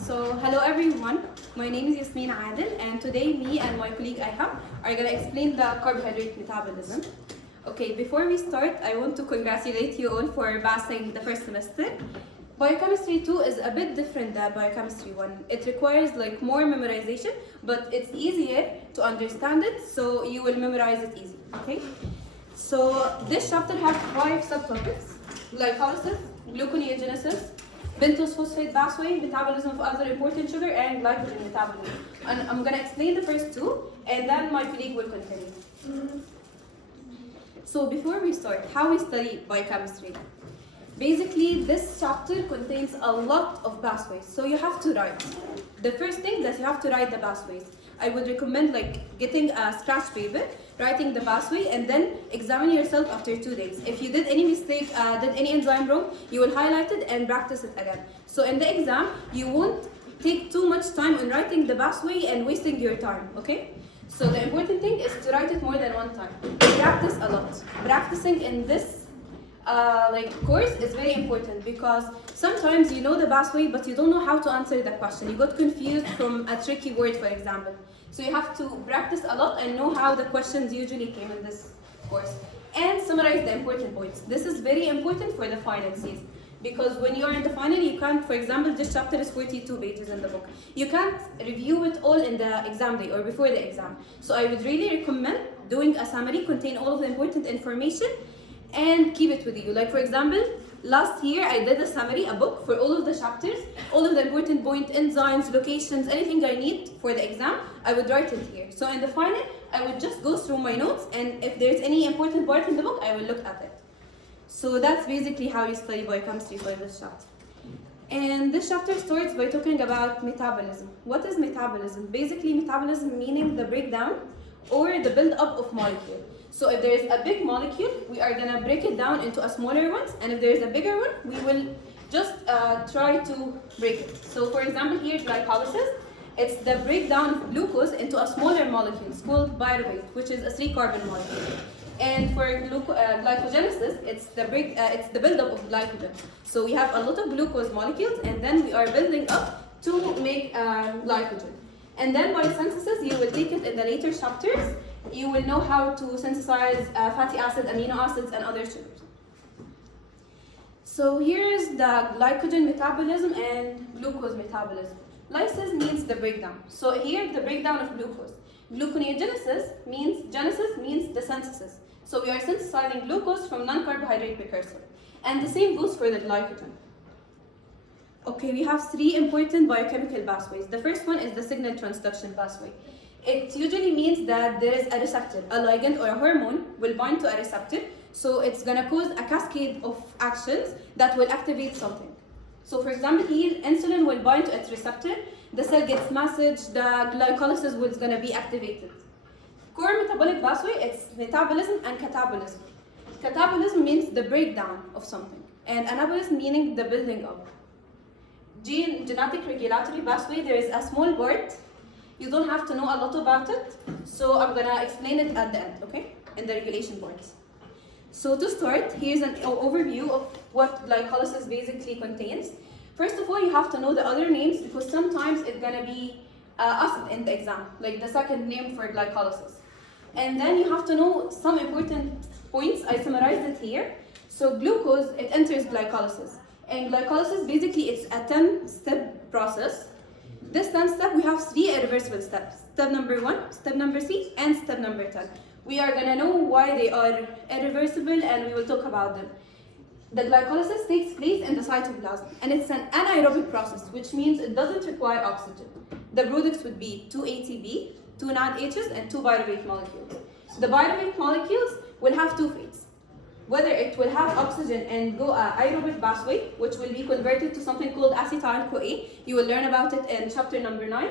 So, hello everyone. My name is Yasmin Adel, and today me and my colleague Ayham are going to explain the carbohydrate metabolism. Okay, before we start, I want to congratulate you all for passing the first semester. Biochemistry 2 is a bit different than Biochemistry 1. It requires more memorization, but it's easier to understand it, so you will memorize it easy, okay? So this chapter has 5 subtopics: glycolysis, gluconeogenesis, pentose phosphate pathway, metabolism of other important sugar, and glycogen metabolism. And I'm going to explain the first 2, and then my colleague will continue. So before we start, how we study biochemistry. Basically, this chapter contains a lot of pathways, so you have to write. The first thing that you have to write the pathways. I would recommend getting a scratch paper, writing the pathway, and then examine yourself after 2 days. If you did any mistake, did any enzyme wrong, you will highlight it and practice it again. So in the exam, you won't take too much time on writing the pathway and wasting your time, okay? So the important thing is to write it more than 1 time. Practice a lot. Practicing in this course is very important because sometimes you know the pathway but you don't know how to answer the question. You got confused from a tricky word, for example. So you have to practice a lot and know how the questions usually came in this course. And summarize the important points. This is very important for the final season because when you are in the final, you can't, for example, this chapter is 42 pages in the book. You can't review it all in the exam day or before the exam. So I would really recommend doing a summary, contain all of the important information, and keep it with you. Like for example, last year I did a summary, a book for all of the chapters, all of the important point, enzymes, locations, anything I need for the exam, I would write it here. So in the final, I would just go through my notes, and if there's any important part in the book, I will look at it. So that's basically how you study biochemistry for this chapter. And this chapter starts by talking about metabolism. What is metabolism? Basically, metabolism meaning the breakdown or the build-up of molecule. So if there is a big molecule, we are going to break it down into a smaller ones, and if there is a bigger one, we will just try to break it. So for example, here glycolysis, it's the breakdown of glucose into a smaller molecule. It's called pyruvate, which is a 3-carbon molecule. And for glycogenesis, it's the buildup of glycogen. So we have a lot of glucose molecules, and then we are building up to make glycogen. And then biosynthesis, you will take it in the later chapters. You will know how to synthesize fatty acids, amino acids, and other sugars. So here's the glycogen metabolism and glucose metabolism. Lysis means the breakdown. So here the breakdown of glucose. Gluconeogenesis means the synthesis. So we are synthesizing glucose from non-carbohydrate precursor. And the same goes for the glycogen. Okay, we have 3 important biochemical pathways. The first one is the signal transduction pathway. It usually means that there is a receptor, a ligand or a hormone will bind to a receptor. So it's going to cause a cascade of actions that will activate something. So for example, here insulin will bind to its receptor, the cell gets message, the glycolysis is going to be activated. Core metabolic pathway, it's metabolism and catabolism. Catabolism means the breakdown of something, and anabolism meaning the building up. Genetic regulatory pathway, there is a small part. You don't have to know a lot about it, so I'm going to explain it at the end, okay? In the regulation parts. So to start, here's an overview of what glycolysis basically contains. First of all, you have to know the other names because sometimes it's going to be acid in the exam, like the second name for glycolysis. And then you have to know some important points. I summarized it here. So glucose, it enters glycolysis. And glycolysis, basically, it's a 10-step process. This 10-step, we have 3 irreversible steps. Step number 1, step number 3, and step number 10. We are going to know why they are irreversible, and we will talk about them. The glycolysis takes place in the cytoplasm, and it's an anaerobic process, which means it doesn't require oxygen. The products would be 2 ATP, 2 NADHs, and 2 pyruvate molecules. The pyruvate molecules will have 2 fates. Whether it will have oxygen and go aerobic pathway, which will be converted to something called acetyl-CoA. You will learn about it in chapter number 9.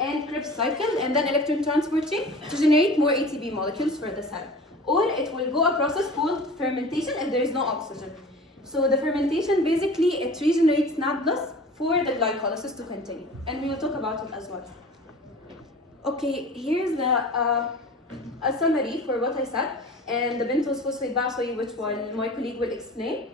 And Krebs cycle, and then electron transport chain to generate more ATP molecules for the cell. Or it will go a process called fermentation if there is no oxygen. So the fermentation, basically, it regenerates NAD+ for the glycolysis to continue. And we will talk about it as well. Okay, here's a summary for what I said. And the pentose phosphate pathway, which my colleague will explain.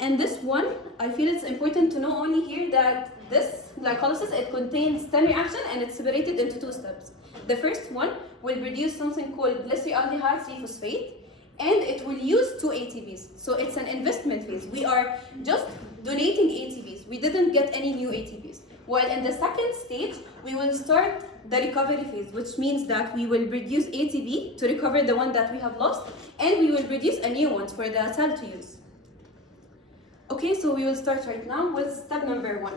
And this one, I feel it's important to know only here that this glycolysis, it contains 10 reactions and it's separated into 2 steps. The first one will produce something called glyceraldehyde 3-phosphate, and it will use 2 ATPs. So it's an investment phase. We are just donating ATPs. We didn't get any new ATPs. While in the second stage, we will start the recovery phase, which means that we will produce ATP to recover the one that we have lost, and we will produce a new one for the cell to use. Okay, so we will start right now with step number 1.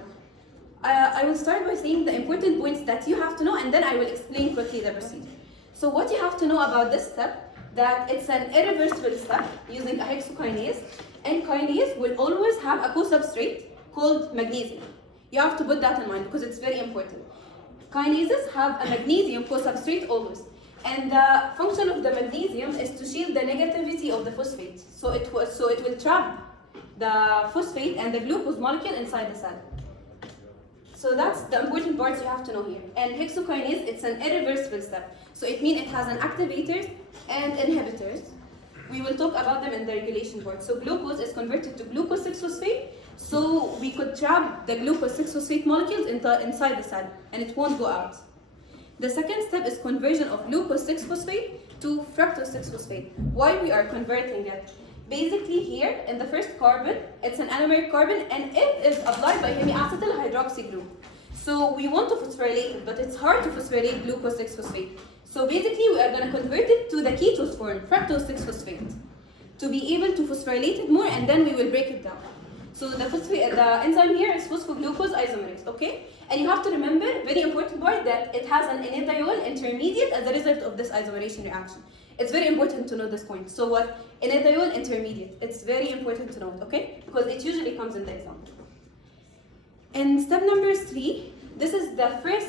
I will start by saying the important points that you have to know, and then I will explain quickly the procedure. So what you have to know about this step, that it's an irreversible step using a hexokinase, and kinase will always have a co-substrate called magnesium. You have to put that in mind because it's very important. Kinases have a magnesium co-substrate always, and the function of the magnesium is to shield the negativity of the phosphate. So it will trap the phosphate and the glucose molecule inside the cell. So that's the important parts you have to know here. And hexokinase, it's an irreversible step. So it means it has an activators and inhibitors. We will talk about them in the regulation part. So glucose is converted to glucose 6-phosphate. So we could trap the glucose 6-phosphate molecules inside the cell and it won't go out. The second step is conversion of glucose 6-phosphate to fructose 6-phosphate. Why we are converting it? Basically here in the first carbon, it's an anomeric carbon and it is applied by hemiacetyl hydroxy group. So we want to phosphorylate it, but it's hard to phosphorylate glucose 6-phosphate. So basically we are going to convert it to the ketose form, fructose 6-phosphate, to be able to phosphorylate it more, and then we will break it down. So the enzyme here is phosphoglucose isomerase, okay? And you have to remember, very important part, that it has an enediol intermediate as a result of this isomerization reaction. It's very important to know this point. So what? Enediol intermediate. It's very important to note, okay? Because it usually comes in the exam. And step number 3, this is the first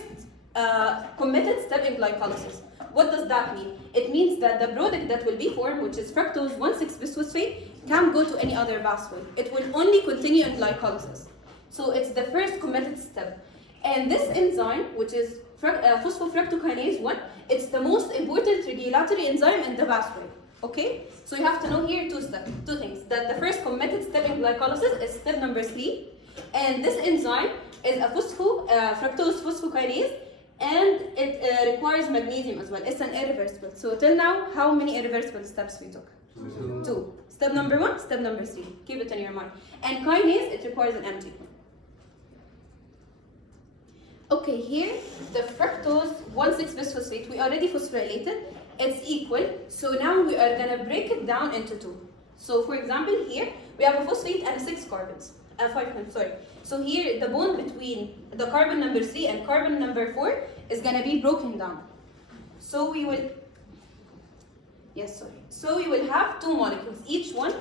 committed step in glycolysis. What does that mean? It means that the product that will be formed, which is fructose 1,6-bisphosphate, can't go to any other pathway. It will only continue in glycolysis. So it's the first committed step. And this enzyme, which is phosphofructokinase 1, it's the most important regulatory enzyme in the pathway. Okay? So you have to know here two things. That the first committed step in glycolysis is step number 3. And this enzyme is a fructose phosphokinase, and it requires magnesium as well. It's an irreversible. So till now, how many irreversible steps we took? 2. Step number 1, step number 3. Keep it in your mind. And kinase, it requires an MG. Okay, here, the fructose 1,6-bisphosphate, we already phosphorylated. It's equal. So now we are going to break it down into 2. So for example, here, we have a phosphate and 5 carbons. So here, the bond between the carbon number 3 and carbon number 4 is going to be broken down. So we will, So we will have 2 molecules. Each one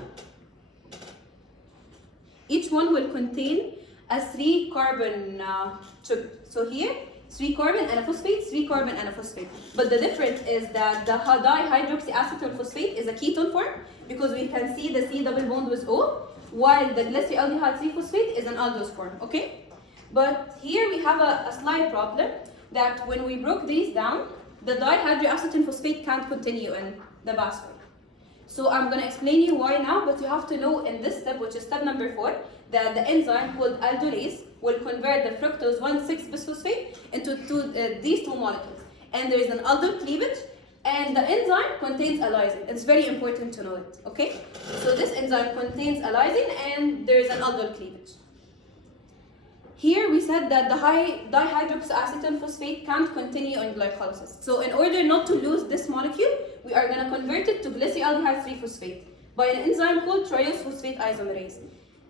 will contain a 3 carbon sugar. So here, 3 carbon and a phosphate, 3 carbon and a phosphate. But the difference is that the dihydroxyacetyl phosphate is a ketone form because we can see the C double bond with O, while the glyceraldehyde 3-phosphate is an aldose form, okay? But here we have a slight problem that when we broke these down, the dihydroacetyl phosphate can't continue in the pathway. So I'm going to explain you why now, but you have to know in this step, which is step number 4, that the enzyme called aldolase will convert the fructose 1,6-bisphosphate into these 2 molecules. And there is an aldol cleavage, and the enzyme contains a lysine. It's very important to know it, okay? So this enzyme contains a lysine, and there is an aldol cleavage. Here we said that the dihydroxyacetyl phosphate can't continue in glycolysis. So in order not to lose this molecule, we are going to convert it to glyceraldehyde 3-phosphate by an enzyme called triose phosphate isomerase.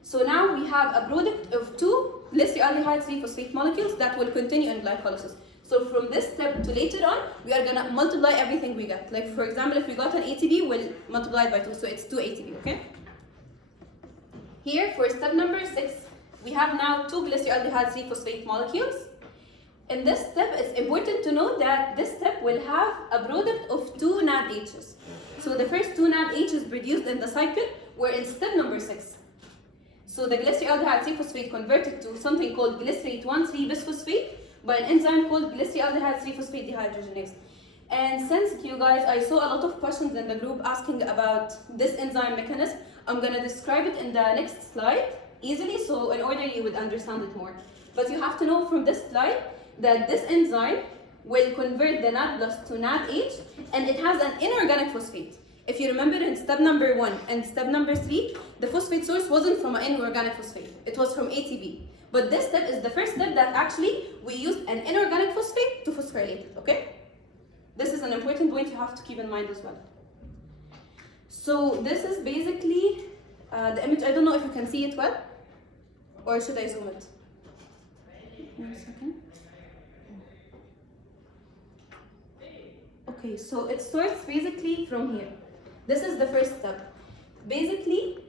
So now we have a product of 2 glyceraldehyde 3-phosphate molecules that will continue in glycolysis. So from this step to later on, we are going to multiply everything we get. Like for example, if we got an ATP, we'll multiply it by 2, so it's 2 ATP, okay? Here for step number 6, we have now 2 glyceraldehyde 3-phosphate molecules. In this step, it's important to know that this step will have a product of 2 NADHs. So the first 2 NADHs produced in the cycle were in step number 6. So the glyceraldehyde 3-phosphate converted to something called glycerate 1,3-bisphosphate by an enzyme called glyceraldehyde 3-phosphate dehydrogenase. And since you guys, I saw a lot of questions in the group asking about this enzyme mechanism, I'm going to describe it in the next slide easily, so in order you would understand it more. But you have to know from this slide that this enzyme will convert the NAD+ to NADH, and it has an inorganic phosphate. If you remember in step number 1 and step number 3, the phosphate source wasn't from an inorganic phosphate, it was from ATP. But this step is the first step that actually we used an inorganic phosphate to phosphorylate it, okay? This is an important point you have to keep in mind as well. So this is basically the image. I don't know if you can see it well, or should I zoom it? 1 second. Okay, so it starts basically from here. This is the first step. Basically,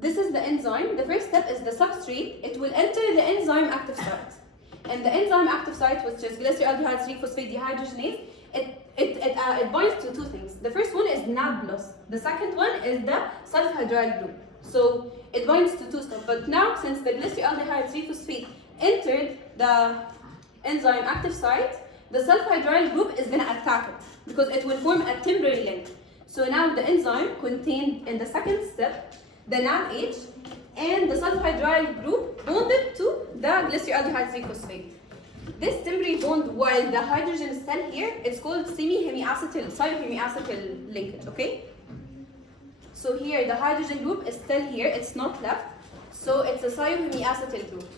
this is the enzyme. The first step is the substrate. It will enter the enzyme active site. And the enzyme active site, which is glyceraldehyde 3-phosphate dehydrogenase, it binds to two things. The first one is NAD+. The second one is the sulfhydryl group. So it binds to two stuff. But now, since the glyceraldehyde 3-phosphate entered the enzyme active site, the sulfhydryl group is going to attack it because it will form a temporary link. So now the enzyme contained in the second step the NADH and the sulfhydryl group bonded to the glyceraldehyde 3-phosphate. This temporary bond, while the hydrogen is still here, it's called semi-hemiacetal, thiohemiacetal linkage, okay? So here the hydrogen group is still here, it's not left. So it's a thiohemiacetal group.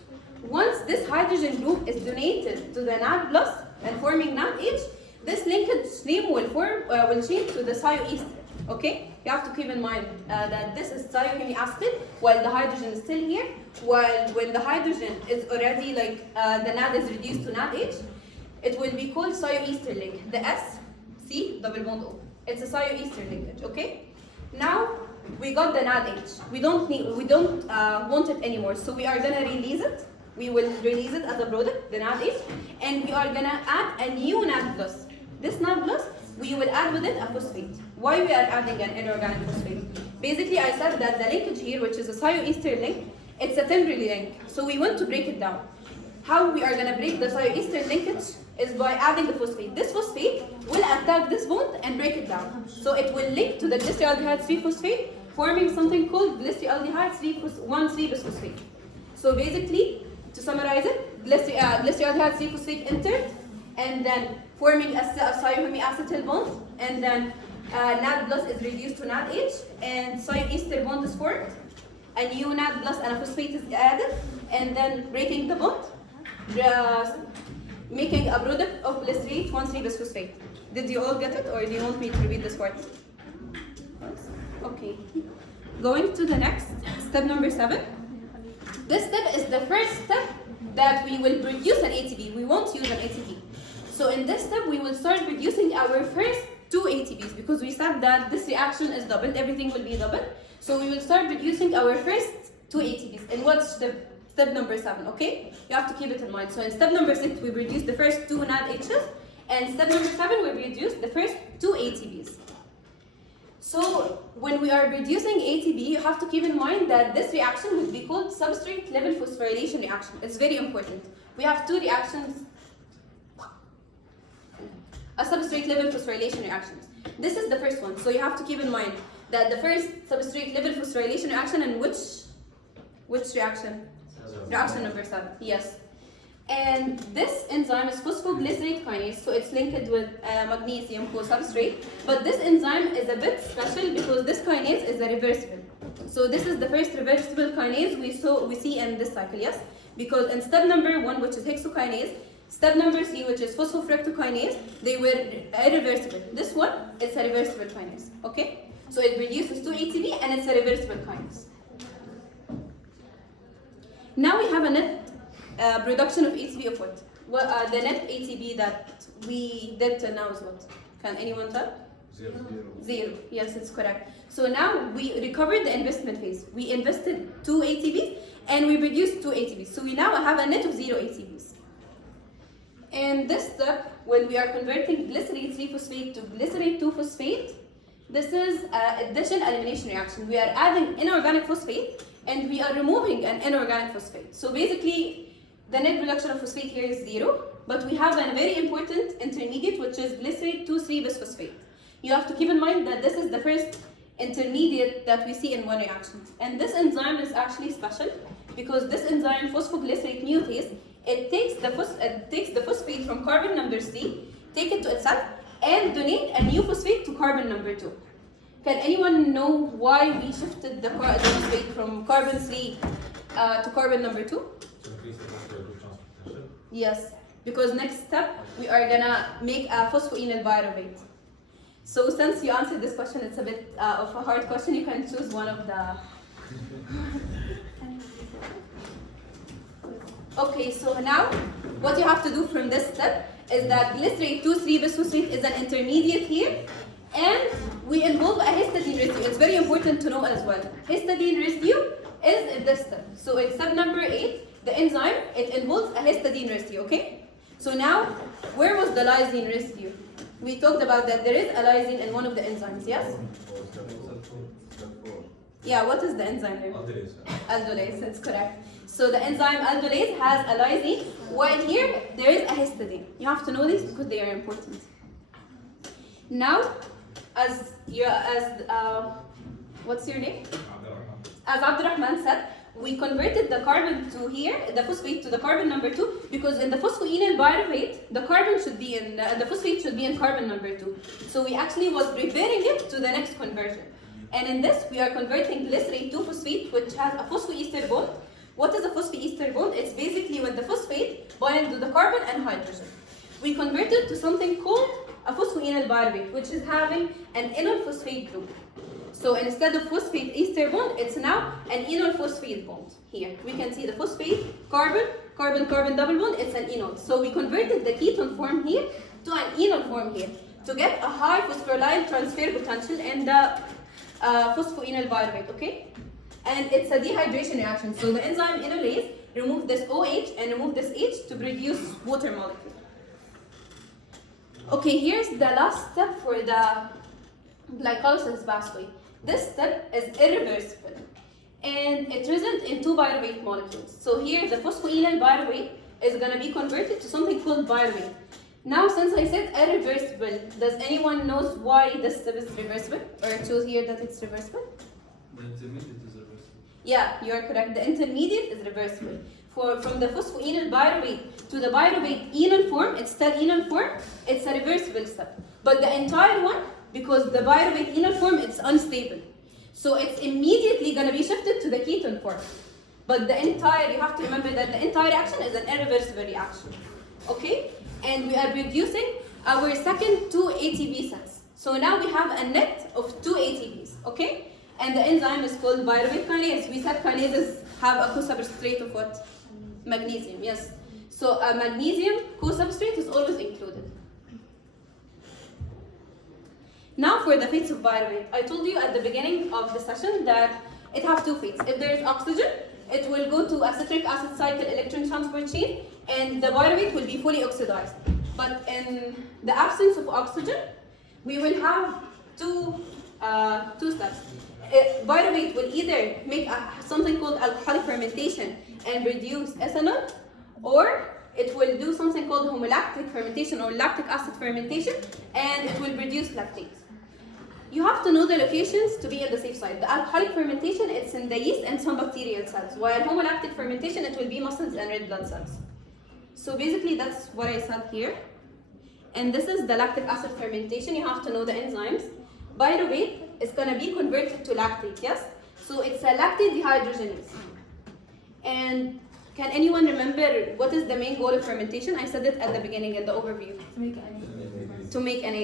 Once this hydrogen group is donated to the NAD+ and forming NADH, this linkage name will change to the thioester, okay? You have to keep in mind that this is thiohemiacetal while the hydrogen is still here, while when the hydrogen is already the NAD is reduced to NADH, it will be called thioester link. The S, C, double bond O. It's a thioester linkage, okay? Now we got the NADH. We don't want it anymore, so we are gonna release it. We will release it as a product, the NADH, and we are gonna add a new NAD+. This NAD+, we will add with it a phosphate. Why we are adding an inorganic phosphate? Basically, I said that the linkage here, which is a thioester link, it's a temporary link. So we want to break it down. How we are gonna break the thioester linkage is by adding the phosphate. This phosphate will attack this bond and break it down. So it will link to the glyceraldehyde 3-phosphate, forming something called glyceraldehyde 1,3-bisphosphate. So basically, to summarize it, glyceraldehyde 3-phosphate entered, and then forming a thiohemiacetal bond, and then NAD+ is reduced to NADH, and thioester bond is formed. A new NAD+ and a phosphate is added, and then breaking the bond, making a product of glycerate 1,3-bisphosphate. Did you all get it, or do you want me to repeat this part? Okay. Going to the next, step number 7. This step is the first step that we will produce an ATP. We won't use an ATP. So in this step, we will start producing our first 2 ATPs because we said that this reaction is doubled, everything will be doubled. So we will start producing our first 2 ATPs. In what step? Step number 7, okay? You have to keep it in mind. So in step number 6, we produce the first 2 NADHs, and step number 7, we produce the first 2 ATPs. So when we are producing ATP, you have to keep in mind that this reaction would be called substrate level phosphorylation reaction. It's very important. We have 2 reactions, a substrate level phosphorylation reactions. This is the first one. So you have to keep in mind that the first substrate level phosphorylation reaction, and which reaction? Reaction number 7, yes. And this enzyme is phosphoglycerate kinase, so it's linked with magnesium co-substrate. But this enzyme is a bit special because this kinase is a reversible. So this is the first reversible kinase we see in this cycle, yes? Because in step number 1, which is hexokinase, step number 3, which is phosphofructokinase, they were irreversible. This one, it's a reversible kinase, okay? So it produces 2 ATP and it's a reversible kinase. Now we have a net production of ATP of what? Well, the net ATP that we did till now is what? Can anyone tell? 0. Yes, it's correct. So now we recovered the investment phase. We invested 2 ATPs and we produced 2 ATPs. So we now have a net of 0 ATPs. In this step, when we are converting glycerate 3-phosphate to glycerate 2-phosphate, this is an addition-elimination reaction. We are adding inorganic phosphate and we are removing an inorganic phosphate. So basically, the net production of phosphate here is 0, but we have a very important intermediate, which is glycerate 2,3-bisphosphate. You have to keep in mind that this is the first intermediate that we see in one reaction. And this enzyme is actually special because this enzyme, phosphoglycerate mutase, it takes the phosphate from carbon number 3, take it to itself, and donate a new phosphate to carbon number 2. Can anyone know why we shifted the phosphate from carbon 3 to carbon number 2? To increase the phosphate transfer potential. Yes, because next step we are gonna make a phosphoenol pyruvate. So since you answered this question, it's a bit of a hard question. You can choose one of the. Okay, so now what you have to do from this step is that glycerate 2,3-bisphosphate is an intermediate here, and we involve a histidine residue. It's very important to know as well. Histidine residue is in this step. So in step number 8, the enzyme, it involves a histidine residue, okay? So now, where was the lysine residue? We talked about that there is a lysine in one of the enzymes, yes? Yeah, what is the enzyme there? Aldolase. Aldolase, that's correct. So the enzyme aldolase has a lysine, while here there is a histidine. You have to know this because they are important. Now, what's your name? As Abdurrahman said, we converted the carbon to here, the phosphate to the carbon number 2, because in the phosphoenol pyruvate, the carbon should be in, the phosphate should be in carbon number 2. So we actually was preparing it to the next conversion. And in this, we are converting glycerate 2-phosphate, which has a phosphoester bond. What is a phosphoester bond? It's basically when the phosphate binds to the carbon and hydrogen. We convert it to something called a phosphoenol pyruvate, which is having an enol phosphate group. So instead of phosphate ester bond, it's now an enol phosphate bond. Here we can see the phosphate, carbon, carbon, carbon double bond, it's an enol. So we converted the ketone form here to an enol form here to get a high phosphoryl transfer potential in the phosphoenol pyruvate, okay? And it's a dehydration reaction. So the enzyme enolase remove this OH and remove this H to produce water molecule. Okay, here's the last step for the glycolysis pathway. This step is irreversible, and it results in 2 pyruvate molecules. So here, the phosphoenol pyruvate is going to be converted to something called pyruvate. Now, since I said irreversible, does anyone knows why this step is reversible, or choose here that it's reversible? The intermediate is reversible. Yeah, you are correct. The intermediate is reversible. From the phosphoenol pyruvate to the pyruvate enol form, it's still enol form, it's a reversible step. But the entire one, because the pyruvate enol form, it's unstable. So it's immediately going to be shifted to the ketone form. But the entire, you have to remember that the entire reaction is an irreversible reaction. Okay? And we are producing our second 2 ATP cells. So now we have a net of 2 ATPs. Okay? And the enzyme is called pyruvate kinase. We said kinases have a co-substrate of what? Magnesium, yes. So a magnesium co-substrate is always included. Now for the fates of pyruvate. I told you at the beginning of the session that it has 2 fates. If there is oxygen, it will go to a citric acid cycle electron transport chain, and the pyruvate will be fully oxidized. But in the absence of oxygen, we will have two steps. Pyruvate will either make something called alcoholic fermentation and produce ethanol, or it will do something called homolactic fermentation or lactic acid fermentation, and it will produce lactate. You have to know the locations to be on the safe side. The alcoholic fermentation, it's in the yeast and some bacterial cells, while homolactic fermentation, it will be muscles and red blood cells. So basically, that's what I said here. And this is the lactic acid fermentation. You have to know the enzymes. Pyruvate is going to be converted to lactate, yes? So it's a lactate dehydrogenase. And can anyone remember what is the main goal of fermentation? I said it at the beginning in the overview. To make an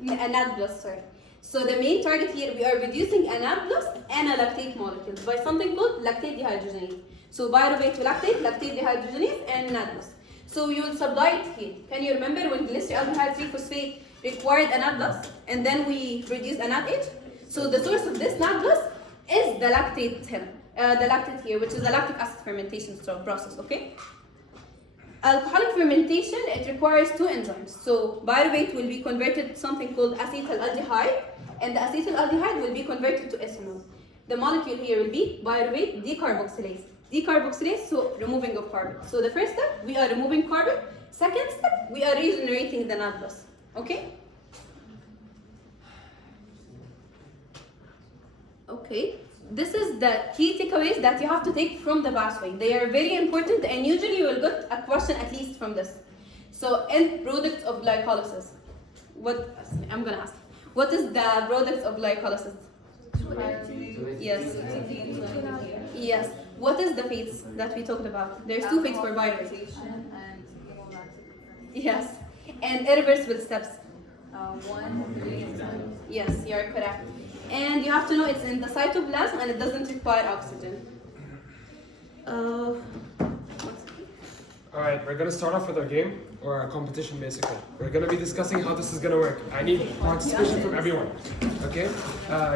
NAD+, sorry. So the main target here, we are reducing a NAD+ and a lactate molecules by something called lactate dehydrogenase. So pyruvate to lactate, lactate dehydrogenase, and NAD+. So you will supply it here. Can you remember when glyceraldehyde 3-phosphate required a NAD+, and then we produced a NADH? So the source of this NAD+ is the lactate here, which is a lactic acid fermentation process, okay? Alcoholic fermentation, it requires 2 enzymes. So pyruvate will be converted to something called acetaldehyde, and the acetaldehyde will be converted to ethanol. The molecule here will be pyruvate decarboxylase. Decarboxylase, so removing of carbon. So the first step, we are removing carbon. Second step, we are regenerating the NAD+. Okay? Okay. this is the key takeaways that you have to take from the pathway. They are very important, and usually you will get a question at least from this. So, end product of glycolysis. I'm gonna ask. What is the product of glycolysis? Yes. Yes. What is the fates that we talked about? There's two fates for virus. Yes. And irreversible steps. 1, 3, and 7. Yes, you're correct. And you have to know it's in the cytoplasm and it doesn't require oxygen. Alright, we're gonna start off with our game, or our competition basically. We're gonna be discussing how this is gonna work. I need participation from everyone. Okay?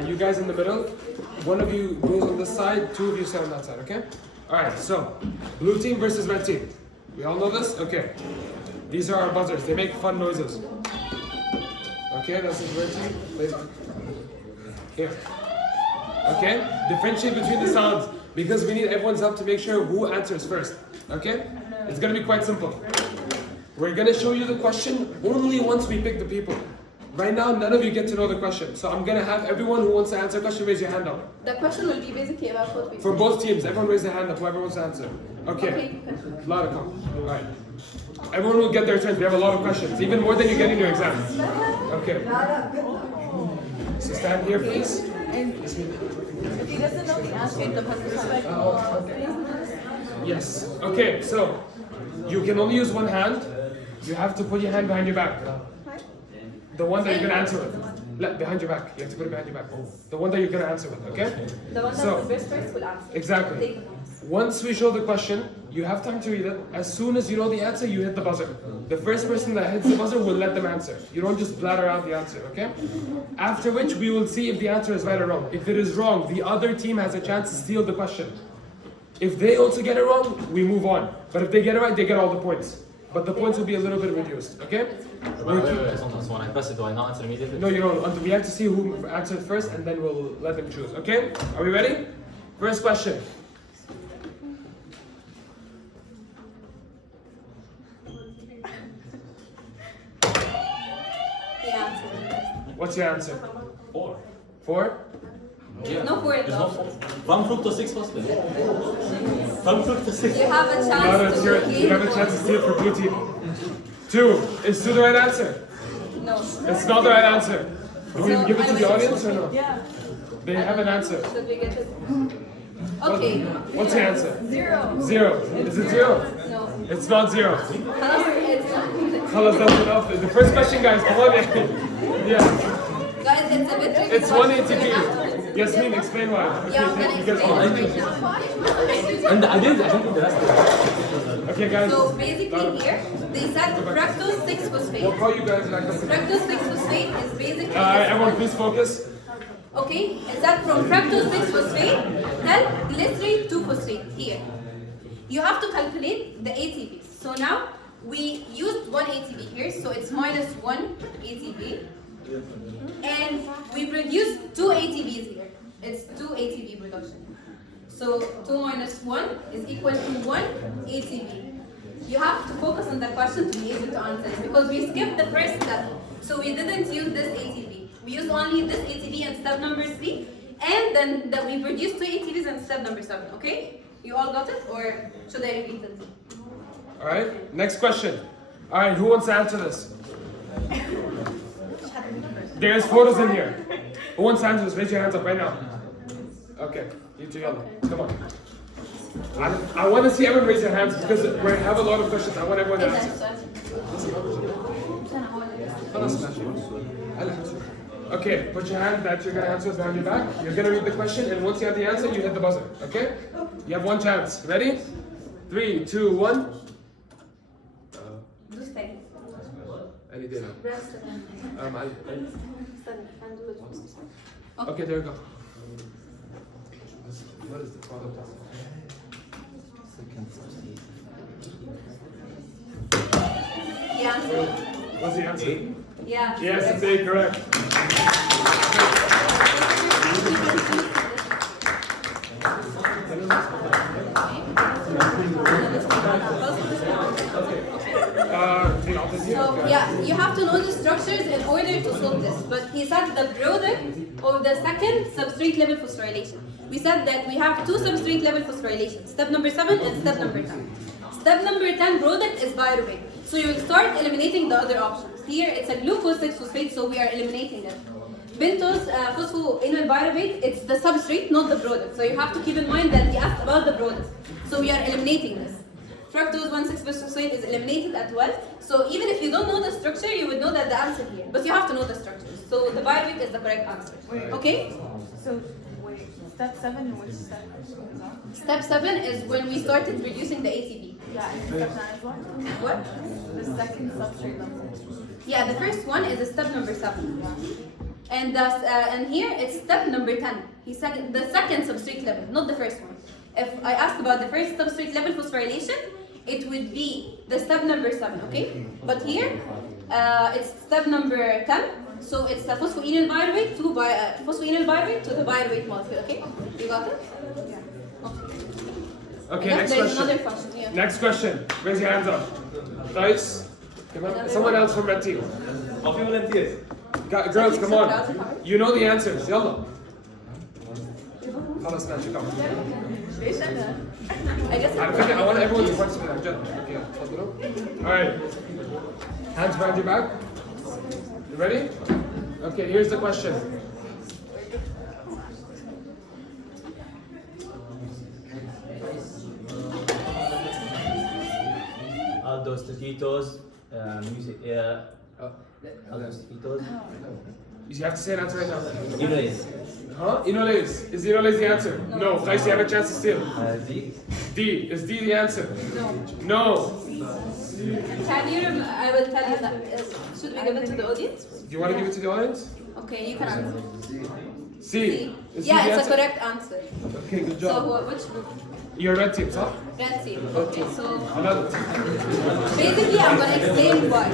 You guys in the middle, one of you goes on this side, two of you sit on that side, okay? Alright, so blue team versus red team. We all know this? Okay. These are our buzzers, they make fun noises. Okay, that's the red team. Please. Here. Okay? Differentiate between the sounds because we need everyone's help to make sure who answers first. Okay? It's gonna be quite simple. We're gonna show you the question only once we pick the people. Right now, none of you get to know the question. So I'm gonna have everyone who wants to answer a question raise your hand up. The question will be basically about what we For both teams, everyone raise their hand up, whoever wants to answer. Okay. A lot of comments. Alright. Everyone will get their turn. We have a lot of questions, even more than you get in your exam. Okay. So stand here, please. If he doesn't know the answer, Yes. Okay, so you can only use one hand. You have to put your hand behind your back. The one that you're going to answer with. Behind your back. You have to put it behind your back. The one that you're going to answer with, okay? The one that the first will answer. Exactly. Once we show the question, you have time to read it. As soon as you know the answer, you hit the buzzer. The first person that hits the buzzer will let them answer. You don't just bladder out the answer, okay? After which, we will see if the answer is right or wrong. If it is wrong, the other team has a chance to steal the question. If they also get it wrong, we move on. But if they get it right, they get all the points. But the points will be a little bit reduced, okay? Wait, so when I press it, do I not answer immediately? No, you don't. We have to see who answered first and then we'll let them choose, okay? Are we ready? First question. What's your answer? 4. 4? Yeah. No, for it There's no though. 4. From fructose 6 phosphate. From fructose 6. You have a chance to You have a chance to steal for blue team. 2. Is 2 the right answer? No. It's not the right answer. Will you give it to the audience or no? Yeah. They have an answer. Should we get it? Okay. What's the answer? 0. 0. Is it 0? No. It's not 0. It's not. Khalas, that's enough. The first question, guys, come on. Yeah. Guys, it's a bit tricky. It's 1 ATP. Yasmin, explain why. Okay, Yeah, I'm thank gonna you guys. explain it right now. And I didn't think the rest. Okay, guys. So basically here, they said fructose 6-phosphate. We'll call you guys back up. Fructose 6-phosphate is basically... Everyone, please focus. Okay, it's that from fructose 6-phosphate till glycerine 2-phosphate here. You have to calculate the ATPs. So now, we used 1 ATP here, so it's minus 1 ATP. And we produce 2 ATPs here. It's 2 ATP production. So 2 minus 1 is equal to 1 ATP. You have to focus on the question to be able to answer it because we skipped the first step. So we didn't use this ATP. We used only this ATP in step number 3, and then we produced 2 ATPs in step number 7, okay? You all got it, or should I repeat it? Alright, next question. Alright, who wants to answer this? There's photos in here. Who wants to answer this? Raise your hands up right now. Okay, you two yellow. Come on. I want to see everyone raise their hands because we have a lot of questions. I want everyone to answer. Okay, put your hand that you're going to answer behind your back. You're going to read the question, and once you have the answer, you hit the buzzer. Okay? You have one chance. Ready? 3, 2, 1. Any day now. Okay, there you go. What is the product? Yeah. What's the answer? Yeah. Yes, it's A, correct. So yeah, you have to know the structures in order to solve this. But he said the product of the second substrate level phosphorylation. we said that we have two substrate level phosphorylation, step number 7 and step number 10. Step number 10 product is pyruvate. So you will start eliminating the other options. Here it's a glucose 6-phosphate, so we are eliminating it. Pentose phosphoenol pyruvate, it's the substrate, not the product. So you have to keep in mind that we asked about the product. So we are eliminating this. Fructose 1,6-phosphate is eliminated as well. So even if you don't know the structure, you would know that the answer here. But you have to know the structure. So the pyruvate is the correct answer. Okay? So, wait, step 7, which step is that? Step 7 is when we started reducing the ATP. Yeah, and step 9 is what? What? The second substrate level. Yeah, the first one is step number 7. And here it's step number 10. He said the second substrate level, not the first one. If I asked about the first substrate level phosphorylation, it would be the step number 7, okay? But here, it's step number 10. So it's the phosphoenol pyruvate to phosphoenol pyruvate to the pyruvate molecule, okay? You got it? Yeah. Okay, Yes, next there's question. another question, yeah. Next question. Raise your hands up. Guys, come on. Someone else from red team. How few volunteers? Girls, come on. You know the answers. Yalla. خلاص ماشي كمل. ليش أنا؟ I guess على فكرة I want everyone to participate عن جد. Okay, تفضلوا. Alright. Hands behind your back. You ready? Okay, here's the question. Aldose to ketos, music, aldose to ketos. You have to say an answer right now. Enolace. Huh? Enolace. Is enolace the answer? No. Guys, you have a chance to steal. D. D. Is D the answer? No. No. Can you I will tell you that. Should we give it to the audience? Do you want to give it to the audience? Okay, you can answer. C. C. Is Yeah, C the it's a answer? correct answer. Okay, good So job. which group? You're red team, صح? Red team. Okay, so Another team. basically I'm gonna explain why.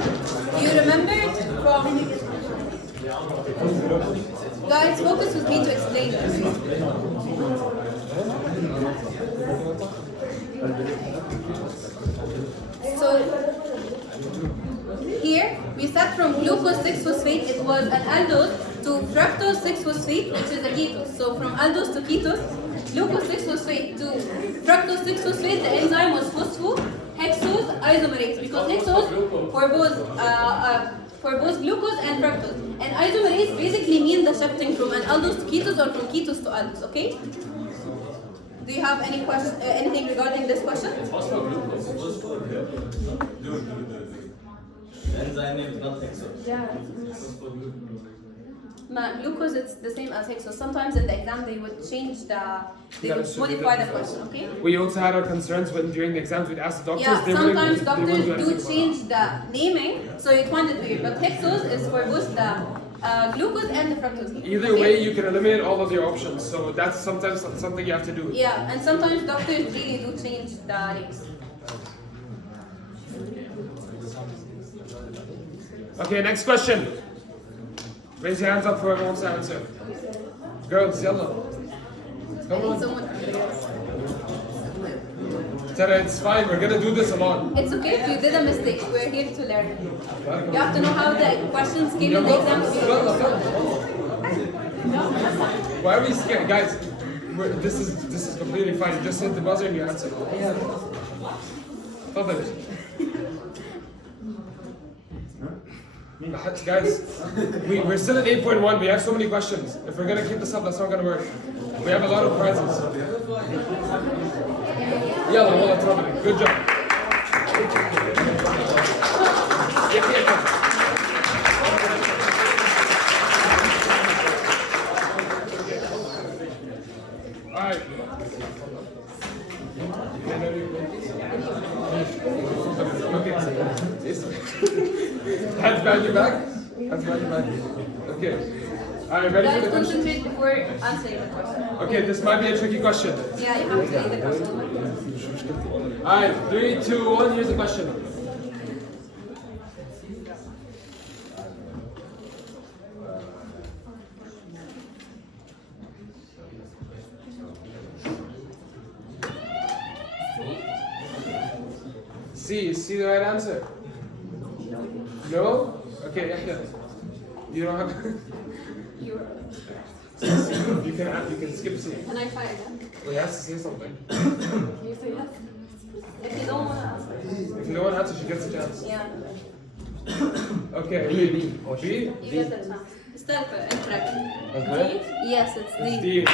You remember from guys, focus with me to explain this. So here we start from glucose 6-phosphate. It was an aldose to fructose 6-phosphate, which is a ketose. So from aldose to ketose, glucose 6-phosphate to fructose 6-phosphate, the enzyme was phosphohexose isomerase, because hexose for both glucose and fructose. And isomerase basically means the shifting from an aldose to ketose or from ketose to aldose. Okay? Do you have any question, anything regarding this question? The enzyme name is not hexose. Yeah. Glucose, it's the same as hexose. Sometimes in the exam they would change they would modify the question, okay? We also had our concerns when during the exams we'd ask the doctors. Yeah, they sometimes wouldn't doctors do do anything about change the naming, so you'd find it weird. But hexose is for both the glucose and the fructose. it. Either way, you can eliminate all of your options. So that's sometimes something you have to do. Yeah, and sometimes doctors really do change the names. Okay, next question. Raise your hands up whoever wants to answer. Girls, yalla. I Come need on. someone. Tara, it's fine. We're gonna do this alone. It's okay if you did a mistake. We're here to learn. You have to know how the questions came in the exam. Yalla, yalla. Why are we scared, guys? This is completely fine. You just hit the buzzer and you answer. تفضل. Guys, we're still at 8.1. We have so many questions. If we're gonna keep this up, that's not gonna work. We have a lot of prizes. Yalla, wallah, tafadali. Good job. Alright. Okay. Hands behind your back. Hands behind your back. Okay. Alright, ready for Guys, the question? concentrate before answering the question. Okay, this might be a tricky question. Yeah, you have to read the question. Alright, 3, 2, 1, here's the question. C, is C the right answer? No? Okay, Yahya. You don't have... You can skip C. Can I try again? Well, he has to say something. Can you say yes? If you don't want to answer. If no one answers, she gets a chance. Yeah. Okay, B. B. You get the chance. Start incorrect. Okay. Yes, it's It's D. D.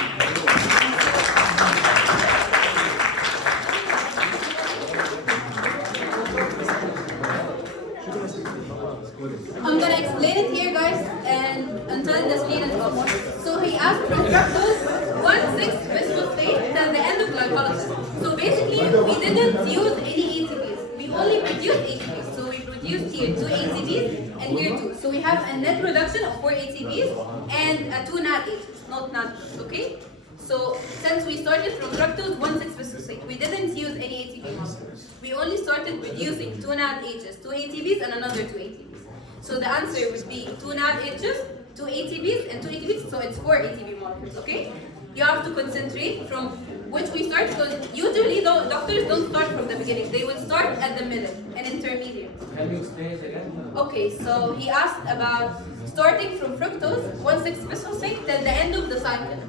I'm gonna explain it here, guys, and until the screen is off. So he asked from fructose 1,6 bisphosphate till the end of glycolysis. So basically, we didn't use any ATPs. We only produced ATPs. So we produced here 2 ATPs and here 2. So we have a net production of 4 ATPs and 2 NADHs, not NADHs, okay? So since we started from fructose 1,6 bisphosphate, we didn't use any ATP molecules. We only started producing 2 NADHs, 2 ATPs, and another 2 ATPs. So the answer would be 2 NADHs, 2 ATPs, and 2 ATPs, so it's 4 ATP molecules, okay? You have to concentrate from which we start, because usually doctors don't start from the beginning. They will start at the middle, an intermediate. Can you explain it again? Okay, so he asked about starting from fructose 1,6 bisphosphate till the end of the cycle.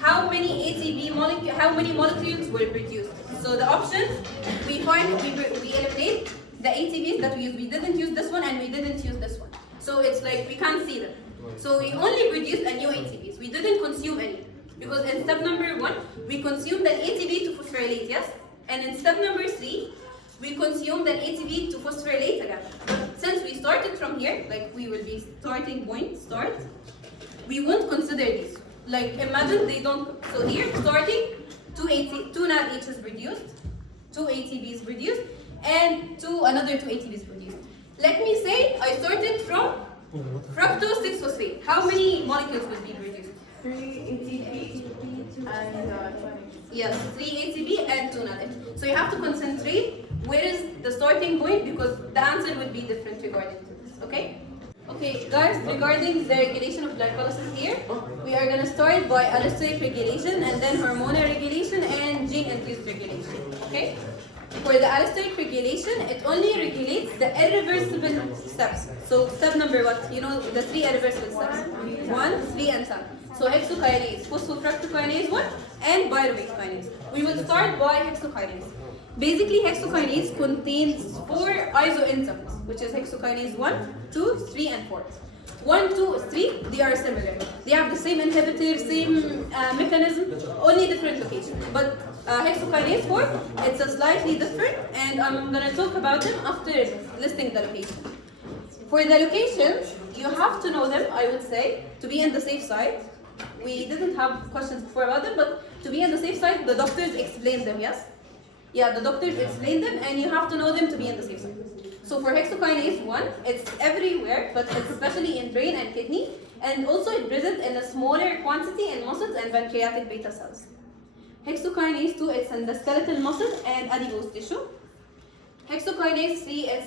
How many molecules were produced? So the options, we eliminate the ATPs that we use. We didn't use this one and we didn't use this one. So it's like we can't see them. So we only produced a new ATPs. We didn't consume any. Because in step number 1, we consumed an ATP to phosphorylate, yes? And in step number 3, we consumed an ATP to phosphorylate again. But since we started from here, like we will be starting point, start, we won't consider these. Like imagine they don't, so here starting 2 NADHs produced, 2 ATPs produced, and another 2 ATPs produced. Let me say I started from fructose 6-phosphate. How many molecules will be produced? 3 ATP and 20. Yes, 3 ATP and 2 NADH. So you have to concentrate where is the starting point because the answer will be different regarding to this, okay? Okay, guys, regarding the regulation of glycolysis here, we are going to start by allosteric regulation and then hormonal regulation and gene-induced regulation, okay? For the allosteric regulation, it only regulates the irreversible steps. So step number what? You know the 3 irreversible steps. 1, 3, and 7. So hexokinase, phosphofructokinase 1, and pyruvate kinase. We will start by hexokinase. Basically, hexokinase contains 4 isoenzymes, which is hexokinase 1, 2, 3, and 4. 1, 2, 3, they are similar. They have the same inhibitor, same mechanism, only different location. But hexokinase 4, it's a slightly different, and I'm going to talk about them after listing the location. For the locations, you have to know them, I would say, to be on the safe side. We didn't have questions before about them, but to be on the safe side, the doctors explain them, yes? Yeah, the doctors explain them, and you have to know them to be on the safe side. So for hexokinase 1, it's everywhere, but it's especially in brain and kidney, and also it present in a smaller quantity in muscles and pancreatic beta cells. Hexokinase 2, it's in the skeletal muscle and adipose tissue. Hexokinase 3 is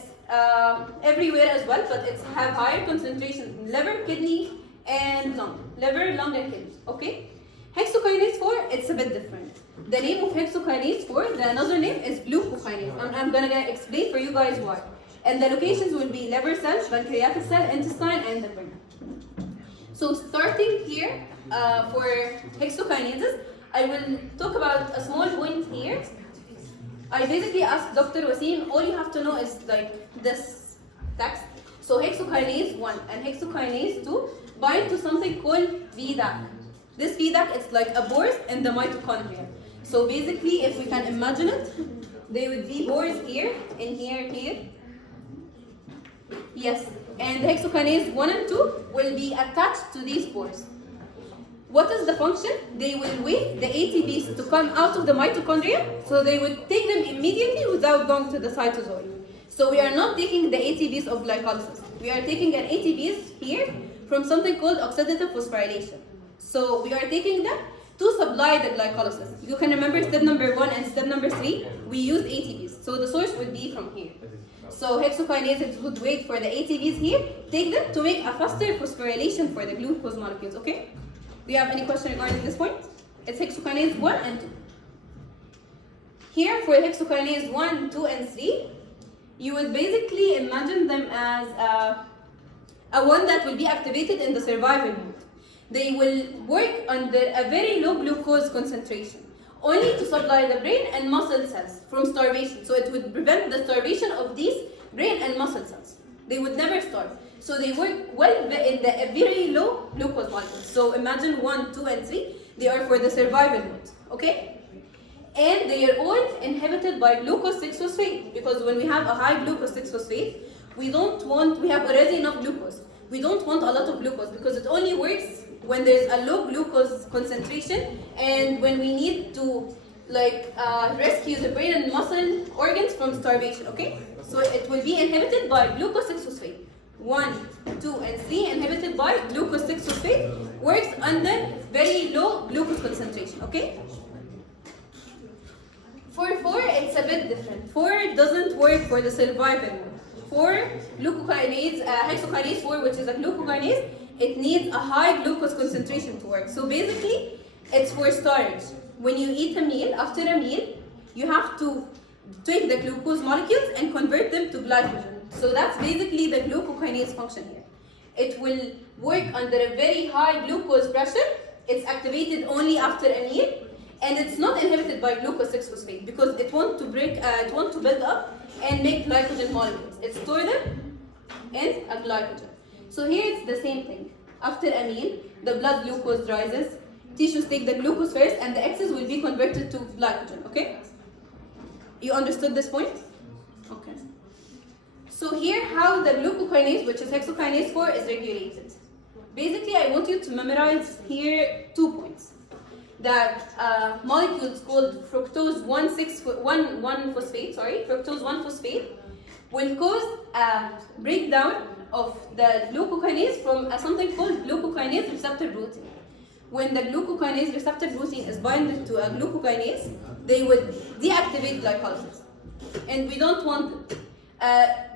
everywhere as well, but it's have higher concentration in liver, kidney, and lung. Liver, lung, and kidney. Okay? Hexokinase 4, it's a bit different. The name of hexokinase 4, the another name is glucokinase. I'm gonna explain for you guys why. And the locations will be liver cells, pancreatic cell, intestine, and the brain. So starting here for hexokinases, I will talk about a small point here. I basically asked Dr. Wasim, all you have to know is like this text. So hexokinase 1 and hexokinase 2 bind to something called VDAC. This VDAC is like a pores in the mitochondria. So basically, if we can imagine it, they would be pores here, and here, here. Yes, and the hexokinase 1 and 2 will be attached to these pores. What is the function? They will wait the ATPs to come out of the mitochondria, so they will take them immediately without going to the cytosol. So we are not taking the ATPs of glycolysis. We are taking an ATPs here from something called oxidative phosphorylation. So we are taking them to supply the glycolysis. You can remember step number 1 and step number 3, we use ATPs. So the source would be from here. So hexokinases would wait for the ATPs here, take them to make a faster phosphorylation for the glucose molecules, okay? Do you have any question regarding this point? It's hexokinase 1 and 2. Here for hexokinase 1, 2, and 3, you would basically imagine them as a one that will be activated in the survival mode. they will work under a very low glucose concentration, only to supply the brain and muscle cells from starvation. So it would prevent the starvation of these brain and muscle cells. They would never starve. So they work well in the very low glucose molecules. So imagine 1, 2, and 3, they are for the survival mode, okay? And they are all inhibited by glucose 6-phosphate, because when we have a high glucose 6-phosphate, we have already enough glucose. We don't want a lot of glucose because it only works when there's a low glucose concentration and when we need to rescue the brain and muscle organs from starvation, okay? So it will be inhibited by glucose 6-phosphate. 1, 2, and 3 inhibited by glucose 6-phosphate, works under very low glucose concentration, okay? For 4, it's a bit different. 4 doesn't work for the survival mode. 4, glucokinase, hexokinase 4, which is a glucokinase, it needs a high glucose concentration to work. So basically, it's for storage. When you eat a meal, after a meal, you have to take the glucose molecules and convert them to glycogen. So that's basically the glucokinase function here. It will work under a very high glucose pressure. It's activated only after a meal, and it's not inhibited by glucose 6-phosphate because it wants to build up and make glycogen molecules. It stores them in a glycogen. So here it's the same thing. After a meal, the blood glucose rises, tissues take the glucose first, and the excess will be converted to glycogen, okay? You understood this point? Okay. So here how the glucokinase, which is hexokinase 4, is regulated. Basically, I want you to memorize here 2 points. That molecules called fructose 1,1-phosphate will cause a breakdown of the glucokinase from something called glucokinase receptor protein. When the glucokinase receptor protein is binded to a glucokinase, they will deactivate glycolysis. And we don't want it.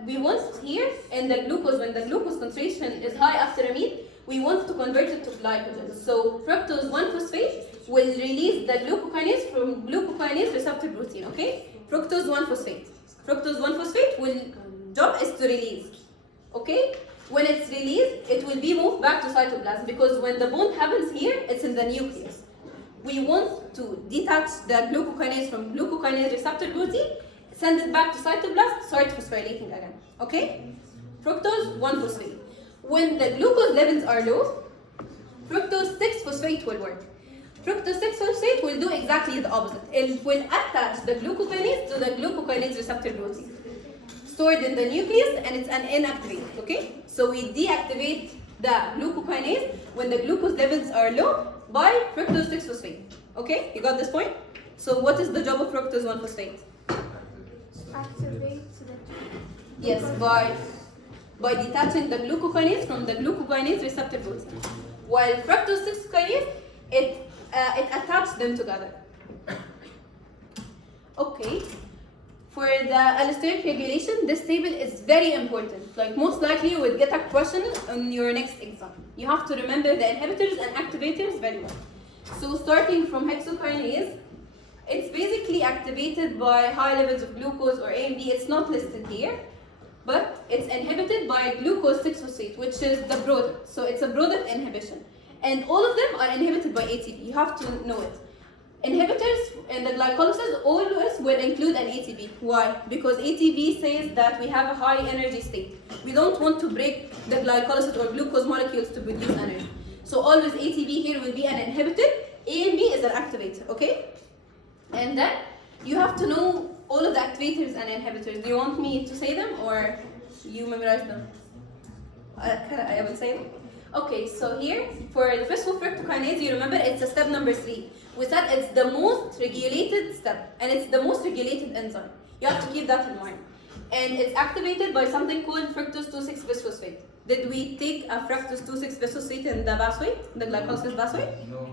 We want here in the glucose, when the glucose concentration is high after a meal, we want to convert it to glycogen. So fructose 1-phosphate will release the glucokinase from glucokinase receptor protein, okay? Fructose 1-phosphate. Fructose 1-phosphate will job is to release, okay? When it's released, it will be moved back to cytoplasm because when the bond happens here, it's in the nucleus. We want to detach the glucokinase from glucokinase receptor protein, send it back to cytoplasm, start phosphorylating again, okay? Fructose 1-phosphate. When the glucose levels are low, fructose 6-phosphate will work. Fructose 6-phosphate will do exactly the opposite. It will attach the glucokinase to the glucokinase receptor protein, stored in the nucleus, and it's an inactivated, okay? So we deactivate the glucokinase when the glucose levels are low by fructose 6-phosphate, okay? You got this point? So what is the job of fructose 1-phosphate? Activate the Yes, by detaching the glucokinase from the glucokinase receptor protein. While fructose 6-kinase, it attaches them together. Okay. For the allosteric regulation, this table is very important. Like most likely you would get a question on your next exam. You have to remember the inhibitors and activators very well. So starting from hexokinase, it's basically activated by high levels of glucose or AMP. It's not listed here, but it's inhibited by glucose 6-phosphate, which is the product. So it's a product inhibition. And all of them are inhibited by ATP. You have to know it. Inhibitors in the glycolysis always will include an ATP. Why? Because ATP says that we have a high energy state. We don't want to break the glycolysis or glucose molecules to produce energy. So always ATP here will be an inhibitor. AMP is an activator, okay? And then you have to know all of the activators and inhibitors. Do you want me to say them or you memorize them? I will say them. Okay, so here for the phosphofructokinase, you remember it's a step number 3. We said it's the most regulated step and it's the most regulated enzyme. You have to keep that in mind. And it's activated by something called fructose 2,6-bisphosphate. Did we take a fructose 2,6-bisphosphate in the pathway, the glycolysis pathway?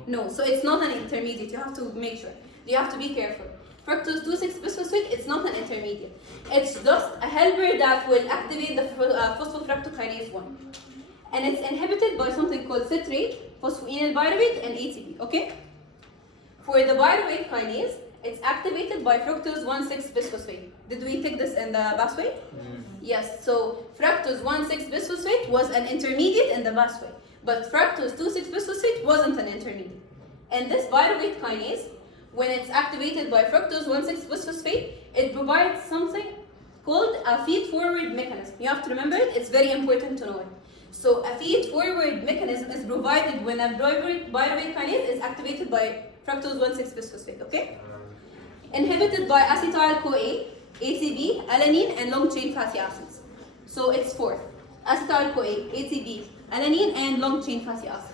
No, so it's not an intermediate. You have to make sure. You have to be careful. Fructose 2,6-bisphosphate, it's not an intermediate. It's just a helper that will activate the phosphofructokinase 1. And it's inhibited by something called citrate, phosphoenol pyruvate, and ATP, okay? For the pyruvate kinase, it's activated by fructose 1,6-bisphosphate. Did we take this in the pathway? Yes, so fructose 1,6-bisphosphate was an intermediate in the pathway. but fructose 2,6-bisphosphate wasn't an intermediate. And this pyruvate kinase, when it's activated by fructose 1,6-bisphosphate, it provides something called a feed-forward mechanism. You have to remember it, it's very important to know it. So a feed-forward mechanism is provided when a pyruvate kinase is activated by fructose 1,6-bisphosphate, okay? Inhibited by acetyl-CoA, ACB, alanine, and long-chain fatty acids. So it's 4. Acetyl-CoA, ACB, alanine, and long-chain fatty acids.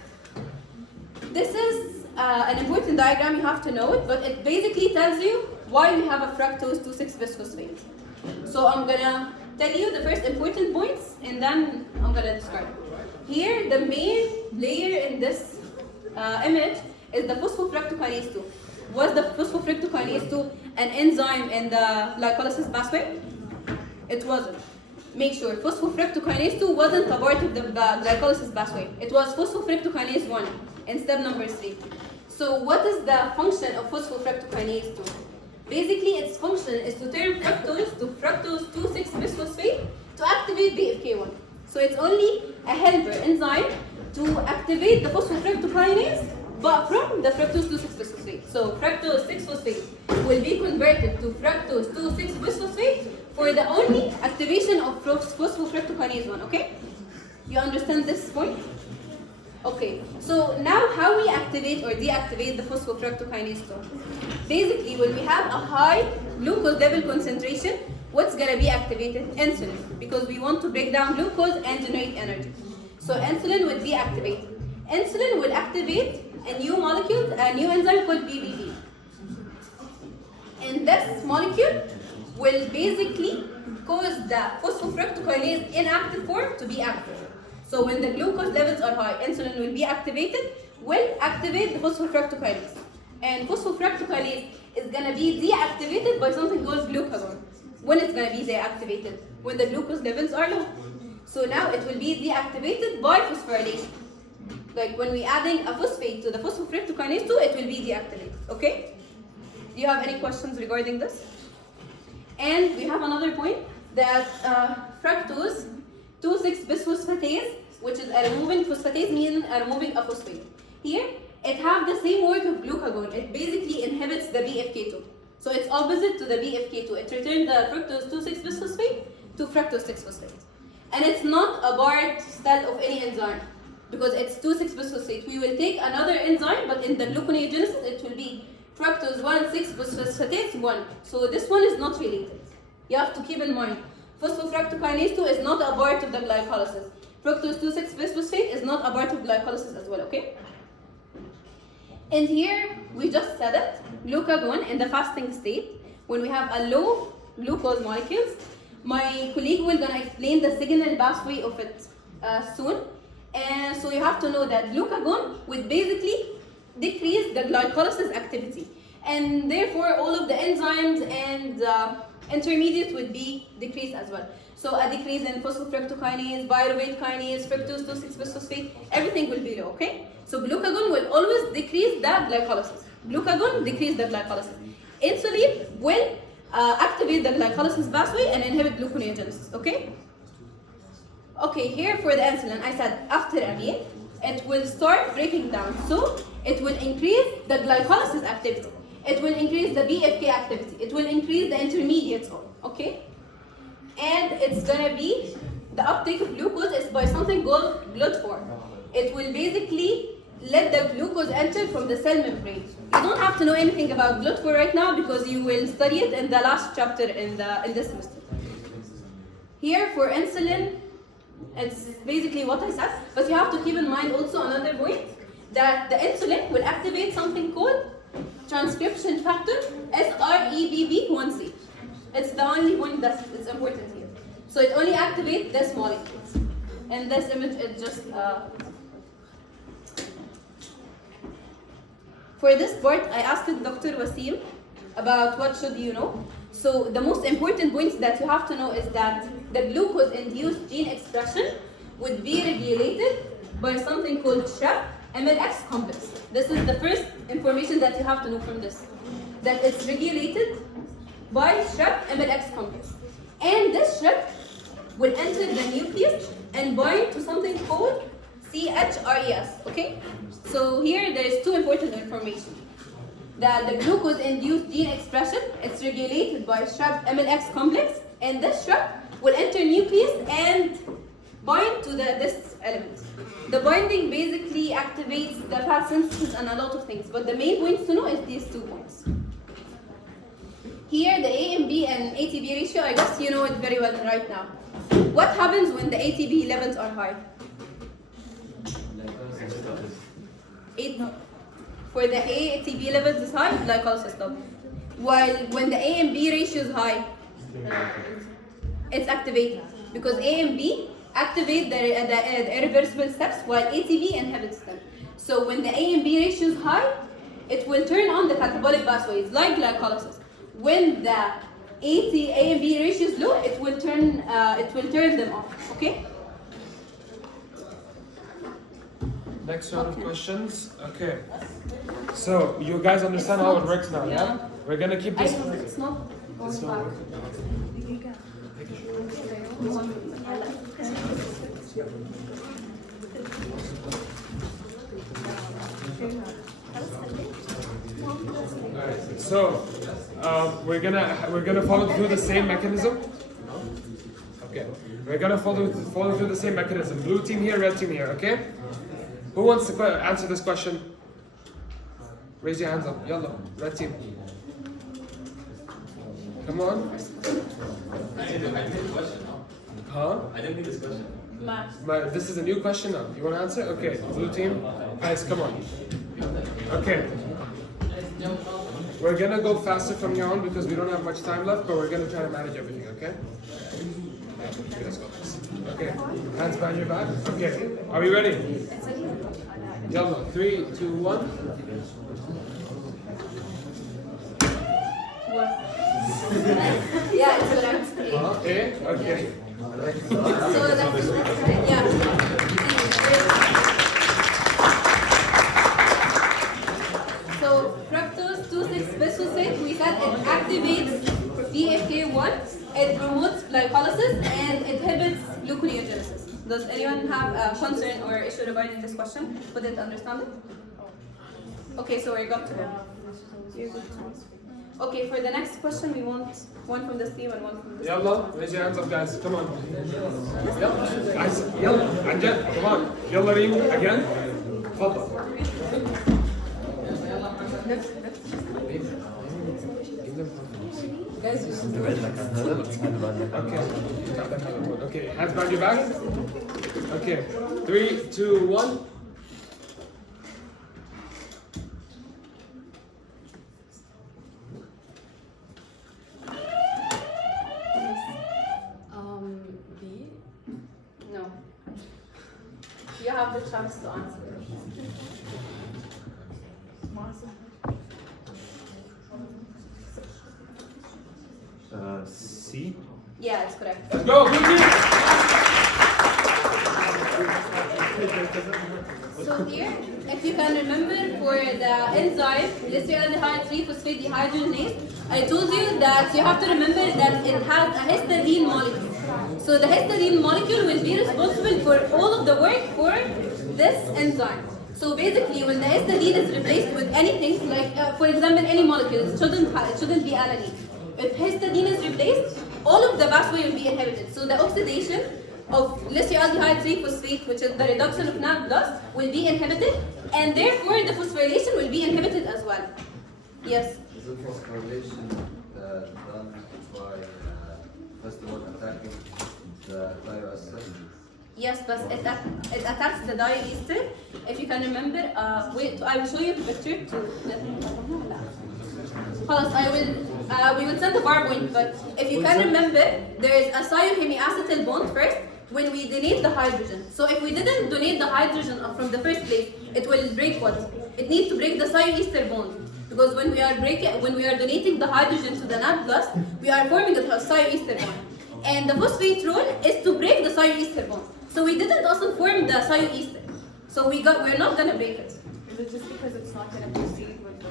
This is an important diagram, you have to know it, but it basically tells you why we have a fructose 2,6-bisphosphate. So I'm gonna tell you the first important points, and then I'm gonna describe it. Here, the main layer in this image is the phosphofructokinase 2. Was the phosphofructokinase 2 an enzyme in the glycolysis pathway? It wasn't. Make sure phosphofructokinase 2 wasn't a part of the glycolysis pathway. It was phosphofructokinase 1 in step number 3. So what is the function of phosphofructokinase 2? Basically, its function is to turn fructose to fructose 2,6-bisphosphate to activate BFK1. So it's only a helper enzyme to activate the phosphofructokinase, but from the fructose 2,6-bisphosphate. So fructose 6-phosphate will be converted to fructose 2,6-bisphosphate for the only activation of phosphofructokinase 1, okay? You understand this point? Okay, so now how we activate or deactivate the phosphofructokinase 2? Basically, when we have a high glucose level concentration, what's gonna be activated? Insulin, because we want to break down glucose and generate energy. So insulin will be activated. Insulin will activate a new molecule, a new enzyme called BBB. And this molecule will basically cause the phosphofructokinase inactive form to be active. So when the glucose levels are high, insulin will be activated, will activate the phosphofructokinase. And phosphofructokinase is going to be deactivated by something called glucagon. When it's going to be deactivated? When the glucose levels are low. So now it will be deactivated by phosphorylation. Like when we're adding a phosphate to the phosphofructokinase 2, it will be deactivated, okay? Do you have any questions regarding this? And we have another point that fructose 2,6-bisphosphatase, which is a removing phosphatase, meaning a removing a phosphate. Here, it has the same work of glucagon. It basically inhibits the BFK2. So it's opposite to the BFK2. It returns the fructose 2,6-bisphosphate to fructose 6-phosphate. And it's not a part cell of any enzyme because it's 2,6-bisphosphate. We will take another enzyme, but in the gluconeogenesis, it will be fructose 1,6-bisphosphatase 1. So this one is not related. You have to keep in mind, phosphofructokinase 2 is not a part of the glycolysis. Fructose 2,6-bisphosphate is not a part of glycolysis as well, okay? And here, we just said it, glucagon in the fasting state, when we have a low glucose molecules, my colleague will gonna explain the signal pathway of it soon. And so you have to know that glucagon would basically decrease the glycolysis activity. And therefore, all of the enzymes and intermediates would be decreased as well. So a decrease in phosphofructokinase, pyruvate kinase, fructose 2,6-bisphosphate, everything will be low, okay? So glucagon will always decrease the glycolysis. Glucagon decrease the glycolysis. Insulin will activate the glycolysis pathway and inhibit gluconeogenesis, okay? Okay, here for the insulin, I said after a meal, it will start breaking down. So it will increase the glycolysis activity. It will increase the BFK activity. It will increase the intermediates, okay? And it's gonna be, the uptake of glucose is by something called GLUT4. It will basically let the glucose enter from the cell membrane. You don't have to know anything about GLUT4 right now because you will study it in the last chapter in this semester. Here for insulin, it's basically what I said, but you have to keep in mind also another point, that the insulin will activate something called transcription factor SREBB1C. It's the only point that's important here. So it only activates this molecule. And this image is just for this part, I asked Dr. Wasim about what should you know. So the most important points that you have to know is that the glucose-induced gene expression would be regulated by something called SHREP MLX complex. This is the first information that you have to know from this. That it's regulated by SHREP MLX complex. And this SHREP will enter the nucleus and bind to something called CHRES, okay? So here there is two important information. That the glucose-induced gene expression, it's regulated by strep MLX complex, and this strep will enter nucleus and bind to this element. The binding basically activates the fat synthesis and a lot of things, but the main points to know is these 2 points. Here the AMB and ATP ratio, I guess you know it very well right now. What happens when the ATP levels are high? For the ATP levels is high, glycolysis stops. While when the A and B ratio is high, it's activated because A and B activate the irreversible steps while ATP inhibits them. So when the A and B ratio is high, it will turn on the catabolic pathways like glycolysis. When the A and B ratio is low, it will turn them off. Okay. Next round of questions. Okay. So you guys understand how it works now, yeah? We're gonna keep this. It's not going back. Alright, so we're gonna follow through the same mechanism. Okay, we're gonna follow through the same mechanism. Blue team here, red team here. Okay. Who wants to answer this question? Raise your hands up. Yalla, red team. Come on. I didn't need the question. Huh? I didn't need this question. This is a new question now. You want to answer? Okay. Blue team. Guys, come on. Okay. We're gonna go faster from here on because we don't have much time left, but we're gonna try to manage everything. Okay? Let's go. Okay. Hands behind your back. Okay. Are we ready? Yalla. 3, 2, 1. Yeah, it's correct. A. Okay. So that's yeah. So fructose 2,6-bisphosphate, we said it activates BFK1, it promotes glycolysis, and inhibits gluconeogenesis. Does anyone have a concern or issue regarding this question? But didn't understand it? Okay, so we're good to go. Okay, for the next question, we want one from this team and one from this team. Yalla, raise your hands up, guys. Come on. Yalla, guys. Yalla, Anjad, come on. Yalla, Reem, again. Tfadal. Guys, Okay, hands behind your back. Okay, 3, 2, 1. B? No. You have the chance to answer. C? Yeah, it's correct. Let's go, good team. So here, if you can remember for the enzyme, glyceraldehyde 3-phosphate dehydrogenase, I told you that you have to remember that it has a histidine molecule. So the histidine molecule will be responsible for all of the work for this enzyme. So basically, when the histidine is replaced with anything, like for example, any molecule, it shouldn't be alanine. If histidine is replaced, all of the pathway will be inhibited. So the oxidation of glyceraldehyde 3-phosphate, which is the reduction of NAD+, will be inhibited, and therefore the phosphorylation will be inhibited as well. Yes? Is the phosphorylation done by, first of all, attacking the thioester? Yes, but it attacks the diester. If you can remember, wait, I will show you the picture to let me know. We will send the PowerPoint, but if you can remember, there is a thiohemiacetyl bond first when we donate the hydrogen. So if we didn't donate the hydrogen from the first place, it will break what? It needs to break the thioester bond. Because when we are donating the hydrogen to the NAD+, we are forming a thioester bond. And the phosphate role is to break the thioester bond. So we didn't also form the thioester. So we're not gonna break it. Is it just because it's not going to proceed with the...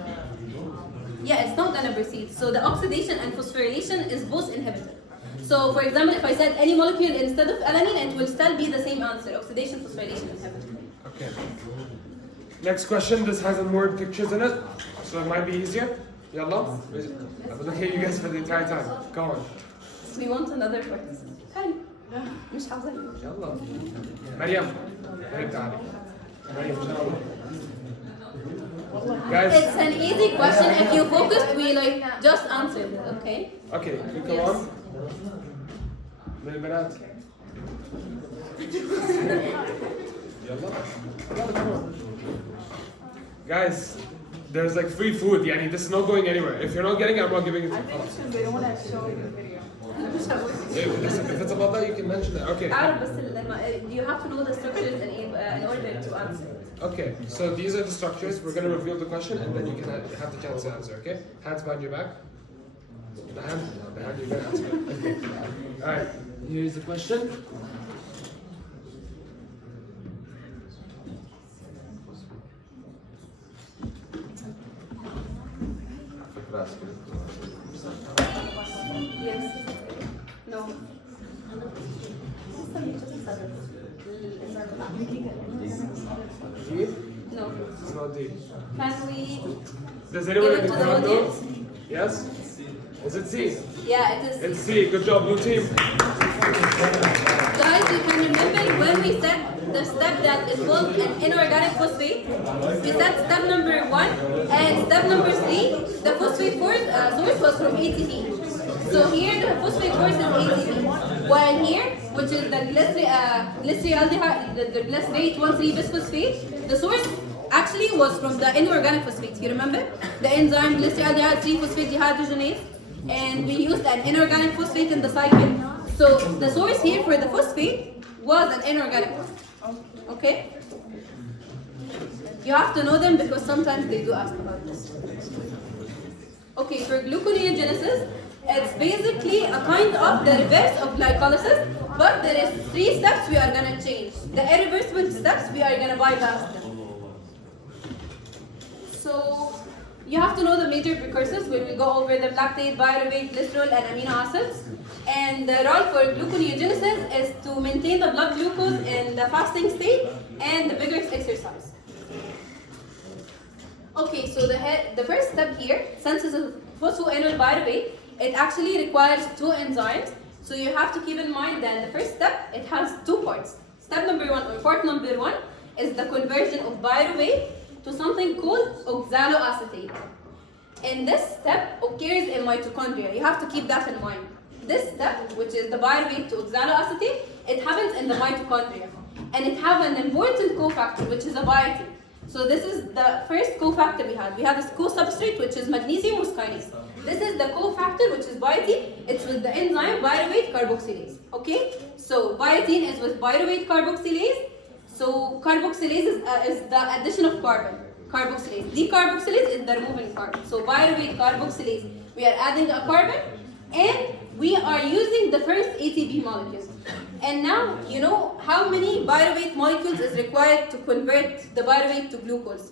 Yeah, it's not gonna proceed. So the oxidation and phosphorylation is both inhibited. So for example, if I said any molecule instead of alanine, it will still be the same answer, oxidation, phosphorylation, inhibited. Okay. Next question. This has some word pictures in it, so it might be easier. Yalla. I've been looking at you guys for the entire time. Go on. We want another participant. هاي مش حافظة. يلا مريم تعالي مريم إن شاء الله. Guys, It's an easy question. If you focus, we like just answer it, okay? okay, you come on. من البنات. يلا. come on. Guys, there's like free food. Yani, this is not going anywhere. If you're not getting it, I'm not giving it to I you. think it's because they don't want to show you the video. If it's about that, you can mention it. Okay. أعرف بس you have to know the structures in order to answer it. Okay, so these are the structures. We're going to reveal the question and then you can have the chance to answer, okay? Hands behind your back. The hand behind you're going to answer it. Okay. Alright, here's the question. Yes. No. D? No. It's not D. Can we? Does anyone Give in it the to the crowd know? audience? Yes? Is it C? Yeah, it is. It's C. Good job, blue team. Guys, you can remember when we said the step that involved an inorganic phosphate? We said step number 1 and step number 3, the phosphate source was from ATP. So here the phosphate source is ATP. While here, which is the glyceraldehyde, the glycerate 1,3 bisphosphate, the source actually was from the inorganic phosphate. You remember? The enzyme glyceraldehyde 3-phosphate dehydrogenase. And we used an inorganic phosphate in the cycle. So the source here for the phosphate was an inorganic one. Okay? You have to know them because sometimes they do ask about this. Okay, for gluconeogenesis, it's basically a kind of the reverse of glycolysis, but there is 3 steps we are gonna change. The irreversible steps we are gonna bypass them. So you have to know the major precursors when we go over the lactate, pyruvate, glycerol, and amino acids. And the role for gluconeogenesis is to maintain the blood glucose in the fasting state and the vigorous exercise. Okay, so the first step here, since it's a phosphoenol pyruvate, it actually requires 2 enzymes. So you have to keep in mind that the first step, it has 2 parts. Step number 1, or part number 1, is the conversion of pyruvate to something called oxaloacetate. And this step occurs in mitochondria. You have to keep that in mind. This step, which is the pyruvate to oxaloacetate, it happens in the mitochondria. And it has an important cofactor, which is a biotin. So this is the first cofactor we have. We have this co-substrate, which is magnesium kinase. This is the cofactor, which is biotin. It's with the enzyme pyruvate carboxylase. Okay? So biotin is with pyruvate carboxylase. So carboxylase is the addition of carbon. Carboxylase. Decarboxylase is the removing carbon. So pyruvate carboxylase, we are adding a carbon, and we are using the first ATP molecules. And now, you know how many pyruvate molecules is required to convert the pyruvate to glucose?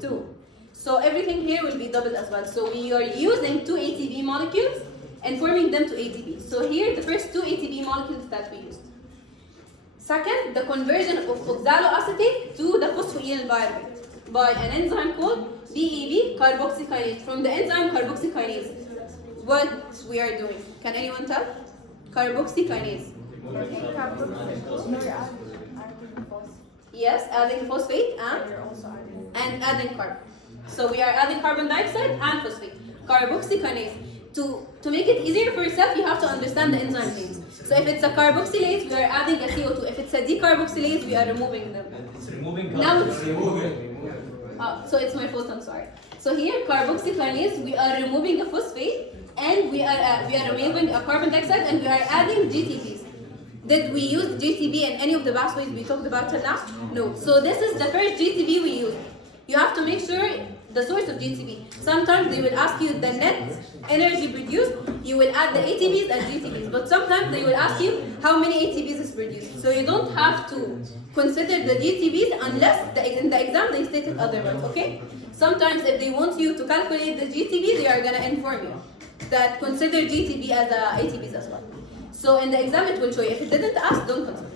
2. So everything here will be doubled as well. So we are using 2 ATP molecules and forming them to ATP. So here, the first 2 ATP molecules that we used. Second, the conversion of oxaloacetate to the phosphoenol pyruvate by an enzyme called BEP carboxykinase. From the enzyme carboxykinase, what we are doing? Can anyone tell? Carboxykinase. I think carboxylase. No, you're adding phosphate. Yes, adding phosphate You're also adding. and adding carbon. So we are adding carbon dioxide and phosphate. Carboxykinase. To make it easier for yourself, you have to understand the enzyme names. So if it's a carboxylase, we are adding a CO2. If it's a decarboxylase, we are removing them. It's removing Now carbon. it's so it's my fault. I'm sorry. So here, carboxykinase, we are removing a phosphate, and we are removing a carbon dioxide, and we are adding GTPs. Did we use GTP in any of the pathways we talked about till now? No. So this is the first GTP we use. You have to make sure the source of GTP. Sometimes they will ask you the net energy produced. You will add the ATPs and GTPs. But sometimes they will ask you how many ATPs is produced. So you don't have to consider the GTPs unless in the exam they stated otherwise. Okay? Sometimes if they want you to calculate the GTP, they are gonna inform you that consider GTP as ATPs as well. So in the exam it will show you. If it didn't ask, don't consider.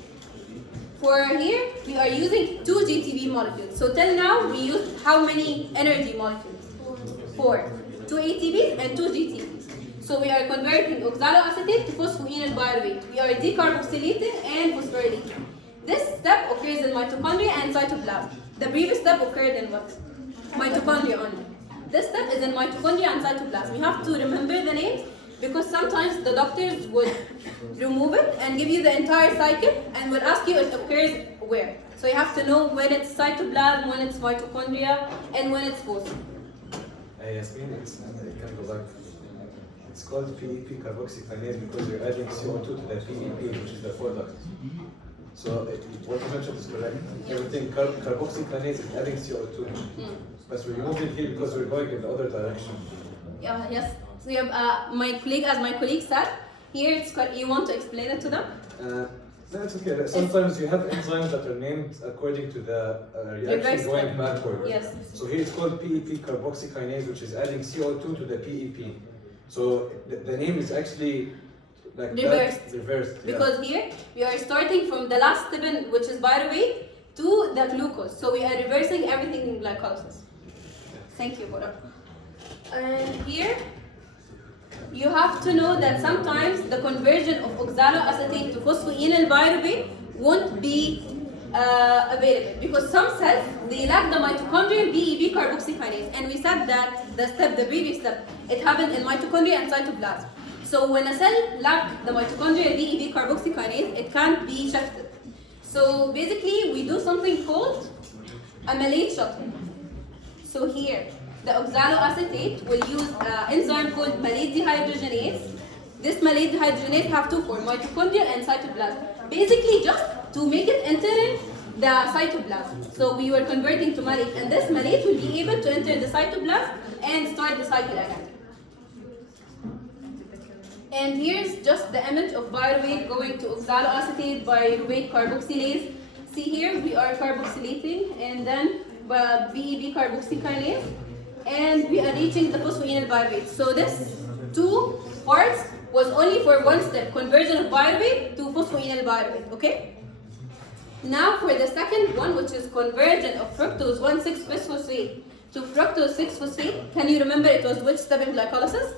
For here, we are using 2 GTB molecules. So till now, we used how many energy molecules? 4. 2 ATPs and 2 GTBs. So we are converting oxaloacetate to phosphoenol pyruvate. We are decarboxylating and phosphorylating. This step occurs in mitochondria and cytoplasm. The previous step occurred in what? Mitochondria only. This step is in mitochondria and cytoplasm. You have to remember the names because sometimes the doctors would remove it and give you the entire cycle and will ask you it occurs where. So you have to know when it's cytoplasm, when it's mitochondria, and when it's phospho. Yasmin, it can go back. It's called PEP carboxykinase because you're adding CO2 to the PEP, which is the product. So what you mentioned is correct. Everything carboxykinase is adding CO2, but we're moving here because we're going in the other direction. Yeah, yes. So you have as my colleague said, here it's you want to explain it to them? No, it's okay. Sometimes you have enzymes that are named according to the reaction going backward. Yes. So here it's called PEP carboxykinase, which is adding CO2 to the PEP. So the name is actually like Reversed. Reversed. Yeah. Because here we are starting from the last step, which is pyruvate, to the glucose. So we are reversing everything in glycolysis. Thank you, Malak. And here you have to know that sometimes the conversion of oxaloacetate to phosphoenol pyruvate won't be available because some cells they lack the mitochondrial BEP carboxykinase, and we said that the previous step, it happened in mitochondria and cytoplasm. So when a cell lacks the mitochondrial BEP carboxykinase, it can't be shifted. So basically, we do something called a malate shuttle. So here, the oxaloacetate will use an enzyme called malate dehydrogenase. This malate dehydrogenase have 2 forms, mitochondria and cytoplasm. Basically, just to make it enter in the cytoplasm. So we were converting to malate, and this malate will be able to enter the cytoplasm and start the cycle again. And here's just the image of pyruvate going to oxaloacetate pyruvate carboxylase. See here, we are carboxylating, and then BEP carboxykinase, and we are reaching the phosphoenol pyruvate. So this 2 parts was only for one step, conversion of pyruvate to phosphoenol pyruvate, okay? Now for the second one, which is conversion of fructose 1,6-bisphosphate to fructose 6-phosphate. Can you remember it was which step in glycolysis?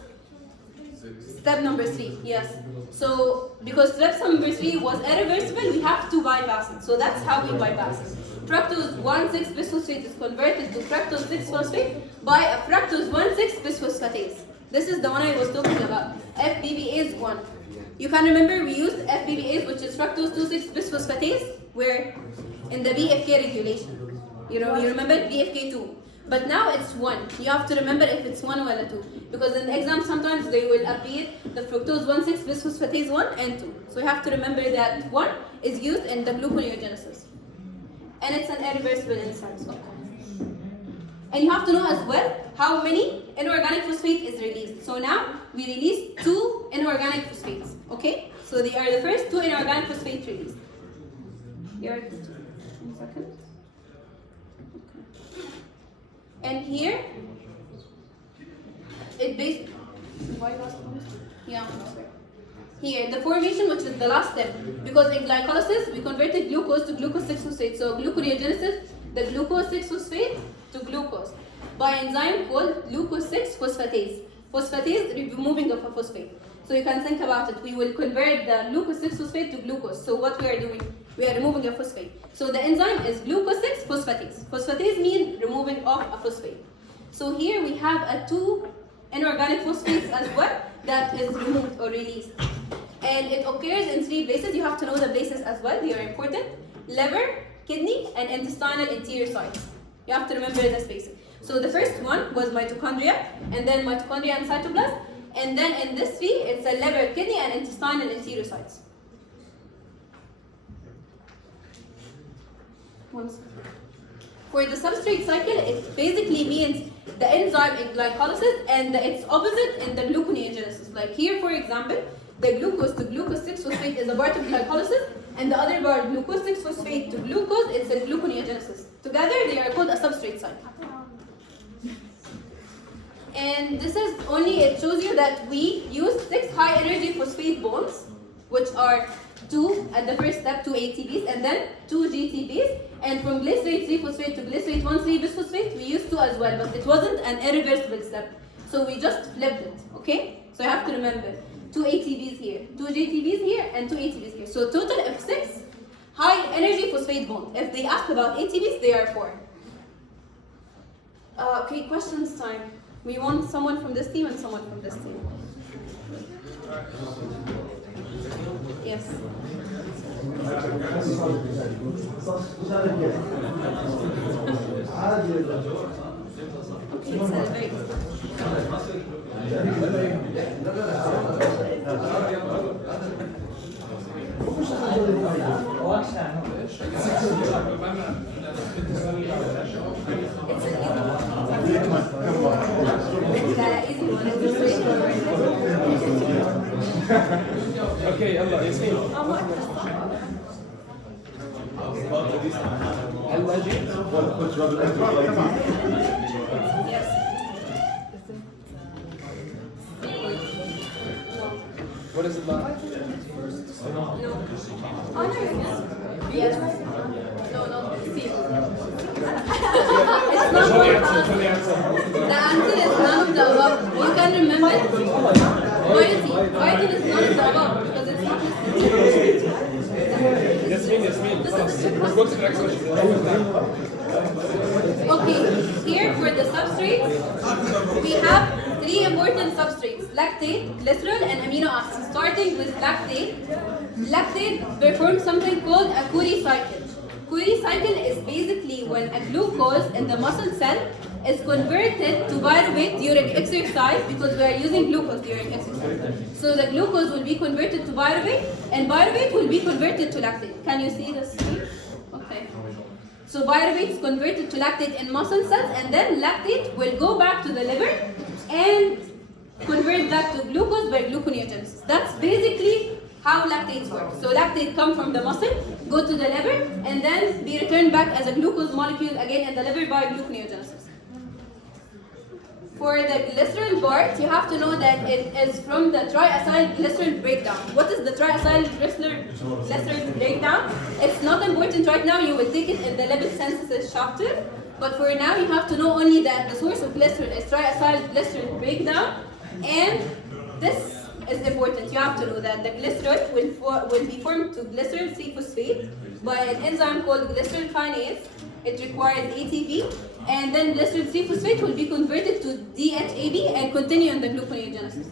Step number 3, yes. So because step number 3 was irreversible, we have to bypass it. So that's how we bypass it. Fructose 1,6-bisphosphate is converted to fructose 6-phosphate by a fructose 1,6-bisphosphatase. This is the one I was talking about, FBBase 1. You can remember we used FBBase, which is fructose 2,6-bisphosphatase, where in the BFK regulation. You remember BFK2. But now it's 1. You have to remember if it's 1 or 2. Because in the exam sometimes they will appear the fructose 1,6-bisphosphatase 1 and 2. So you have to remember that 1 is used in the gluconeogenesis. And it's an irreversible enzyme. So. And you have to know as well how many inorganic phosphate is released. So now we release 2 inorganic phosphates. Okay? So they are the first 2 inorganic phosphate released. Here, 1 second. Okay. And here, it based. Yeah. Here, the formation, which is the last step, because in glycolysis we converted glucose to glucose 6-phosphate. So gluconeogenesis, the glucose 6-phosphate to glucose by enzyme called glucose 6-phosphatase. Phosphatase is removing of a phosphate. So you can think about it. We will convert the glucose 6-phosphate to glucose. So what we are doing? We are removing a phosphate. So the enzyme is glucose 6-phosphatase. Phosphatase means removing of a phosphate. So here we have a 2 inorganic phosphates as well that is removed or released. And it occurs in 3 places. You have to know the places as well. They are important. Liver, kidney, and intestinal interior sites. You have to remember the spaces. So the first one was mitochondria, and then mitochondria and cytoplasm. And then in this 3, it's a liver, kidney, and intestinal interior sites. For the substrate cycle, it basically means the enzyme in glycolysis and its opposite in the gluconeogenesis. Like here, for example, the glucose to glucose 6-phosphate is a part of glycolysis, and the other part, glucose 6-phosphate to glucose, it's a gluconeogenesis. Together, they are called a substrate cycle. And this is only, it shows you that we use 6 high energy phosphate bonds, which are at the first step, 2 ATPs, and then 2 GTPs. And from glycerate 3-phosphate to glycerate 1,3-bisphosphate, we used 2 as well, but it wasn't an irreversible step. So we just flipped it, okay? So you have to remember, 2 ATPs here, 2 GTPs here, and 2 ATPs here. So total of 6 high energy phosphate bond. If they ask about ATPs, they are 4. Okay, questions time. We want someone from this team and someone from this team. Yes. Okay, celebrate. It's an easy one. Okay, يلا ياسمين. Yes. What is it like? No. Oh, no. Yes. No, no. See. It's not Show the answer, show the answer. the answer is none of the above. You can remember. Why is is none of the above because it's not listed. Yasmin, let's go to the next question. Okay, here for the substrates, we have 3 important substrates: lactate, glycerol, and amino acids. Starting with lactate. Lactate performs something called a Curie cycle. Curie cycle is basically when a glucose in the muscle cell is converted to pyruvate during exercise because we are using glucose during exercise. So the glucose will be converted to pyruvate and pyruvate will be converted to lactate. Can you see this? Okay. So pyruvate is converted to lactate in muscle cells and then lactate will go back to the liver and convert that to glucose by gluconeogenesis. That's basically how lactates work. So lactate come from the muscle, go to the liver, and then be returned back as a glucose molecule again in the liver by gluconeogenesis. For the glycerol part, you have to know that it is from the triacyl glycerol breakdown. What is the triacyl glycerol breakdown? It's not important right now, you will take it in the lipid synthesis chapter. But for now, you have to know only that the source of glycerol is triacyl glycerol breakdown. And this is important. You have to know that the glycerol will be formed to glycerol 3-phosphate by an enzyme called glycerol kinase. It requires ATP, and then glycerol 3-phosphate will be converted to DHAB and continue in the gluconeogenesis.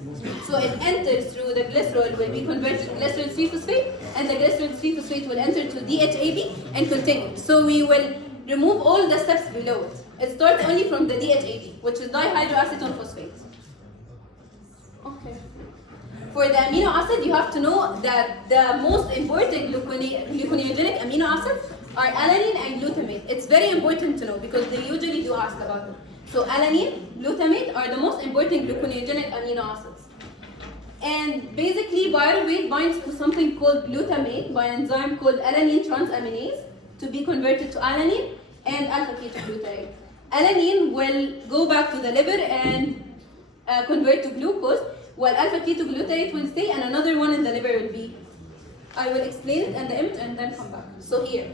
So it enters through the glycerol, will be converted to glycerol 3-phosphate, and the glycerol 3-phosphate will enter to DHAB and continue. So we will remove all the steps below it. It starts only from the DHAB, which is dihydroacetone phosphate. Okay. For the amino acid, you have to know that the most important gluconeogenic amino acids are alanine and glutamate. It's very important to know because they usually do ask about them. So alanine, glutamate are the most important gluconeogenic amino acids. And basically, pyruvate binds to something called glutamate by an enzyme called alanine transaminase to be converted to alanine and alpha-ketoglutarate. Alanine will go back to the liver and convert to glucose, while alpha-ketoglutarate will stay and another one in the liver will be. I will explain it in the image and then come back. So here,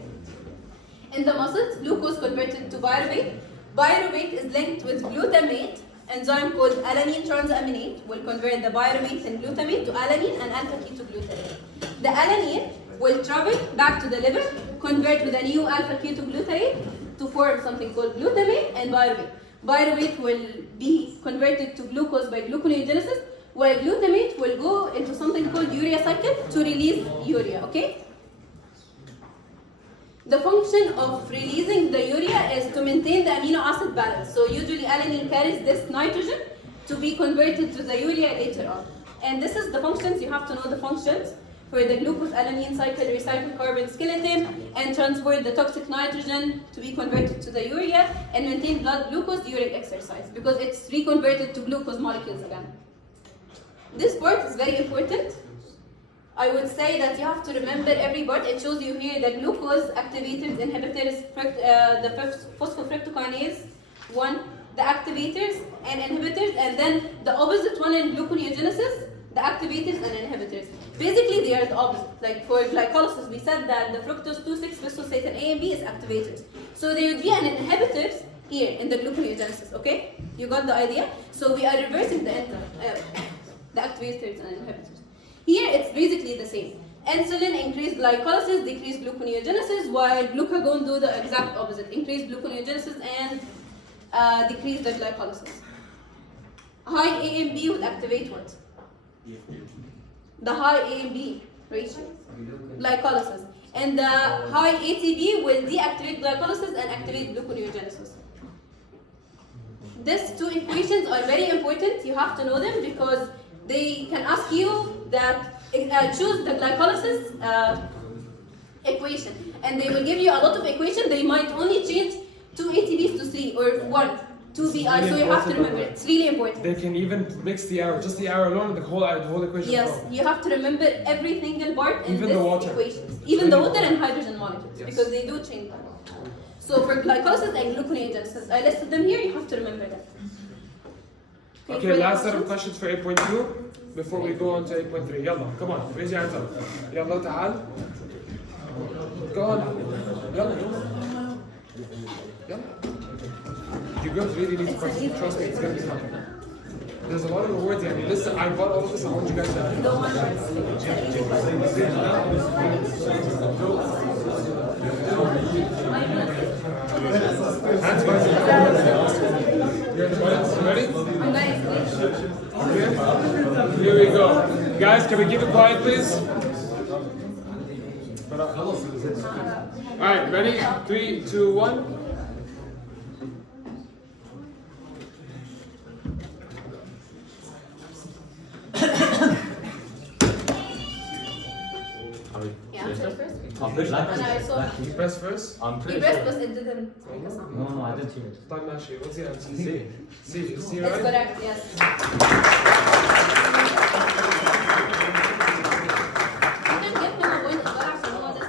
in the muscles, glucose converted to pyruvate. Pyruvate is linked with glutamate, enzyme called alanine transaminase will convert the pyruvate and glutamate to alanine and alpha-ketoglutarate. The alanine will travel back to the liver, convert with a new alpha-ketoglutarate to form something called glutamate and pyruvate. Pyruvate will be converted to glucose by gluconeogenesis, while glutamate will go into something called urea cycle to release urea, okay? The function of releasing the urea is to maintain the amino acid balance. So usually alanine carries this nitrogen to be converted to the urea later on. And this is the functions, you have to know the functions for the glucose-alanine cycle, recycle carbon skeleton, and transport the toxic nitrogen to be converted to the urea and maintain blood glucose during exercise because it's reconverted to glucose molecules again. This part is very important. I would say that you have to remember every part. It shows you here the glucose activators, inhibitors, the phosphofructokinase 1, the activators and inhibitors, and then the opposite one in gluconeogenesis, the activators and inhibitors. Basically, they are the opposite. Like for glycolysis, we said that the fructose 2,6-bisphosphate A and B is activators. So there would be an inhibitors here in the gluconeogenesis. Okay, you got the idea? So we are reversing the activators and inhibitors. Here, it's basically the same. Insulin increase glycolysis, decrease gluconeogenesis, while glucagon do the exact opposite, increase gluconeogenesis and decrease the glycolysis. High A and B would activate what? The high A and B ratio, glycolysis. And the high ATP will deactivate glycolysis and activate gluconeogenesis. These two equations are very important. You have to know them because they can ask you that choose the glycolysis equation, and they will give you a lot of equations. They might only change 2 ATPs to 3 or 1, 2 VI, so you have to remember it. It's really important. They can even mix the arrow, just the arrow alone, the whole equation. Yes, you have to remember every single part in Even this the water. equations. Even the water and hydrogen molecules, because they do change them. So for glycolysis and gluconeogenesis, I listed them here, you have to remember that. Okay, last set of questions for 8.2 before we go on to 8.3. Yalla, come on, raise your hands up. Yalla, ta'al. Go on. Yalla. Yalla. You girls really need to practice. Trust me, it's going to be fun. There's a lot of rewards here. I mean, listen, I bought all of this. I want you guys to have it. Hands back. You're in the buttons. You ready? Okay. Here we go. Guys, can we keep it quiet, please? Alright, ready? 3, 2, 1. I'm pretty sure. And I saw You press first? I'm he pretty pressed, sure. but it didn't make a sound. No, I didn't hear it. Time Nashi, what's the answer? See. C. C, It's right? correct, yes. You can give him a point as well, actually, no, this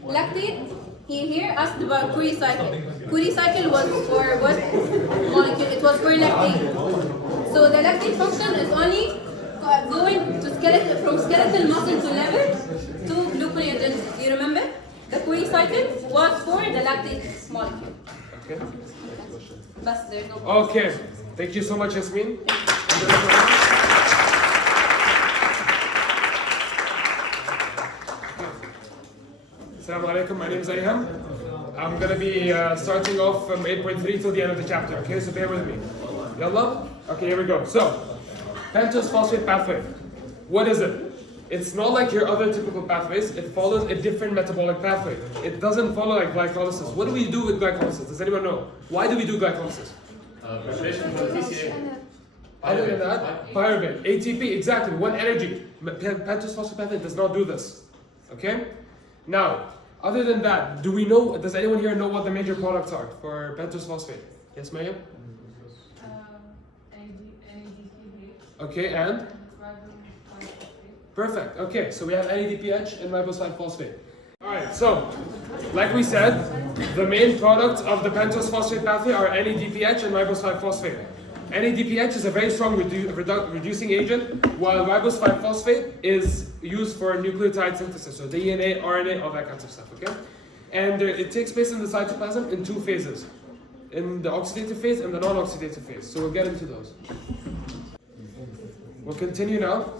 one. Okay. Lactate, he here asked about Curie cycle. Curie cycle was for what molecule? It was for lactate. So the lactate function is only going to from skeletal muscle to lever to gluconeogenesis. You remember? The Curie cycle was for the lactate molecule. Okay. But there's no. Okay. Thank you so much, Yasmin. Assalamu alaikum, my name is Ayham. I'm going to be starting off from 8.3 till the end of the chapter, okay? So bear with me. Yalla? Okay, here we go. So, pentose phosphate pathway. What is it? It's not like your other typical pathways. It follows a different metabolic pathway. It doesn't follow like glycolysis. What do we do with glycolysis? Does anyone know? Why do we do glycolysis? Preparation for the TCA. Other than that, pyruvate, ATP, exactly, one energy. Pentose phosphate pathway does not do this. Okay? Now, other than that, do we know, does anyone here know what the major products are for pentose phosphate? Yes, Maya? Okay, and? Perfect. Okay, so we have NADPH and ribose 5-phosphate. Alright, so, like we said, the main products of the pentose phosphate pathway are NADPH and ribose 5-phosphate. NADPH is a very strong reducing agent, while ribose 5-phosphate is used for nucleotide synthesis, so DNA, RNA, all that kinds of stuff, okay? And it takes place in the cytoplasm in 2 phases, in the oxidative phase and the non-oxidative phase, so we'll get into those. We'll continue now.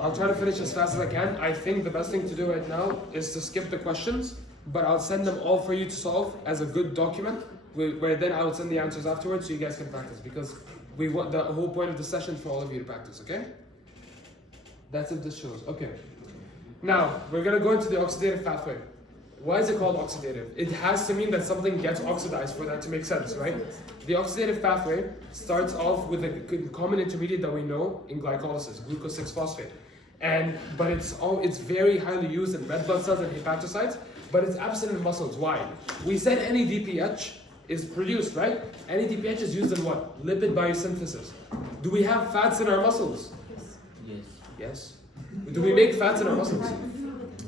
I'll try to finish as fast as I can. I think the best thing to do right now is to skip the questions, but I'll send them all for you to solve as a good document, where then I will send the answers afterwards so you guys can practice, because we want the whole point of the session for all of you to practice, okay? That's what this shows. Okay. Now, we're going to go into the oxidative pathway. Why is it called oxidative? It has to mean that something gets oxidized for that to make sense, right? The oxidative pathway starts off with a common intermediate that we know in glycolysis, glucose 6-phosphate. But it's very highly used in red blood cells and hepatocytes, but it's absent in muscles. Why? We said NADPH is produced, right? NADPH is used in what? Lipid biosynthesis. Do we have fats in our muscles? Yes. Yes. Do we make fats in our muscles?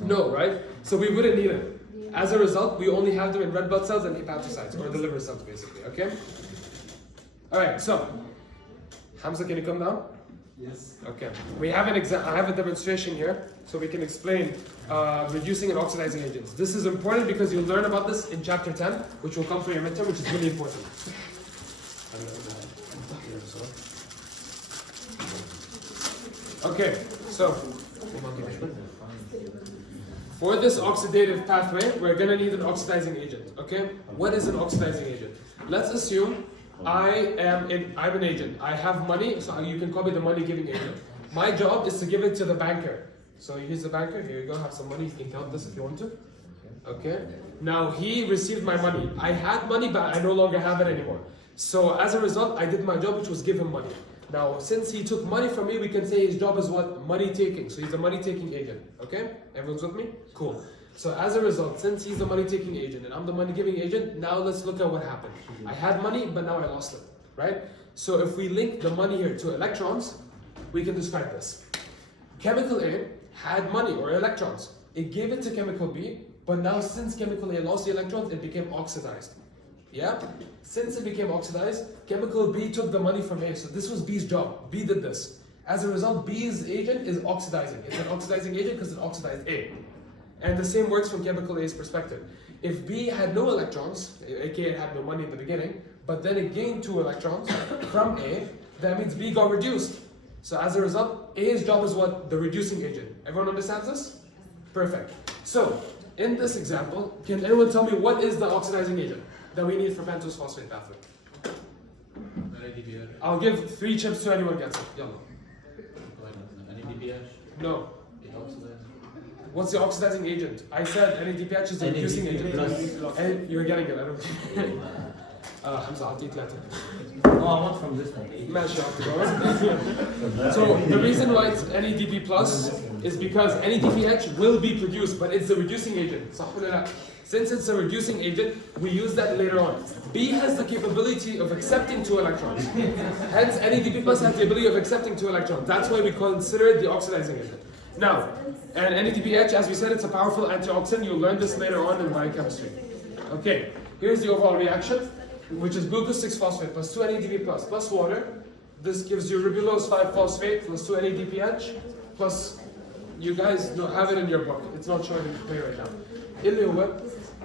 No, right? So we wouldn't need it. As a result, we only have them in red blood cells and hepatocytes, or the liver cells, basically, okay? Alright, so, Hamza, can you come down? Yes. Okay. We have an I have a demonstration here, so we can explain reducing and oxidizing agents. This is important because you'll learn about this in chapter 10, which will come for your midterm, which is really important. Okay, so for this oxidative pathway, we're gonna need an oxidizing agent. Okay, what is an oxidizing agent? Let's assume I'm an agent. I have money, so you can call me the money-giving agent. My job is to give it to the banker. So here's the banker. Here you go. Have some money. You can count this if you want to. Okay. Now he received my money. I had money, but I no longer have it anymore. So as a result, I did my job, which was give him money. Now, since he took money from me, we can say his job is what? Money taking. So he's a money taking agent. Okay? Everyone's with me? Cool. So as a result, since he's the money taking agent and I'm the money giving agent, now let's look at what happened. I had money, but now I lost it. Right? So if we link the money here to electrons, we can describe this. Chemical A had money or electrons. It gave it to chemical B, but now since chemical A lost the electrons, it became oxidized. Yeah? Since it became oxidized, chemical B took the money from A. So this was B's job. B did this. As a result, B's agent is oxidizing. It's an oxidizing agent because it oxidized A. And the same works from chemical A's perspective. If B had no electrons, aka it had no money in the beginning, but then it gained 2 electrons from A, that means B got reduced. So as a result, A's job is what? The reducing agent. Everyone understands this? Perfect. So, in this example, can anyone tell me what is the oxidizing agent that we need for pentose phosphate pathway? NADPH. I'll give 3 chips to anyone gets it. Yalla. NADPH. No. It oxidizes. What's the oxidizing agent? I said NADPH is the reducing agent. And you're getting it, I don't Hamza, I'll take that. Oh, I want from this one. ماشي So the reason why it's NADP plus is because NADPH will be produced, but it's the reducing agent. صح ولا لا? Since it's a reducing agent, we use that later on. B has the capability of accepting 2 electrons. Hence, NADP plus has the ability of accepting 2 electrons. That's why we consider it the oxidizing agent. Now, and NADPH, as we said, it's a powerful antioxidant. You'll learn this later on in biochemistry. Okay, here's the overall reaction, which is glucose 6-phosphate plus 2 NADP plus water. This gives you ribulose 5-phosphate plus 2 NADPH plus, you guys have it in your book. It's not showing in the play right now.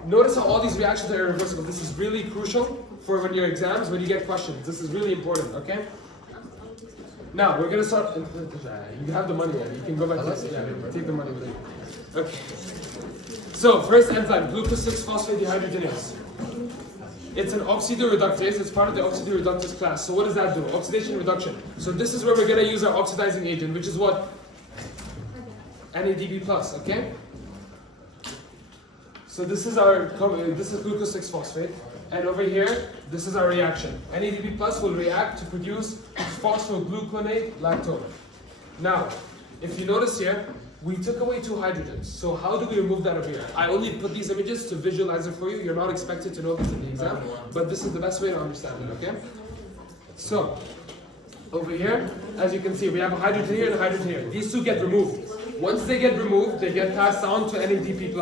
Notice how all these reactions are irreversible. This is really crucial for when your exams, when you get questions. This is really important, okay? Now, we're going to start. You have the money, you can go back to this. Yeah, take the money with you. Okay. So, first enzyme, glucose 6-phosphate dehydrogenase. It's an oxidoreductase. It's part of the oxidoreductase class. So what does that do? Oxidation reduction. So this is where we're going to use our oxidizing agent, which is what? NADP+, okay? So this is glucose 6-phosphate. And over here, this is our reaction. NADP+ will react to produce phosphogluconate lactone. Now, if you notice here, we took away 2 hydrogens. So how do we remove that over here? I only put these images to visualize it for you. You're not expected to know this in the exam, but this is the best way to understand it, okay? So, over here, as you can see, we have a hydrogen here and a hydrogen here. These 2 get removed. Once they get removed, they get passed on to NADP+.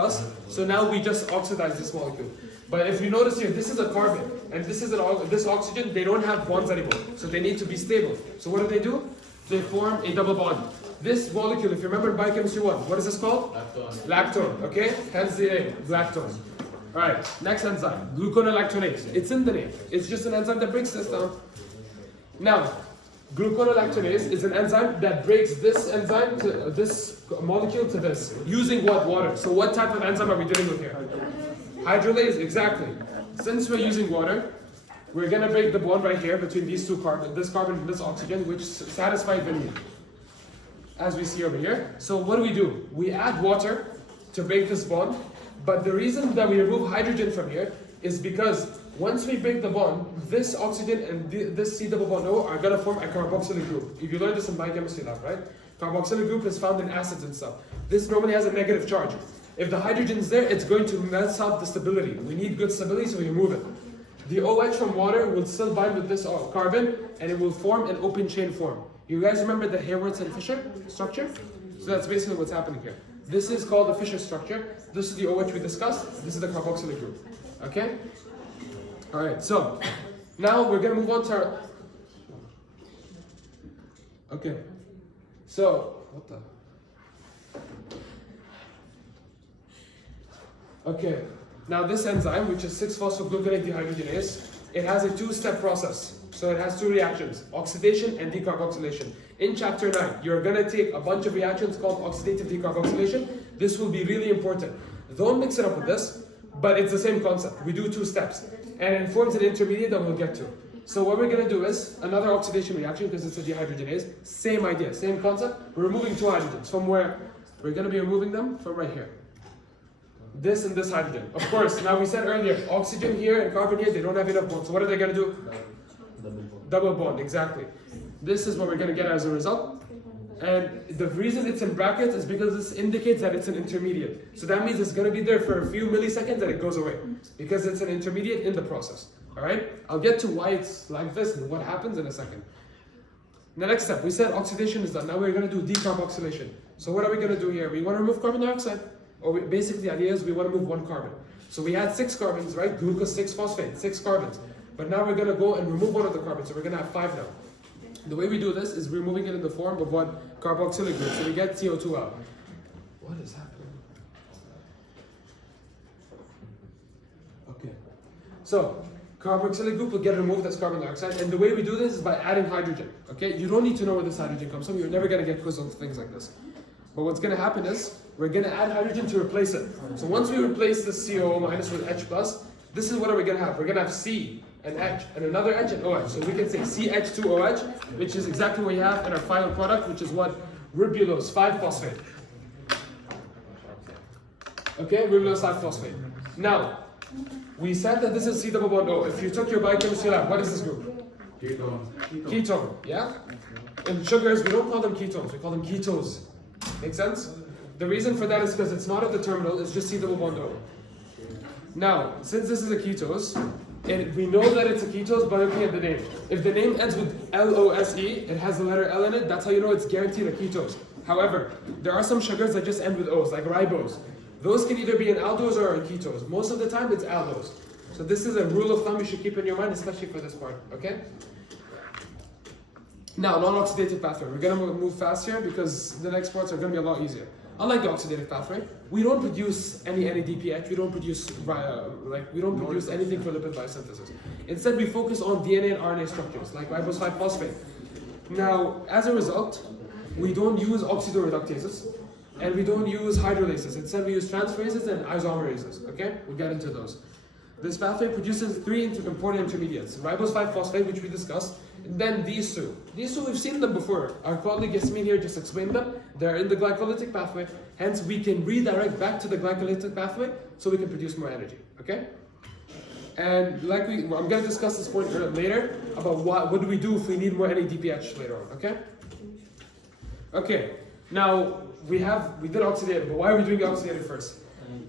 So now we just oxidize this molecule. But if you notice here, this is a carbon, and this oxygen, they don't have bonds anymore. So they need to be stable. So what do? They form a double bond. This molecule, if you remember in biochemistry 1, what is this called? Lactone, okay? Hence the name, lactone. Alright, next enzyme, gluconolactonase. It's in the name. It's just an enzyme that breaks this down. Now, gluconolactonase is an enzyme that breaks this enzyme to this molecule to this, using what? Water. So what type of enzyme are we dealing with here? Hydrolase, exactly. Since we're using water, we're gonna break the bond right here between these 2 carbons, this carbon and this oxygen, which satisfies the need, as we see over here. So what do? We add water to break this bond, but the reason that we remove hydrogen from here is because once we break the bond, this oxygen and this C double bond O are gonna form a carboxylic group. If you learned this in biochemistry lab, right? Carboxylic group is found in acids and stuff. This normally has a negative charge. If the hydrogen is there, it's going to mess up the stability. We need good stability, so we remove it. The OH from water will still bind with this carbon, and it will form an open chain form. You guys remember the Hayward and Fischer structure? So that's basically what's happening here. This is called the Fischer structure. This is the OH we discussed. This is the carboxylic group. Okay? Alright, so now we're going to move on to our... Okay. So, what the? Okay. Now this enzyme, which is 6-phosphogluconate dehydrogenase, it has a two-step process. So it has two reactions, oxidation and decarboxylation. In chapter 9, you're gonna take a bunch of reactions called oxidative decarboxylation. This will be really important. Don't mix it up with this, but it's the same concept. We do two steps, and it forms an intermediate that we'll get to. So what we're gonna do is another oxidation reaction because it's a dehydrogenase. Same idea, same concept. We're removing two hydrogens from where? We're gonna be removing them from right here. This and this hydrogen. Of course, now we said earlier, oxygen here and carbon here, they don't have enough bonds. So what are they gonna do? Double bond, exactly. This is what we're gonna get as a result. And the reason it's in brackets is because this indicates that it's an intermediate. So that means it's gonna be there for a few milliseconds and it goes away. Because it's an intermediate in the process. Alright? I'll get to why it's like this and what happens in a second. The next step, we said oxidation is done. Now we're gonna do decarboxylation. So what are we gonna do here? We wanna remove carbon dioxide. Or basically the idea is we wanna move one carbon. So we had 6 carbons, right? Glucose 6-phosphate, 6 carbons. But now we're gonna go and remove one of the carbons. So we're gonna have 5 now. The way we do this is removing it in the form of what? Carboxylic group. So we get CO2 out. What is happening? Okay. So carboxylic group will get removed as carbon dioxide. And the way we do this is by adding hydrogen. Okay? You don't need to know where this hydrogen comes from. You're never gonna get quizzed on things like this. But what's gonna happen is we're gonna add hydrogen to replace it. So once we replace this CO minus with H plus, this is what are we gonna have? We're gonna have C and H and another H and OH. So we can say CH2OH, which is exactly what we have in our final product, which is what? Ribulose 5-phosphate. Okay, ribulose 5-phosphate. Now, we said that this is C double bond O. If you took your biochemistry lab, what is this group? Ketone, yeah? In sugars, we don't call them ketones, we call them ketos. Make sense? The reason for that is because it's not at the terminal, it's just C double bond O. Now, since this is a ketose, and we know that it's a ketose by looking at the name. If the name ends with LOSE, it has the letter L in it, that's how you know it's guaranteed a ketose. However, there are some sugars that just end with O's, like ribose. Those can either be an aldose or a ketose. Most of the time, it's aldose. So this is a rule of thumb you should keep in your mind, especially for this part, okay? Now, non-oxidative pathway. We're gonna move fast here because the next parts are gonna be a lot easier. Unlike the oxidative pathway, we don't produce any NADPH. We don't produce anything for lipid biosynthesis. Instead, we focus on DNA and RNA structures like ribose 5-phosphate. Now, as a result, we don't use oxidoreductases and we don't use hydrolases. Instead, we use transferases and isomerases. Okay, we'll get into those. This pathway produces 3 important intermediates: ribose 5-phosphate, which we discussed, and then these two. These two, we've seen them before. Our colleague Yasmin here just explained them. They're in the glycolytic pathway. Hence, we can redirect back to the glycolytic pathway so we can produce more energy. Okay? And I'm going to discuss this point later about what do we do if we need more NADPH later on. Okay? Okay. Now we did oxidative, but why are we doing the oxidative first?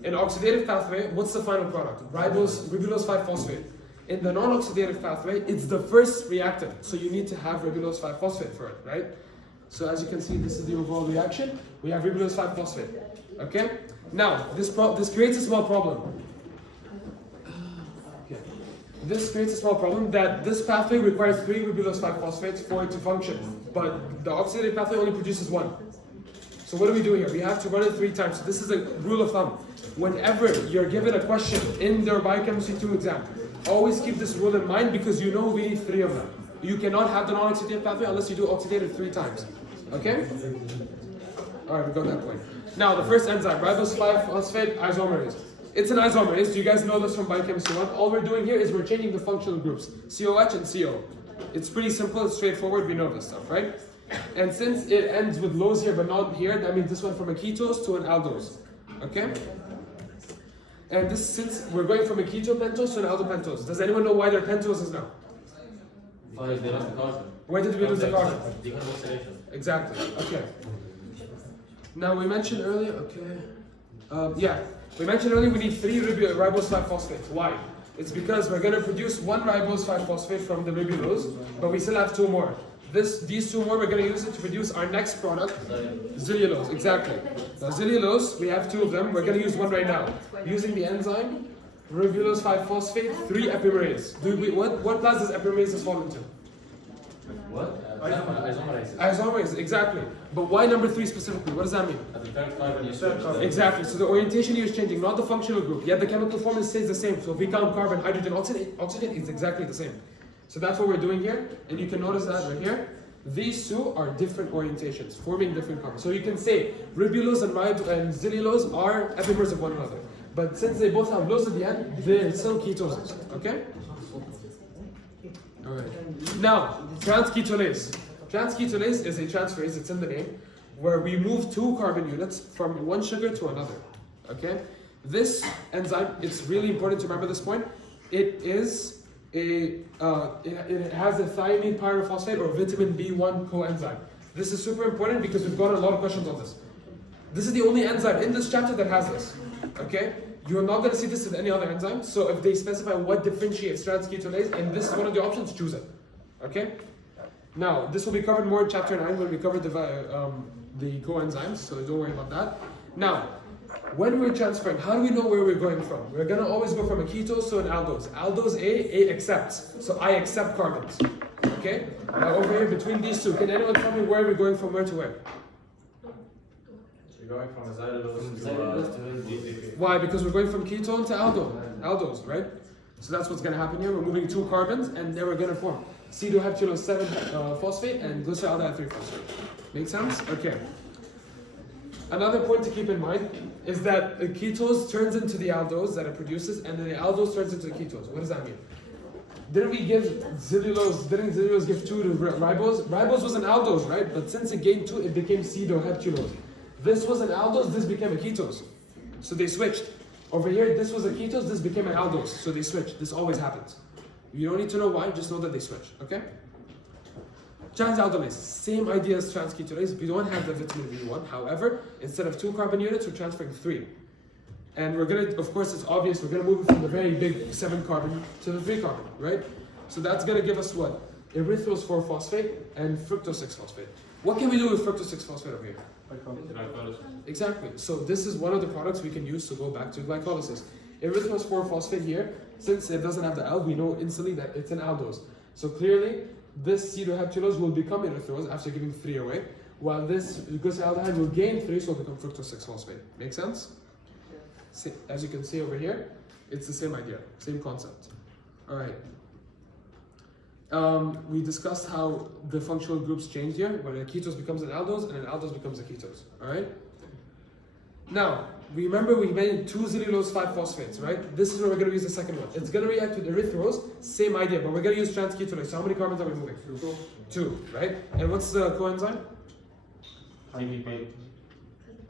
In oxidative pathway, what's the final product? Ribulose 5-phosphate. In the non-oxidative pathway, it's the first reactant, so you need to have ribulose 5-phosphate for it, right? So as you can see, this is the overall reaction. We have ribulose 5-phosphate. Okay? Now, this creates a small problem. Okay. This creates a small problem that this pathway requires 3 ribulose 5-phosphates for it to function, but the oxidative pathway only produces 1. So what do we do here? We have to run it 3 times. So this is a rule of thumb. Whenever you're given a question in their biochemistry 2 exam, always keep this rule in mind because you know we need 3 of them. You cannot have the non-oxidative pathway unless you do oxidative 3 times. Okay? Alright, we got that point. Now, the first enzyme, ribose 5-phosphate isomerase. It's an isomerase. Do you guys know this from biochemistry 1? All we're doing here is we're changing the functional groups, COH and CO. It's pretty simple, it's straightforward, we know this stuff, right? And since it ends with lows here but not here, that means this went from a ketose to an aldose. Okay? And this, since we're going from a ketopentose to an aldopentose, does anyone know why they're pentoses now? They lost the carbon. Why did we lose the carbon? Decarboxylation. Exactly. Okay. Now we mentioned earlier. Okay. We mentioned earlier we need 3 ribose 5-phosphates. Why? It's because we're going to produce 1 ribose 5-phosphate from the ribulose, but we still have 2 more. These 2 more, we're going to use it to produce our next product, xylulose. Exactly. Now xylulose, we have 2 of them. We're going to use 1 right now. Using the enzyme, ribulose 5-phosphate, 3 epimerase. What class does epimerases fall into? What? Isomerase, exactly. But why number 3 specifically? What does that mean? At the third carbon, you switch. Exactly. So the orientation here is changing, not the functional group. Yet the chemical formula stays the same. So if we count carbon, hydrogen, oxygen is exactly the same. So that's what we're doing here. And you can notice that right here. These two are different orientations, forming different carbons. So you can say ribulose and xylulose are epimers of one another. But since they both have lose at the end, they're still ketoses. Okay? Alright. Now, transketolase. Transketolase is a transferase, it's in the name, where we move 2 carbon units from one sugar to another. Okay? This enzyme, it's really important to remember this point. It is it has a thiamine pyrophosphate or vitamin B1 coenzyme. This is super important because we've got a lot of questions on this. This is the only enzyme in this chapter that has this. Okay? You're not going to see this in any other enzyme. So if they specify what differentiates transketolase, and this is one of the options, choose it. Okay? Now, this will be covered more in chapter 9 when we cover the coenzymes, so don't worry about that. Now, when we're transferring, how do we know where we're going from? We're going to always go from a ketose to an aldose. Aldose A accepts. So I accept carbons. Okay? Now over here between these two, can anyone tell me where we're going from where to where? You're going from a xylulose to Why? Because we're going from ketone to aldose, right? So that's what's going to happen here. We're moving 2 carbons and then we're going to form C-dioheptulose 7 phosphate and glyceraldehyde 3 phosphate. Make sense? Okay. Another point to keep in mind is that the ketose turns into the aldose that it produces, and then the aldose turns into the ketose. What does that mean? Didn't xylulose give 2 to ribose? Ribose was an aldose, right? But since it gained 2, it became C-dioheptulose. This was an aldose, this became a ketose. So they switched. Over here, this was a ketose, this became an aldose. So they switched. This always happens. You don't need to know why, just know that they switch, okay? Transaldolase, same idea as transketolase. We don't have the vitamin B1. However, instead of 2 carbon units, we're transferring 3. And we're gonna, of course, it's obvious, we're gonna move it from the very big 7 carbon to the 3 carbon, right? So that's gonna give us what? Erythrose 4 phosphate and fructose 6 phosphate. What can we do with fructose 6 phosphate over here? Exactly. So this is one of the products we can use to go back to glycolysis. Erythrose 4 phosphate here, since it doesn't have the L, we know instantly that it's an aldose. So clearly, this C-dioheptulose will become erythrose after giving 3 away, while this glyceraldehyde will gain 3, so it'll become fructose 6 phosphate. Make sense? As you can see over here, it's the same idea, same concept. All right. We discussed how the functional groups change here, where a ketose becomes an aldose and an aldose becomes a ketose. All right. Now, remember we made 2 xylulose 5 phosphates, right? This is where we're going to use the second one. It's going to react with erythrose, same idea, but we're going to use transketolase. So how many carbons are we moving? 2, right? And what's the coenzyme? TPP.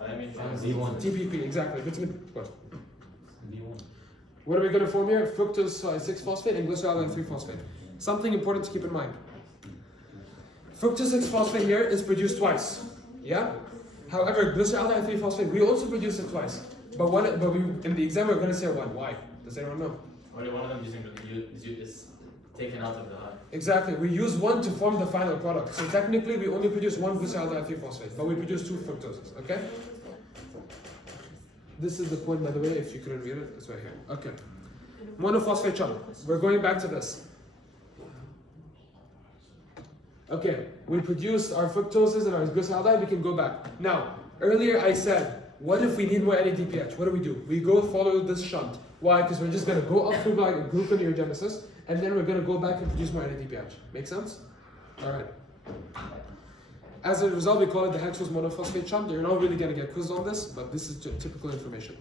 TPP, exactly. What? B1. What are we going to form here? Fructose 6 phosphate and glyceraldehyde 3 phosphate. Something important to keep in mind. Fructose 6 phosphate here is produced twice. Yeah? However, glyceraldehyde 3 phosphate, we also produce it twice. But in the exam, we're going to say one. Why? Does anyone know? Only one of them is taken out of the high. Exactly. We use one to form the final product. So technically, we only produce 1 glyceraldehyde 3 phosphate, but we produce 2 fructoses. Okay? This is the point, by the way, if you couldn't read it, it's right here. Okay. Monophosphate chunk. We're going back to this. Okay, we produced our fructoses and our glyceraldehyde, we can go back. Now, earlier I said, what if we need more NADPH? What do? We go follow this shunt. Why? Because we're just going to go up through gluconeogenesis, and then we're going to go back and produce more NADPH. Make sense? Alright. As a result, we call it the hexose monophosphate shunt. You're not really going to get quizzed on this, but this is typical information.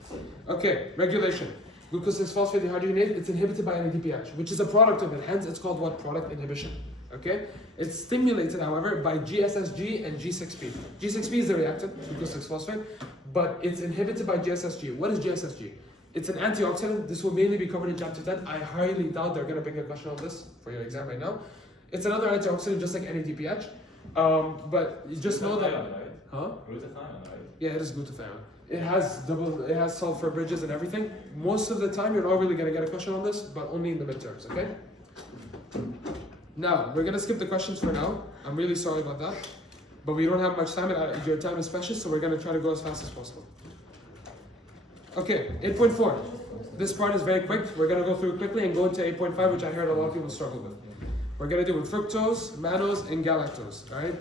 Okay, regulation. Glucose 6-phosphate dehydrogenase, it's inhibited by NADPH, which is a product of it. Hence, it's called what? Product inhibition. Okay? It's stimulated, however, by GSSG and G6P. G6P is the reactant, glucose 6-phosphate, but it's inhibited by GSSG. What is GSSG? It's an antioxidant. This will mainly be covered in chapter 10. I highly doubt they're going to bring a question on this for your exam right now. It's another antioxidant just like NADPH. But you just know that... Huh? Glutathione, right? Yeah, it is glutathione. It has sulfur bridges and everything. Most of the time, you're not really going to get a question on this, but only in the midterms, okay? Now, we're going to skip the questions for now. I'm really sorry about that. But we don't have much time, and your time is precious, so we're going to try to go as fast as possible. Okay, 8.4. This part is very quick. We're going to go through quickly and go into 8.5, which I heard a lot of people struggle with. We're gonna do with fructose, mannose, and galactose. Right?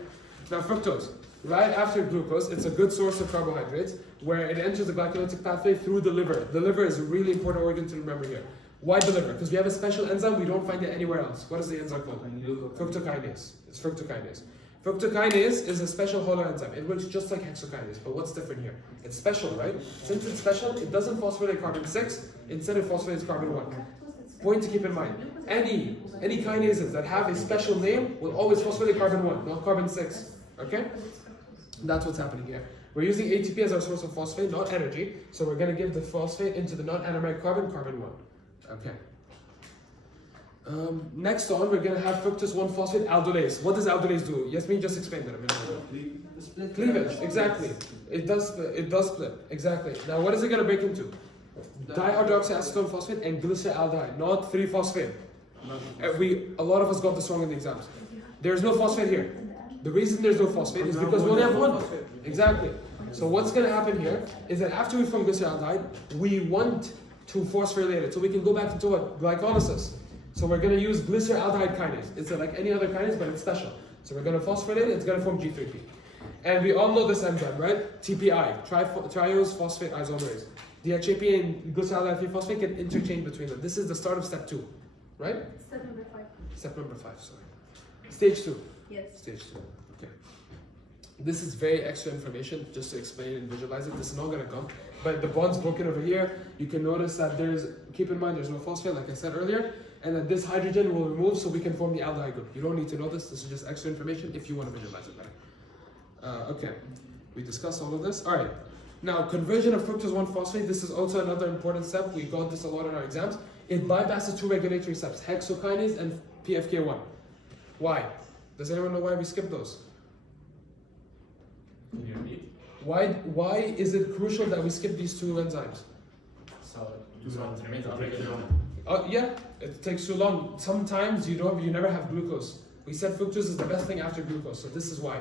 Now fructose, right after glucose, it's a good source of carbohydrates where it enters the glycolytic pathway through the liver. The liver is a really important organ to remember here. Why the liver? Because we have a special enzyme, we don't find it anywhere else. What is the enzyme called? Fructokinase. It's fructokinase. Fructokinase is a special holoenzyme. It works just like hexokinase, but what's different here? It's special, right? Since it's special, it doesn't phosphorylate carbon 6, instead it phosphorylates carbon 1. Point to keep in mind, any kinases that have a special name will always phosphorylate carbon 1, not carbon 6. Okay? That's what's happening here. We're using ATP as our source of phosphate, not energy, so we're going to give the phosphate into the non-anomeric carbon 1. Okay. Next on, we're going to have fructose 1-phosphate aldolase. What does aldolase do? Yasmin just explained that a minute ago. Cleavage, exactly. It does split, exactly. Now what is it going to break into? Dihydroxyacetone phosphate and glyceraldehyde, not 3-phosphate. A lot of us got this wrong in the exams. There's no phosphate here. The reason there's no phosphate is because we only have one. Exactly. So what's going to happen here is that after we form glyceraldehyde, we want to phosphorylate it. So we can go back into what? Glycolysis. So we're going to use glyceraldehyde kinase. It's like any other kinase, but it's special. So we're going to phosphorylate it, it's going to form G3P. And we all know this enzyme, right? TPI, triose phosphate isomerase. DHAP and glyceraldehyde 3-phosphate can interchange between them. This is the start of step 2, right? Step number 5. Step number 5, sorry. Stage 2. Yes. Stage 2, okay. This is very extra information, just to explain and visualize it. This is not going to come. But the bond's broken over here. You can notice that keep in mind there's no phosphate, like I said earlier, and that this hydrogen will remove so we can form the aldehyde group. You don't need to know this. This is just extra information if you want to visualize it better. Okay, we discussed all of this. All right. Now, conversion of fructose 1-phosphate, this is also another important step. We got this a lot in our exams. It bypasses 2 regulatory steps, hexokinase and PFK1. Why? Does anyone know why we skip those? Why is it crucial that we skip these 2 enzymes? Yeah, it takes too long. Sometimes you never have glucose. We said fructose is the best thing after glucose, so this is why.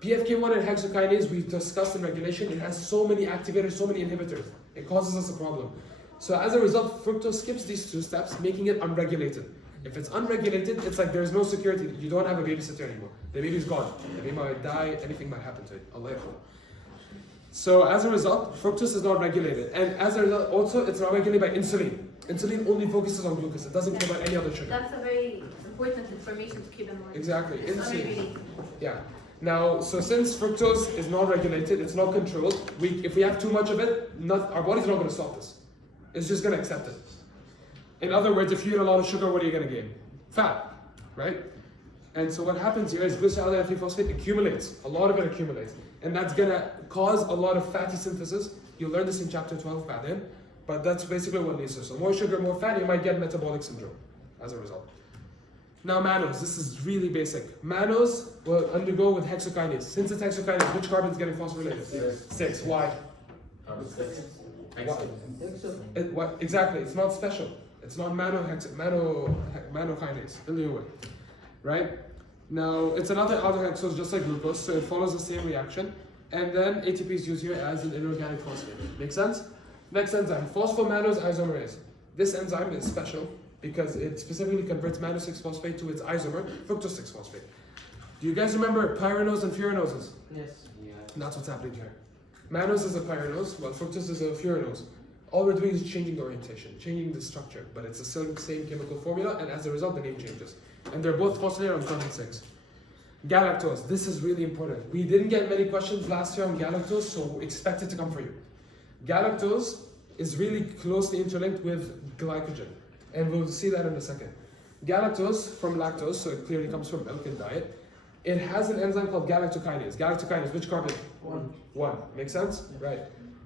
PFK1 and hexokinase, we discussed in regulation, it has so many activators, so many inhibitors. It causes us a problem. So as a result, fructose skips these 2 steps, making it unregulated. If it's unregulated, it's like there's no security. You don't have a babysitter anymore. The baby's gone. The baby might die, anything might happen to it. Allah yarhamah. So as a result, fructose is not regulated. And as a result, also, it's not regulated by insulin. Insulin only focuses on glucose. It doesn't care about any other sugar. That's a very important information to keep in mind. Exactly. It's Insulin. unregulated. Yeah. Now, so since fructose is not regulated, it's not controlled, if we have too much of it, our body's not going to stop this. It's just going to accept it. In other words, if you eat a lot of sugar, what are you going to gain? Fat, right? And so what happens here is glyceraldehyde 3-phosphate accumulates. A lot of it accumulates. And that's going to cause a lot of fatty synthesis. You'll learn this in chapter 12, Pacademia. But that's basically what leads to. So more sugar, more fat, you might get metabolic syndrome as a result. Now mannose, this is really basic. Mannose will undergo with hexokinase. Since it's hexokinase, which carbon is getting phosphorylated? 6. Why? What? Exactly, it's not special. It's not mannokinases, right? Now, it's another aldohexose just like glucose, so it follows the same reaction. And then ATP is used here as an inorganic phosphate. Make sense? Next enzyme, phosphomannose isomerase. This enzyme is special because it specifically converts mannose 6-phosphate to its isomer, fructose 6-phosphate. Do you guys remember pyranose and furanoses? Yes. Yeah. And that's what's happening here. Mannose is a pyranose, while fructose is a furanose. All we're doing is changing the orientation, changing the structure, but it's the same chemical formula, and as a result, the name changes. And they're both phosphorylated on carbon 6. Galactose, this is really important. We didn't get many questions last year on galactose, so expect it to come for you. Galactose is really closely interlinked with glycogen, and we'll see that in a second. Galactose from lactose, so it clearly comes from milk and diet. It has an enzyme called galactokinase. Galactokinase, which carbon? 1. Make sense? Right.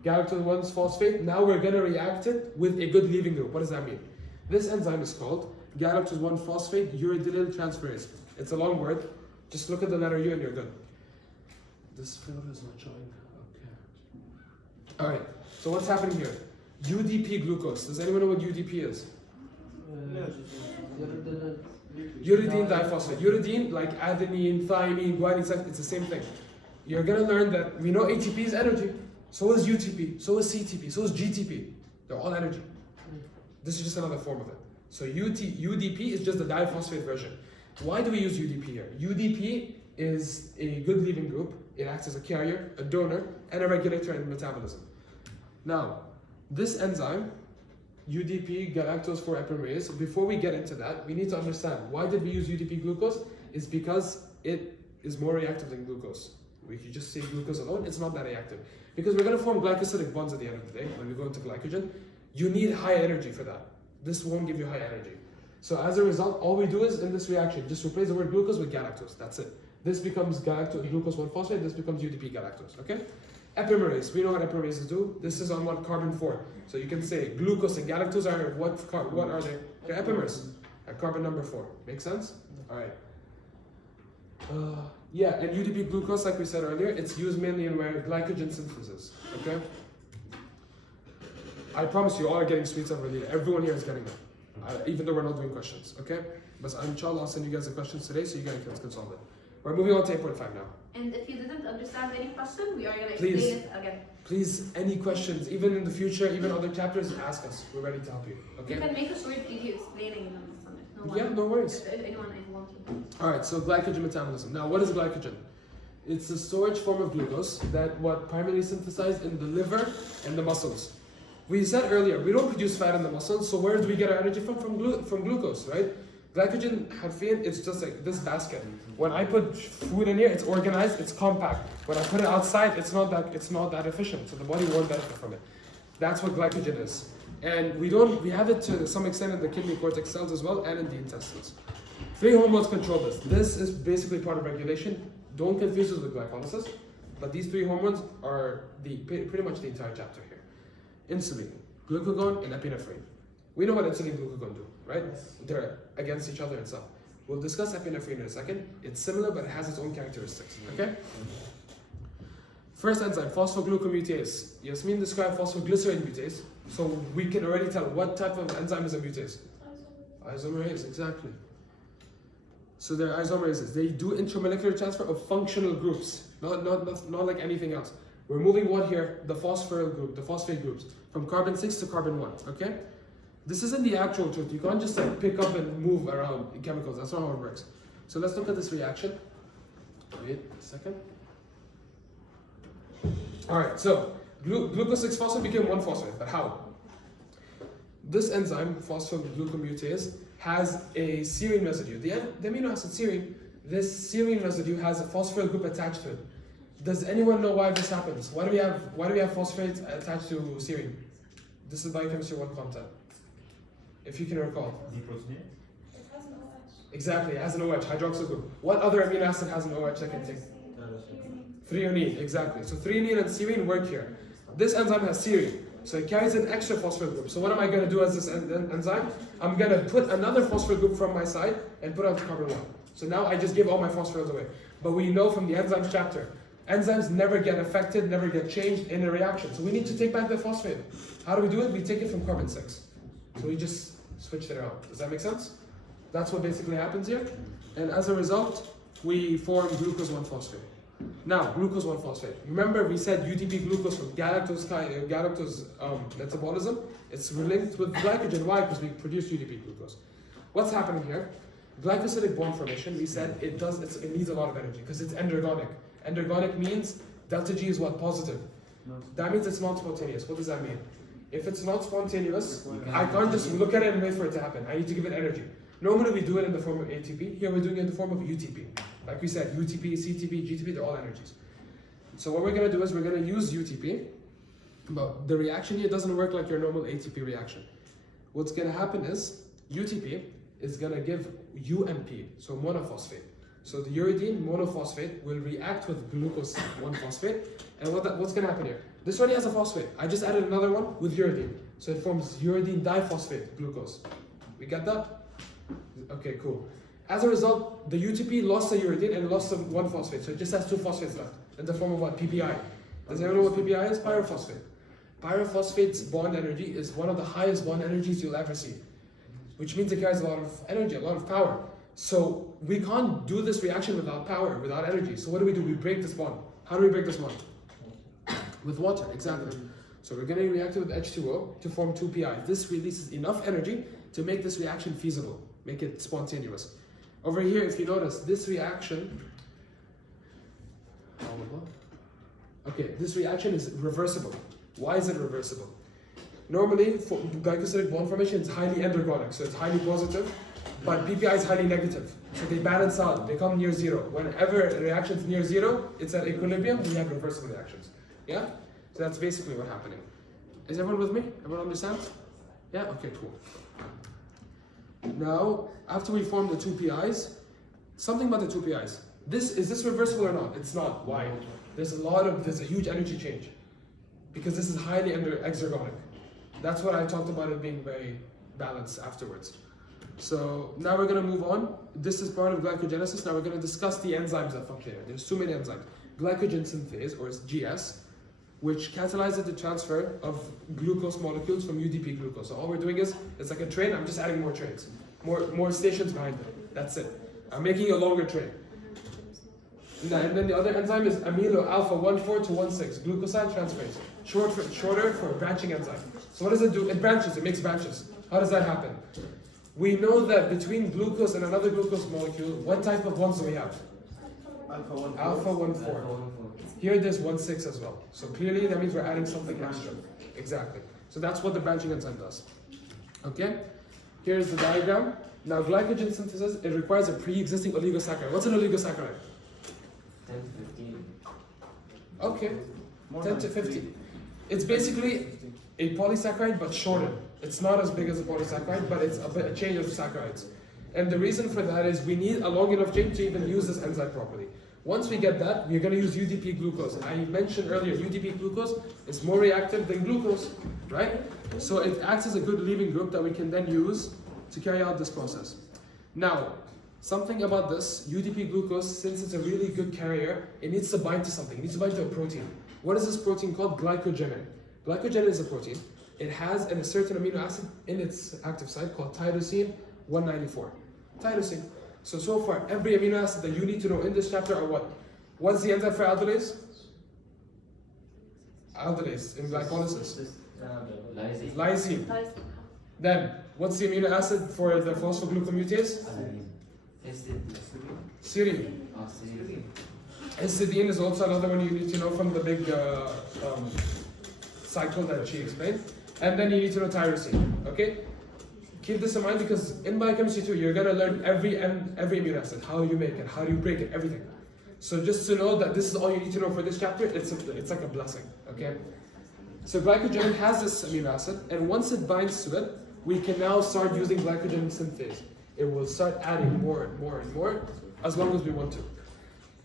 Galactose 1-phosphate. Now we're going to react it with a good leaving group. What does that mean? This enzyme is called galactose 1-phosphate uridyl transferase. It's a long word. Just look at the letter U and you're good. This photo is not showing. Okay. Alright. So what's happening here? UDP glucose. Does anyone know what UDP is? Uridine diphosphate. Uridine, like adenine, thymine, guanine, it's the same thing. You're going to learn that we know ATP is energy. So is UTP, so is CTP, so is GTP. They're all energy. This is just another form of it. So UDP is just the diphosphate version. Why do we use UDP here? UDP is a good leaving group. It acts as a carrier, a donor, and a regulator in metabolism. Now, this enzyme, UDP galactose 4 epimerase, before we get into that, we need to understand why did we use UDP glucose? It's because it is more reactive than glucose. We could just say glucose alone, it's not that reactive. Because we're going to form glycosidic bonds at the end of the day when we go into glycogen. You need high energy for that. This won't give you high energy. So as a result, all we do is in this reaction, just replace the word glucose with galactose. That's it. This becomes galactose, glucose 1-phosphate, this becomes UDP galactose, okay? Epimerase, we know what epimerases do. This is on what carbon 4. So you can say glucose and galactose are what are they? They're epimers at carbon number 4. Make sense? All right. Yeah, and UDP glucose, like we said earlier, it's used mainly in where glycogen synthesis, okay? I promise you all are getting sweets over there. Everyone here is getting them, even though we're not doing questions, okay? But inshallah, I'll send you guys the questions today so you guys can solve it. We're moving on to 8.5 now. And if you didn't understand any question, we are going to explain it again. Please, any questions, even in the future, even other chapters, ask us. We're ready to help you, okay? You can make a short video explaining them. Yeah, no worries. If anyone wants to. Alright, so glycogen metabolism. Now, what is glycogen? It's a storage form of glucose that primarily synthesized in the liver and the muscles. We said earlier, we don't produce fat in the muscles, so where do we get our energy from? From glucose, right? Glycogen, harfiyan, it's just like this basket. When I put food in here, it's organized, it's compact. When I put it outside, it's not that efficient, so the body won't benefit from it. That's what glycogen is. And we have it to some extent in the kidney cortex cells as well, and in the intestines. 3 hormones control this. This is basically part of regulation. Don't confuse it with glycolysis, but these 3 hormones are pretty much the entire chapter here. Insulin, glucagon, and epinephrine. We know what insulin and glucagon do, right? They're against each other and stuff. We'll discuss epinephrine in a second. It's similar, but it has its own characteristics, okay? First enzyme, phosphoglucomutase. Yasmin described phosphoglycerine mutase, so we can already tell what type of enzyme is a mutase. Isomerase, exactly. So they're isomerases. They do intramolecular transfer of functional groups, not like anything else. We're moving what here? The phosphoryl group, the phosphate groups, from carbon 6 to carbon 1, okay? This isn't the actual truth. You can't just like pick up and move around in chemicals. That's not how it works. So let's look at this reaction. Wait a second. Alright, so glucose 6-phosphate became 1-phosphate, but how? This enzyme, phosphoglucomutase, has a serine residue. The amino acid serine, this serine residue has a phosphoryl group attached to it. Does anyone know why this happens? Why do we have phosphates attached to serine? This is biochemistry 1 content. If you can recall. It has an OH. Exactly, it has an OH, hydroxyl group. What other amino acid has an OH that can take? Threonine, exactly. So threonine and serine work here. This enzyme has serine, so it carries an extra phosphoryl group. So what am I going to do as this enzyme? I'm going to put another phosphoryl group from my side and put it onto carbon 1. So now I just give all my phosphoryls away. But we know from the enzymes chapter, enzymes never get affected, never get changed in a reaction. So we need to take back the phosphate. How do we do it? We take it from carbon 6. So we just switch it around. Does that make sense? That's what basically happens here. And as a result, we form glucose 1-phosphate. Now, glucose 1-phosphate. Remember we said UDP glucose from galactose metabolism. It's linked with glycogen. Why? Because we produce UDP glucose. What's happening here? Glycosidic bond formation, we said it needs a lot of energy because it's endergonic. Endergonic means delta G is what? Positive. That means it's not spontaneous. What does that mean? If it's not spontaneous, I can't just look at it and wait for it to happen. I need to give it energy. Normally we do it in the form of ATP. Here we're doing it in the form of UTP. Like we said, UTP, CTP, GTP, they're all energies. So what we're going to do is we're going to use UTP, but the reaction here doesn't work like your normal ATP reaction. What's going to happen is UTP is going to give UMP, so monophosphate. So the uridine monophosphate will react with glucose 1-phosphate, and what's going to happen here? This already has a phosphate. I just added another one with uridine, so it forms uridine diphosphate glucose. We get that? Okay, cool. As a result, the UTP lost the uridine and lost the 1-phosphate, so it just has 2 phosphates left in the form of what? PPI. Does anyone know what PPI is? Pyrophosphate. Pyrophosphate's bond energy is one of the highest bond energies you'll ever see, which means it carries a lot of energy, a lot of power. So we can't do this reaction without power, without energy. So what do? We break this bond. How do we break this bond? With water, exactly. So we're going to react it with H2O to form 2 PI. This releases enough energy to make this reaction feasible, make it spontaneous. Over here, if you notice, this reaction, okay, this reaction is reversible. Why is it reversible? Normally, for glycosidic bond formation, it's highly endergonic, so it's highly positive, but PPI is highly negative. So they balance out, they come near zero. Whenever a reaction is near zero, it's at equilibrium, we have reversible reactions. Yeah? So that's basically what's happening. Is everyone with me? Everyone understands? Yeah? Okay, cool. Now, after we form the two PIs, something about the two PIs. Is this reversible or not? It's not. Why? There's a huge energy change. Because this is highly exergonic. That's what I talked about it being very balanced afterwards. So now we're going to move on. This is part of glycogenesis. Now we're going to discuss the enzymes that function here. There's two main enzymes. Glycogen synthase, or GS, which catalyzes the transfer of glucose molecules from UDP glucose. So all we're doing is, it's like a train, I'm just adding more trains. More stations behind it. That's it. I'm making a longer train. And then the other enzyme is amylo alpha 1,4 to 1,6, glucoside transferase. Shorter for branching enzyme. So what does it do? It branches, it makes branches. How does that happen? We know that between glucose and another glucose molecule, what type of bonds do we have? Alpha 1,4. Here there's 1,6 as well. So clearly that means we're adding something extra. Exactly. So that's what the branching enzyme does. Okay? Here's the diagram. Now glycogen synthesis, it requires a pre-existing oligosaccharide. What's an oligosaccharide? 10 to 15. Okay. 10 to 15. It's basically a polysaccharide but shorter. It's not as big as a polysaccharide, but it's a chain of saccharides. And the reason for that is we need a long enough chain to even use this enzyme properly. Once we get that, we're going to use UDP glucose. I mentioned earlier, UDP glucose is more reactive than glucose, right? So it acts as a good leaving group that we can then use to carry out this process. Now, something about this, UDP glucose, since it's a really good carrier, it needs to bind to something. It needs to bind to a protein. What is this protein called? Glycogen. Glycogen is a protein. It has a certain amino acid in its active site called tyrosine 194. Tyrosine. So far, every amino acid that you need to know in this chapter are what? What's the enzyme for aldolase? Aldolase in glycolysis. Lysine. Then, what's the amino acid for the phosphoglucomutase? Serine. Histidine is also another one you need to know from the big cycle that she explained. And then you need to know tyrosine. Okay? Keep this in mind because in biochemistry too, you're gonna learn every amino acid, how you make it, how you break it, everything. So just to know that this is all you need to know for this chapter, it's like a blessing. Okay? So glycogen has this amino acid, and once it binds to it, we can now start using glycogen synthase. It will start adding more and more and more as long as we want to.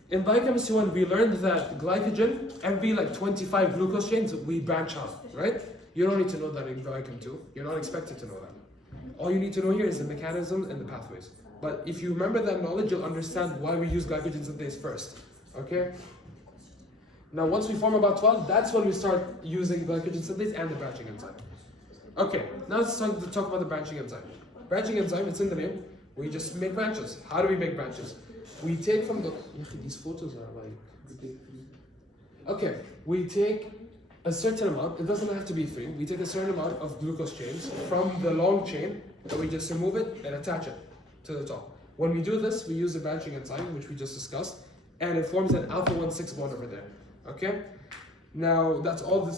In biochemistry 1, we learned that glycogen, every like 25 glucose chains, we branch out, right? You don't need to know that in biochem 2. You're not expected to know that. All you need to know here is the mechanism and the pathways. But if you remember that knowledge, you'll understand why we use glycogen synthase first, okay? Now once we form about 12, that's when we start using glycogen synthase and the branching enzyme. Okay, now let's talk about the branching enzyme. Branching enzyme, it's in the name. We just make branches. How do we make branches? We take from the... These photos are like... Okay, we take a certain amount, it doesn't have to be 3, we take a certain amount of glucose chains from the long chain, and we just remove it and attach it to the top. When we do this, we use the branching enzyme, which we just discussed, and it forms an alpha 1,6 bond over there. Okay? Now, that's all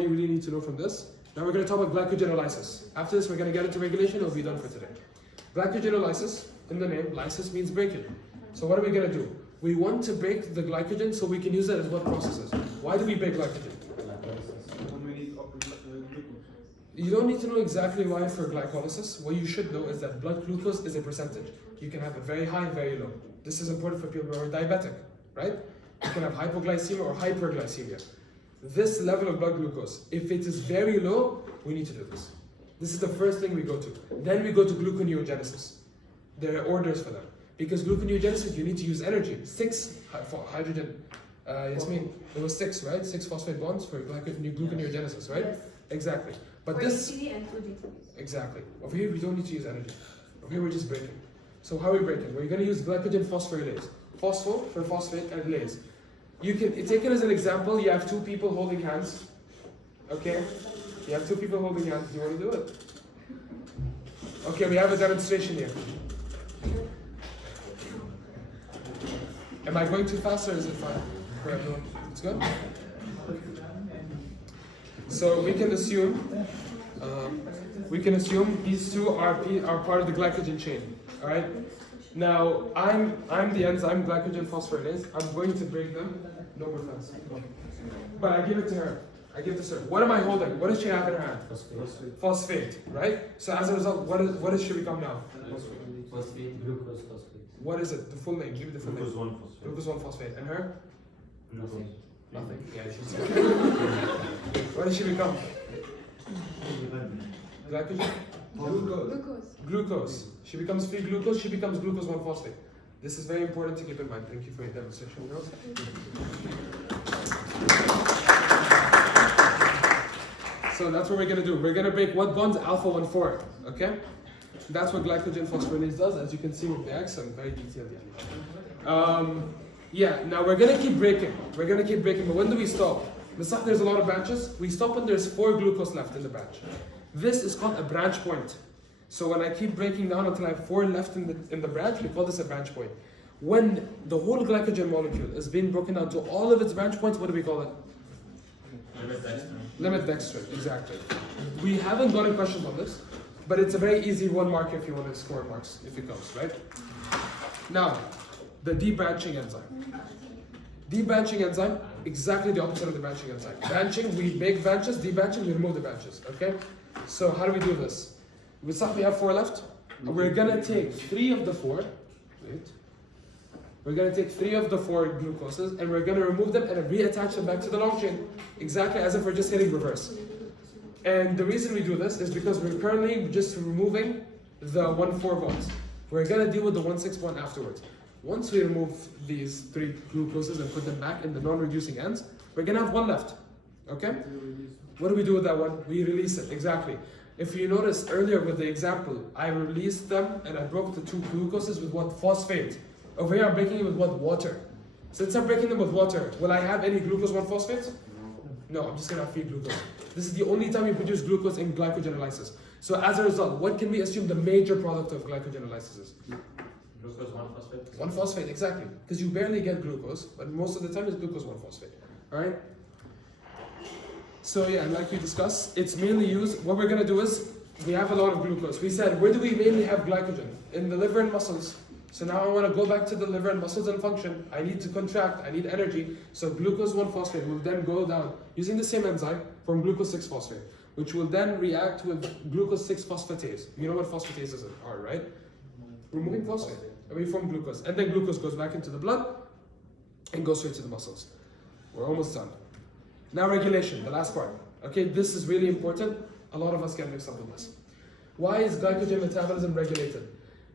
you really need to know from this. Now we're going to talk about glycogenolysis. After this, we're going to get into regulation, and we'll be done for today. Glycogenolysis, in the name, lysis means breaking. So what are we going to do? We want to break the glycogen so we can use it as what processes? Why do we break glycogen? When we need glucose. You don't need to know exactly why for glycolysis. What you should know is that blood glucose is a percentage. You can have it very high, very low. This is important for people who are diabetic, right? You can have hypoglycemia or hyperglycemia. This level of blood glucose, if it is very low, we need to do this. This is the first thing we go to. Then we go to gluconeogenesis. There are orders for them. Because gluconeogenesis, you need to use energy. 6 hydrogen, Yasmin, it was 6, right? 6 phosphate bonds for gluconeogenesis, right? Yes. Exactly. But For this... ATP and 2GT. Exactly. Over here, we don't need to use energy. Over here, we're just breaking. So how are we breaking? We're going to use glycogen phosphorylase. Phospho for phosphate and lase. You can take it as an example. You have 2 people holding hands. Okay? You have 2 people holding hands. Do you want to do it? Okay, we have a demonstration here. Am I going too fast or is it fine for everyone? It's good? So we can assume these two are part of the glycogen chain. All right. Now I'm the enzyme glycogen phosphorylase. I'm going to break them. No more fast. But I give it to her. I give this to her. What am I holding? What does she have in her hand? Phosphate. Right. So as a result, what does she become now? Phosphate, glucose phosphate. What is it? The full name. Give me the full name. Glucose 1-phosphate. Glucose 1-phosphate. And her? Nothing. Nothing. Yeah, she's what does she become? Glycogen? Glucose. She becomes free glucose, she becomes glucose 1-phosphate. This is very important to keep in mind. Thank you for your demonstration, girls. So that's what we're gonna do. We're gonna break what bonds? Alpha 1,4. Okay? That's what glycogen phosphorylase does, as you can see with the X. I'm very detailed. Yeah, now we're gonna keep breaking. But when do we stop? There's a lot of branches. We stop when there's 4 glucose left in the branch. This is called a branch point. So when I keep breaking down until I have 4 left in the branch, we call this a branch point. When the whole glycogen molecule is being broken down to all of its branch points, what do we call it? Limit dextrin, exactly. We haven't gotten questions on this, but it's a very easy 1 mark if you want to score marks, if it comes, right? Now, the debranching enzyme. Debranching enzyme, exactly the opposite of the branching enzyme. Branching, we make branches. Debranching, we remove the branches, okay? So how do we do this? We have 4 left. We're gonna take 3 of the 4. We're gonna take 3 of the 4 glucoses and we're gonna remove them and reattach them back to the long chain. Exactly as if we're just hitting reverse. And the reason we do this is because we're currently just removing the 1,4 bonds. We're gonna deal with the 1,6 bond afterwards. Once we remove these 3 glucoses and put them back in the non-reducing ends, we're gonna have 1 left. Okay? What do we do with that one? We release it, exactly. If you notice earlier with the example, I released them and I broke the 2 glucoses with what? Phosphate. Over here I'm breaking it with what? Water. Since I'm breaking them with water, will I have any glucose 1-phosphates? No, I'm just gonna have free glucose. This is the only time you produce glucose in glycogenolysis. So as a result, what can we assume the major product of glycogenolysis is? Glucose 1-phosphate. 1-phosphate, exactly. Because you barely get glucose, but most of the time it's glucose 1-phosphate. Alright? So yeah, like we discussed, it's mainly used, what we're gonna do is, we have a lot of glucose. We said, where do we mainly have glycogen? In the liver and muscles. So now I wanna go back to the liver and muscles and function. I need to contract, I need energy. So glucose 1-phosphate will then go down, using the same enzyme, from glucose 6-phosphate, which will then react with glucose 6-phosphatase. You know what phosphatases are, right? Removing phosphate away from glucose. And then glucose goes back into the blood and goes straight to the muscles. We're almost done. Now regulation, the last part. Okay, this is really important. A lot of us get mixed up with this. Why is glycogen metabolism regulated?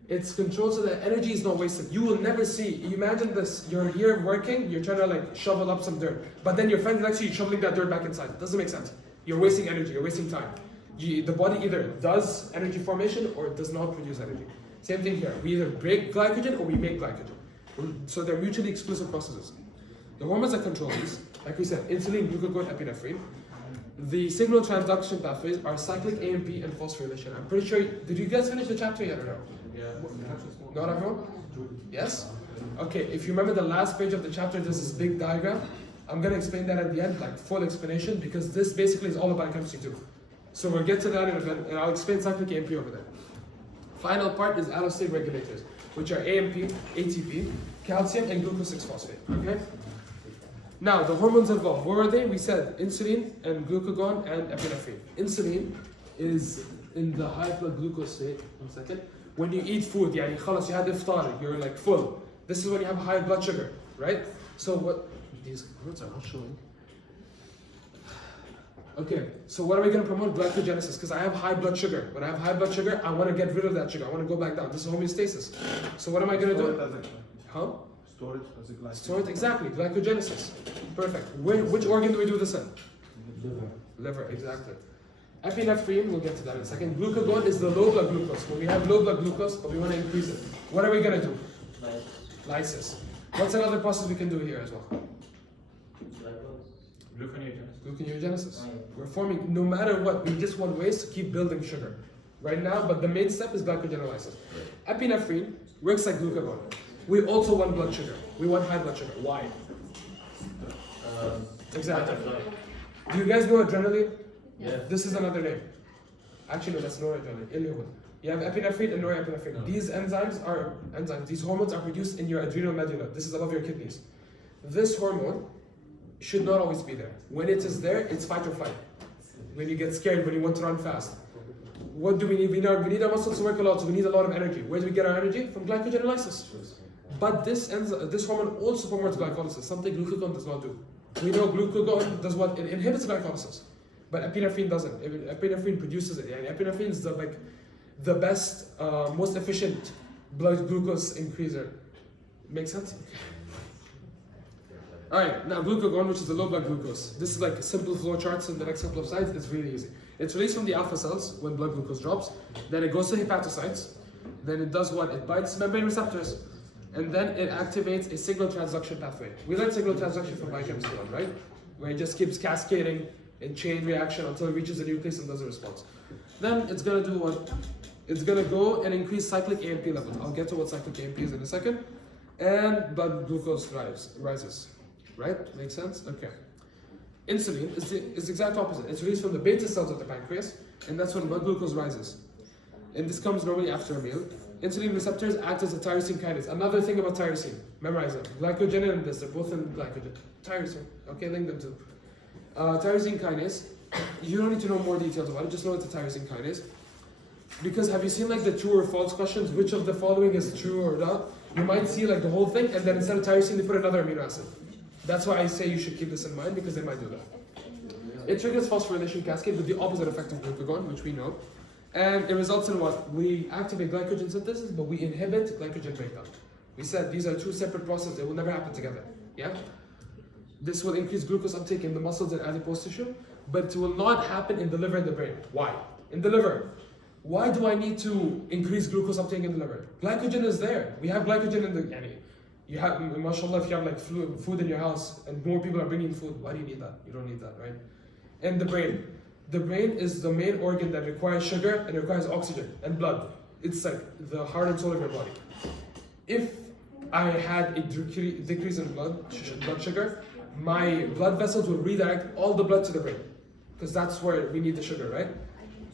It's controlled so that energy is not wasted. You will never see, you imagine this, you're here working, you're trying to like shovel up some dirt, but then your friend next to you shoveling that dirt back inside. It doesn't make sense. You're wasting energy, you're wasting time. The body either does energy formation or it does not produce energy. Same thing here. We either break glycogen or we make glycogen. So they're mutually exclusive processes. The hormones that control these, like we said, insulin, glucagon, epinephrine. The signal transduction pathways are cyclic AMP and phosphorylation. I'm pretty sure, did you guys finish the chapter yet or no? Yeah. Not everyone? Yes? Okay, if you remember the last page of the chapter, there's this big diagram. I'm going to explain that at the end, like full explanation, because this basically is all about chemistry too. So we'll get to that in a bit, and I'll explain cyclic AMP over there. Final part is allosteric regulators, which are AMP, ATP, calcium, and glucose 6-phosphate. Okay? Now, the hormones involved, what were they? We said insulin and glucagon and epinephrine. Insulin is in the high blood glucose state. 1 second. When you eat food, yani khalas, you had iftar, you're like full. This is when you have high blood sugar, right? So what, these words are not showing. Okay, so what are we going to promote? Glycogenesis, because I have high blood sugar. When I have high blood sugar, I want to get rid of that sugar. I want to go back down. This is homeostasis. So what am I going to do? Huh? Storage as a glycogen. Storage, exactly, glycogenesis. Perfect. Which organ do we do this in? Liver. Liver, exactly. Epinephrine, we'll get to that in a second. Glucagon is the low blood glucose. When we have low blood glucose, but we want to increase it. What are we going to do? Lysis. What's another process we can do here as well? Gluconeogenesis. We're forming, no matter what, we just want ways to keep building sugar. Right now, but the main step is glycogenolysis. Epinephrine works like glucagon. We also want blood sugar. We want high blood sugar. Why? Exactly. Do you guys know adrenaline? Yeah. This is another name. Actually, no, that's noradrenaline. Ileum. You have epinephrine and norepinephrine. These these hormones are produced in your adrenal medulla. This is above your kidneys. This hormone should not always be there. When it is there, it's fight or flight. When you get scared, when you want to run fast. What do we need? We need our muscles to work a lot, so we need a lot of energy. Where do we get our energy? From glycogenolysis. But this hormone also promotes glycolysis, something glucagon does not do. We know glucagon does what? It inhibits glycolysis. But epinephrine doesn't. Epinephrine produces it. And epinephrine is the best, most efficient blood glucose increaser. Make sense? Alright, now glucagon, which is the low blood glucose. This is like simple flow charts in the next couple of slides. It's really easy. It's released from the alpha cells when blood glucose drops. Then it goes to hepatocytes. Then it does what? It binds membrane receptors. And then it activates a signal transduction pathway. We learned signal transduction from biochemistry, right? Where it just keeps cascading in chain reaction until it reaches the nucleus and does a response. Then it's gonna do what? It's gonna go and increase cyclic AMP levels. I'll get to what cyclic AMP is in a second. And blood glucose rises. Right? Makes sense? Okay. Insulin is the exact opposite. It's released from the beta cells of the pancreas, and that's when blood glucose rises. And this comes normally after a meal. Insulin receptors act as a tyrosine kinase. Another thing about tyrosine, memorize it. Glycogen and this, they're both in glycogen. Tyrosine, okay, link them to. Tyrosine kinase, you don't need to know more details about it, just know it's a tyrosine kinase. Because have you seen like the true or false questions? Which of the following is true or not? You might see like the whole thing, and then instead of tyrosine, they put another amino acid. That's why I say you should keep this in mind, because they might do that. It triggers phosphorylation cascade with the opposite effect of glucagon, which we know. And it results in what? We activate glycogen synthesis, but we inhibit glycogen breakdown. We said these are two separate processes, they will never happen together. Yeah? This will increase glucose uptake in the muscles and adipose tissue, but it will not happen in the liver and the brain. Why? In the liver. Why do I need to increase glucose uptake in the liver? Glycogen is there. We have glycogen in the... You have, mashallah, if you have like food in your house and more people are bringing food, why do you need that? You don't need that, right? And the brain. The brain is the main organ that requires sugar and requires oxygen and blood. It's like the heart and soul of your body. If I had a decrease in blood sugar, my blood vessels will redirect all the blood to the brain, because that's where we need the sugar, right?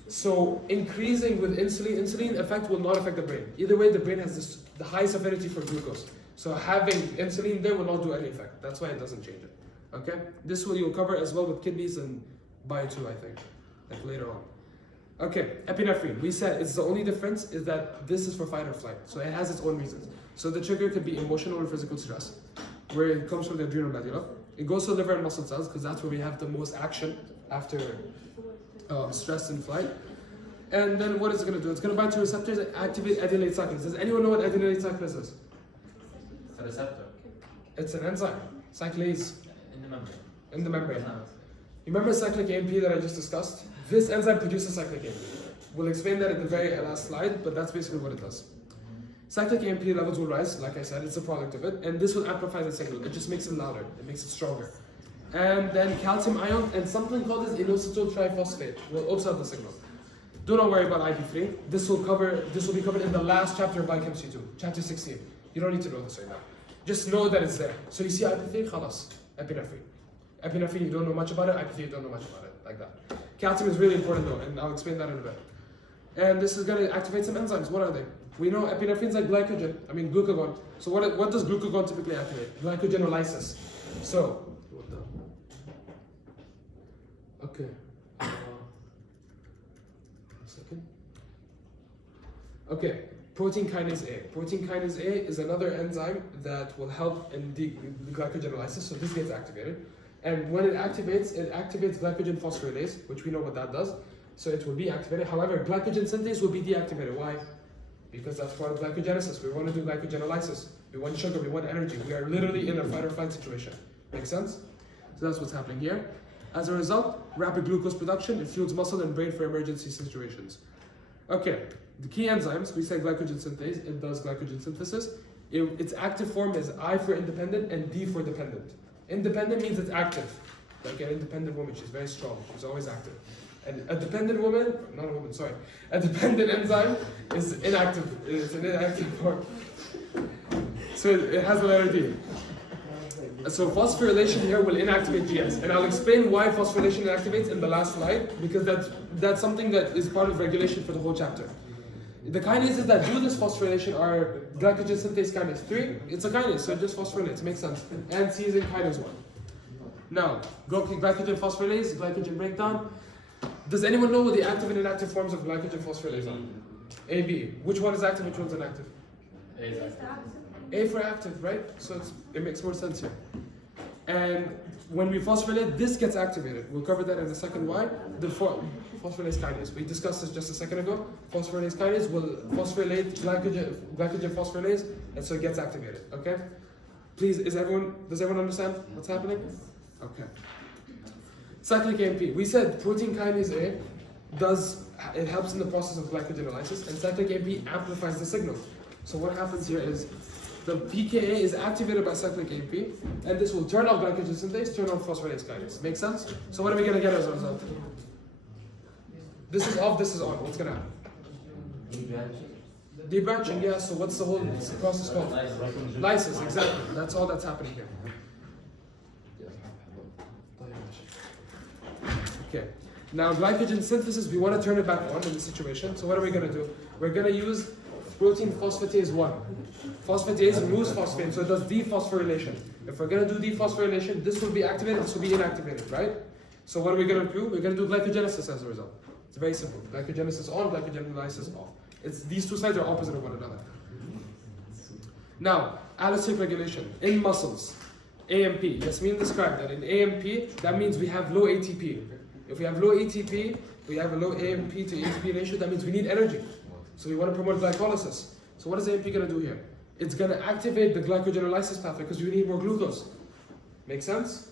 So increasing with insulin effect will not affect the brain. Either way, the brain has the highest affinity for glucose. So having insulin there will not do any effect. That's why it doesn't change it. Okay? This will you'll cover as well with kidneys and bio 2, I think, like later on. Okay, epinephrine. We said it's the only difference is that this is for fight or flight. So it has its own reasons. So the trigger could be emotional or physical stress, where it comes from the adrenal medulla. It goes to the liver and muscle cells, because that's where we have the most action after stress and flight. And then what is it going to do? It's going to bind to receptors and activate adenylate cyclase. Does anyone know what adenylate cyclase is? It's a receptor. It's an enzyme. Cyclase. In the membrane. In the membrane. You remember cyclic AMP that I just discussed? This enzyme produces cyclic AMP. We'll explain that at the very last slide, but that's basically what it does. Cyclic AMP levels will rise, like I said, it's a product of it, and this will amplify the signal. It just makes it louder, it makes it stronger. And then calcium ion and something called as inositol triphosphate will also have the signal. Do not worry about IP3. This will be covered in the last chapter of Biochemistry 2, chapter 16. You don't need to know this right now. Just know that it's there. So you see IP3, khalas, epinephrine. Epinephrine, you don't know much about it, IP3, you don't know much about it, like that. Calcium is really important though, and I'll explain that in a bit. And this is going to activate some enzymes. What are they? We know epinephrine is like glucagon. So what does glucagon typically activate? Glycogenolysis. So, okay. A second. Okay, protein kinase A. Protein kinase A is another enzyme that will help in the glycogenolysis. So this gets activated. And when it activates glycogen phosphorylase, which we know what that does. So it will be activated. However, glycogen synthase will be deactivated. Why? Because that's part of glycogenesis. We want to do glycogenolysis. We want sugar, we want energy. We are literally in a fight or flight situation. Make sense? So that's what's happening here. As a result, rapid glucose production, it fuels muscle and brain for emergency situations. Okay, the key enzymes, we say glycogen synthase, it does glycogen synthesis. Its active form is I for independent and D for dependent. Independent means it's active. Like an independent woman, she's very strong, she's always active. And a dependent woman, not a woman, sorry. A dependent enzyme is inactive. It's an inactive form. So it has the letter D. So phosphorylation here will inactivate GS, and I'll explain why phosphorylation inactivates in the last slide, because that's something that is part of regulation for the whole chapter. The kinases that do this phosphorylation are glycogen synthase kinase 3. It's a kinase, so it just phosphorylates, makes sense. And C is in kinase 1. Now, glycogen phosphorylase, glycogen breakdown. Does anyone know what the active and inactive forms of glycogen phosphorylase are? A, B. Which one is active, which one's inactive? A is active. A for active, right? So it makes more sense here. And when we phosphorylate, this gets activated. We'll cover that in a second why. The phosphorylase kinase. We discussed this just a second ago. Phosphorylase kinase will phosphorylate glycogen phosphorylase, and so it gets activated. Okay? Please, does everyone understand what's happening? Okay. Cyclic AMP. We said protein kinase A it helps in the process of glycogenolysis, and cyclic AMP amplifies the signal. So what happens here is the pKa is activated by cyclic AMP, and this will turn off glycogen synthase, turn off phosphorylase kinase. Make sense? So what are we going to get as a result? This is off, this is on. What's going to happen? Debranching, yeah. So what's the whole process called? Lysis, exactly. That's all that's happening here. Okay. Now glycogen synthesis, we want to turn it back on in this situation. So what are we going to do? We're going to use protein phosphatase 1. Phosphatase removes phosphate, so it does dephosphorylation. If we're going to do dephosphorylation, this will be activated, this will be inactivated, right? So what are we going to do? We're going to do glycogenesis as a result. It's very simple. Glycogenesis on, glycogenolysis off. These two sides are opposite of one another. Now, allosteric regulation in muscles. AMP. Yasmin described that in AMP, that means we have low ATP. If we have low ATP, we have a low AMP to ATP ratio, that means we need energy. So we want to promote glycolysis. So what is AMP going to do here? It's going to activate the glycogenolysis pathway because we need more glucose. Make sense?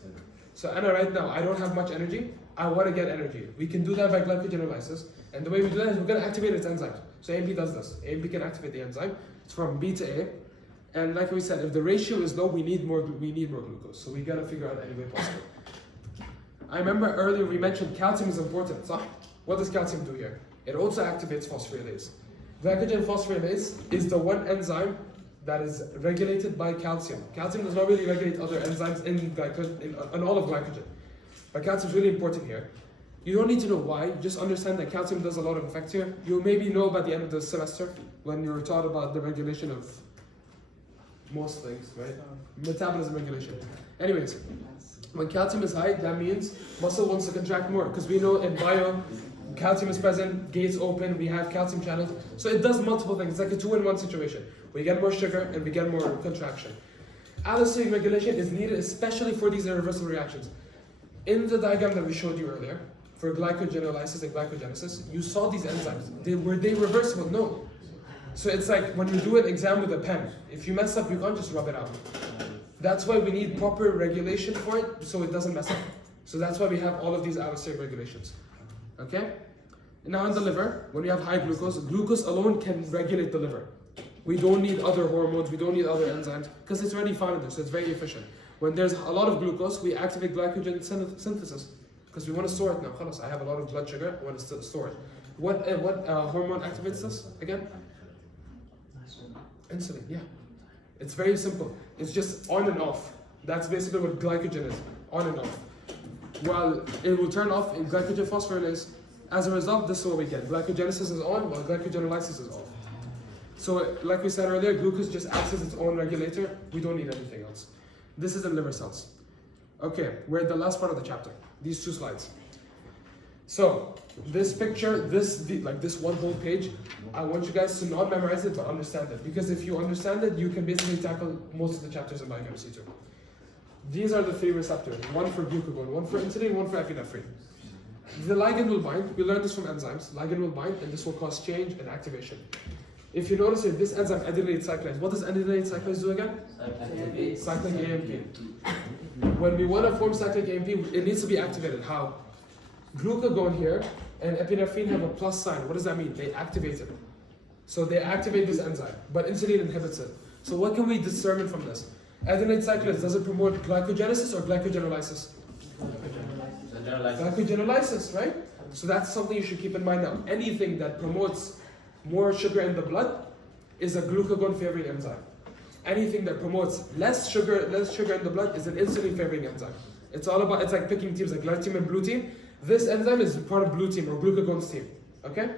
So Anna, right now, I don't have much energy. I want to get energy. We can do that by glycogenolysis. And the way we do that is we're going to activate its enzyme. So AMP does this. AMP can activate the enzyme. It's from B to A. And like we said, if the ratio is low, we need more glucose. So we got to figure out any way possible. I remember earlier we mentioned calcium is important. So what does calcium do here? It also activates phosphorylase. Glycogen phosphorylase is the one enzyme that is regulated by calcium. Calcium does not really regulate other enzymes in all of glycogen. But calcium is really important here. You don't need to know why, just understand that calcium does a lot of effect here. You'll maybe know by the end of the semester when you're taught about the regulation of most things, right? Metabolism regulation. Anyways, when calcium is high, that means muscle wants to contract more, because we know in bio, calcium is present, gates open, we have calcium channels. So it does multiple things. It's like a 2-in-1 situation. We get more sugar and we get more contraction. Allosteric regulation is needed especially for these irreversible reactions. In the diagram that we showed you earlier, for glycogenolysis and glycogenesis, you saw these enzymes. Were they reversible? No. So it's like when you do an exam with a pen. If you mess up, you can't just rub it out. That's why we need proper regulation for it, so it doesn't mess up. So that's why we have all of these allosteric regulations. Okay? Now in the liver, when we have high glucose, glucose alone can regulate the liver. We don't need other hormones, we don't need other enzymes, because it's already found in there, so it's very efficient. When there's a lot of glucose, we activate glycogen synthesis, because we want to store it now. Khalas, I have a lot of blood sugar, I want to store it. What hormone activates this again? Insulin, yeah. It's very simple. It's just on and off. That's basically what glycogen is, on and off. While it will turn off in glycogen phosphorylase, as a result, this is what we get. Glycogenesis is on, while glycogenolysis is off. So, like we said earlier, glucose just acts as its own regulator. We don't need anything else. This is in liver cells. Okay, we're at the last part of the chapter. These 2 slides. So, this picture, this one whole page, I want you guys to not memorize it, but understand it. Because if you understand it, you can basically tackle most of the chapters in biochemistry too. These are the 3 receptors. One for glucagon, one for insulin, one for epinephrine. The ligand will bind. We learned this from enzymes. Ligand will bind, and this will cause change and activation. If you notice here, this enzyme adenylate cyclase. What does adenylate cyclase do again? Cyclic AMP. When we want to form cyclic AMP, it needs to be activated. How? Glucagon here and epinephrine have a plus sign. What does that mean? They activate it. So they activate this enzyme, but insulin inhibits it. So what can we discern from this? Adenylate cyclase, does it promote glycogenesis or glycogenolysis? Glycogenolysis, right? So that's something you should keep in mind now. Anything that promotes more sugar in the blood is a glucagon favoring enzyme. anything that promotes less sugar in the blood is an insulin favoring enzyme. It's like picking teams like red team and blue team. This enzyme is part of blue team or glucagon's team. Okay?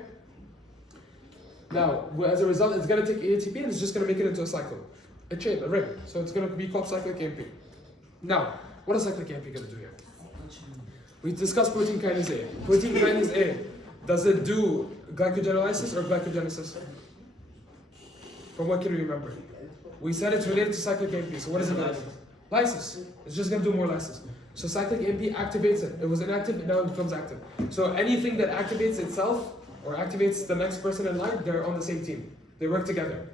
Now, as a result, it's going to take ATP and it's just going to make it into a cycle. A chain, a ring. So it's going to be called cyclic AMP. Now, what is cyclic AMP going to do here? We discussed protein kinase A. Protein kinase A, does it do glycogenolysis or glycogenesis? From what can we remember? We said it's related to cyclic AMP, so what is it going to do? Lysis. It's just going to do more lysis. So cyclic AMP activates it. It was inactive, and now it becomes active. So anything that activates itself or activates the next person in line, they're on the same team. They work together.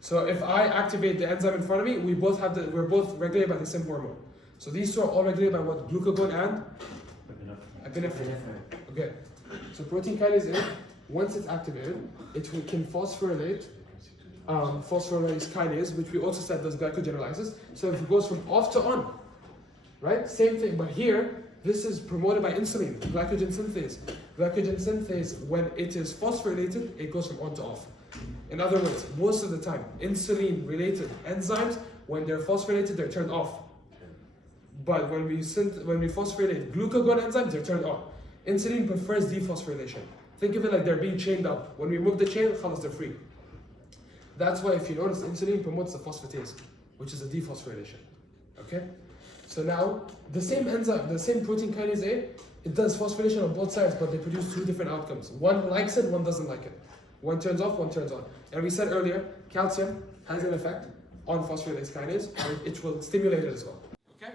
So if I activate the enzyme in front of me, we're both regulated by the same hormone. So these two are all regulated by what? Glucagon and epinephrine. Okay. So protein kinase A, once it's activated, it can phosphorylate phosphorylase kinase, which we also said does glycogenolysis. So if it goes from off to on, right? Same thing, but here, this is promoted by insulin, glycogen synthase. Glycogen synthase, when it is phosphorylated, it goes from on to off. In other words, most of the time, insulin-related enzymes, when they're phosphorylated, they're turned off. But when we phosphorylate glucagon enzymes, they're turned on. Insulin prefers dephosphorylation. Think of it like they're being chained up. When we remove the chain, khalas, they're free. That's why if you notice, insulin promotes the phosphatase, which is a dephosphorylation. Okay? So now, the same enzyme, the same protein kinase A, it does phosphorylation on both sides, but they produce two different outcomes. One likes it, one doesn't like it. One turns off, one turns on. And we said earlier, calcium has an effect on phosphorylase kinase, and it will stimulate it as well. Okay?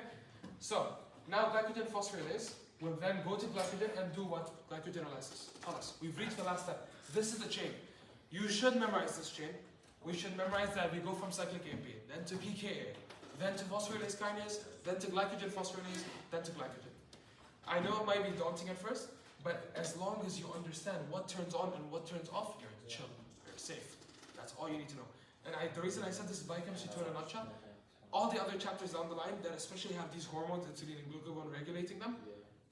So, now glycogen phosphorylase will then go to glycogen and do what? Glycogenolysis. Khalas, we've reached the last step. This is the chain. You should memorize this chain. We should memorize that we go from cyclic AMP, then to pKa, then to phosphorylase kinase, then to glycogen phosphorylase, then to glycogen. I know it might be daunting at first, but as long as you understand what turns on and what turns off, you're chill, you're safe. That's all you need to know. And the reason I said this is biochemistry 2 in a nutshell. All the other chapters down the line that especially have these hormones, insulin and glucagon, regulating them,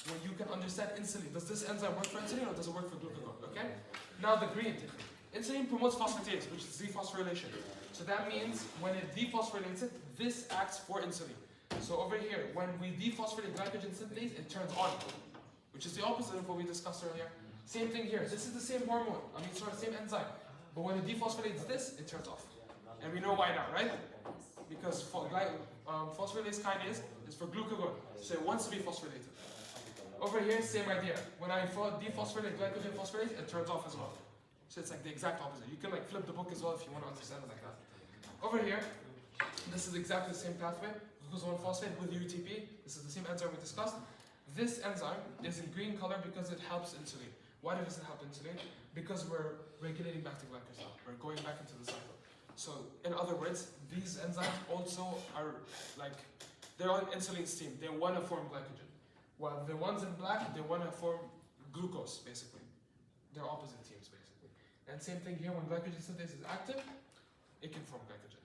when you can understand insulin, does this enzyme work for insulin or does it work for glucagon? Okay? Now the green. Insulin promotes phosphatase, which is dephosphorylation. So that means when it dephosphorylates it, this acts for insulin. So over here, when we dephosphorylate glycogen synthase, it turns on, which is the opposite of what we discussed earlier. Same thing here. This is the same hormone. Same enzyme. But when it dephosphorylates this, it turns off. And we know why now, right? Because phosphorylase kinase is for glucagon, so it wants to be phosphorylated. Over here, same idea. When I dephosphorylate glycogen phosphorylase, it turns off as well. So it's like the exact opposite. You can like flip the book as well if you want to understand it like that. Over here, this is exactly the same pathway. Glucose 1-phosphate with UTP. This is the same enzyme we discussed. This enzyme is in green color because it helps insulin. Why does it help insulin? Because we're regulating back to glycogen. We're going back into the cycle. So in other words, these enzymes also are like, they're on insulin's team. They want to form glycogen. While the ones in black, they want to form glucose, basically. They're opposite teams, basically. And same thing here, when glycogen synthase is active, it can form glycogen.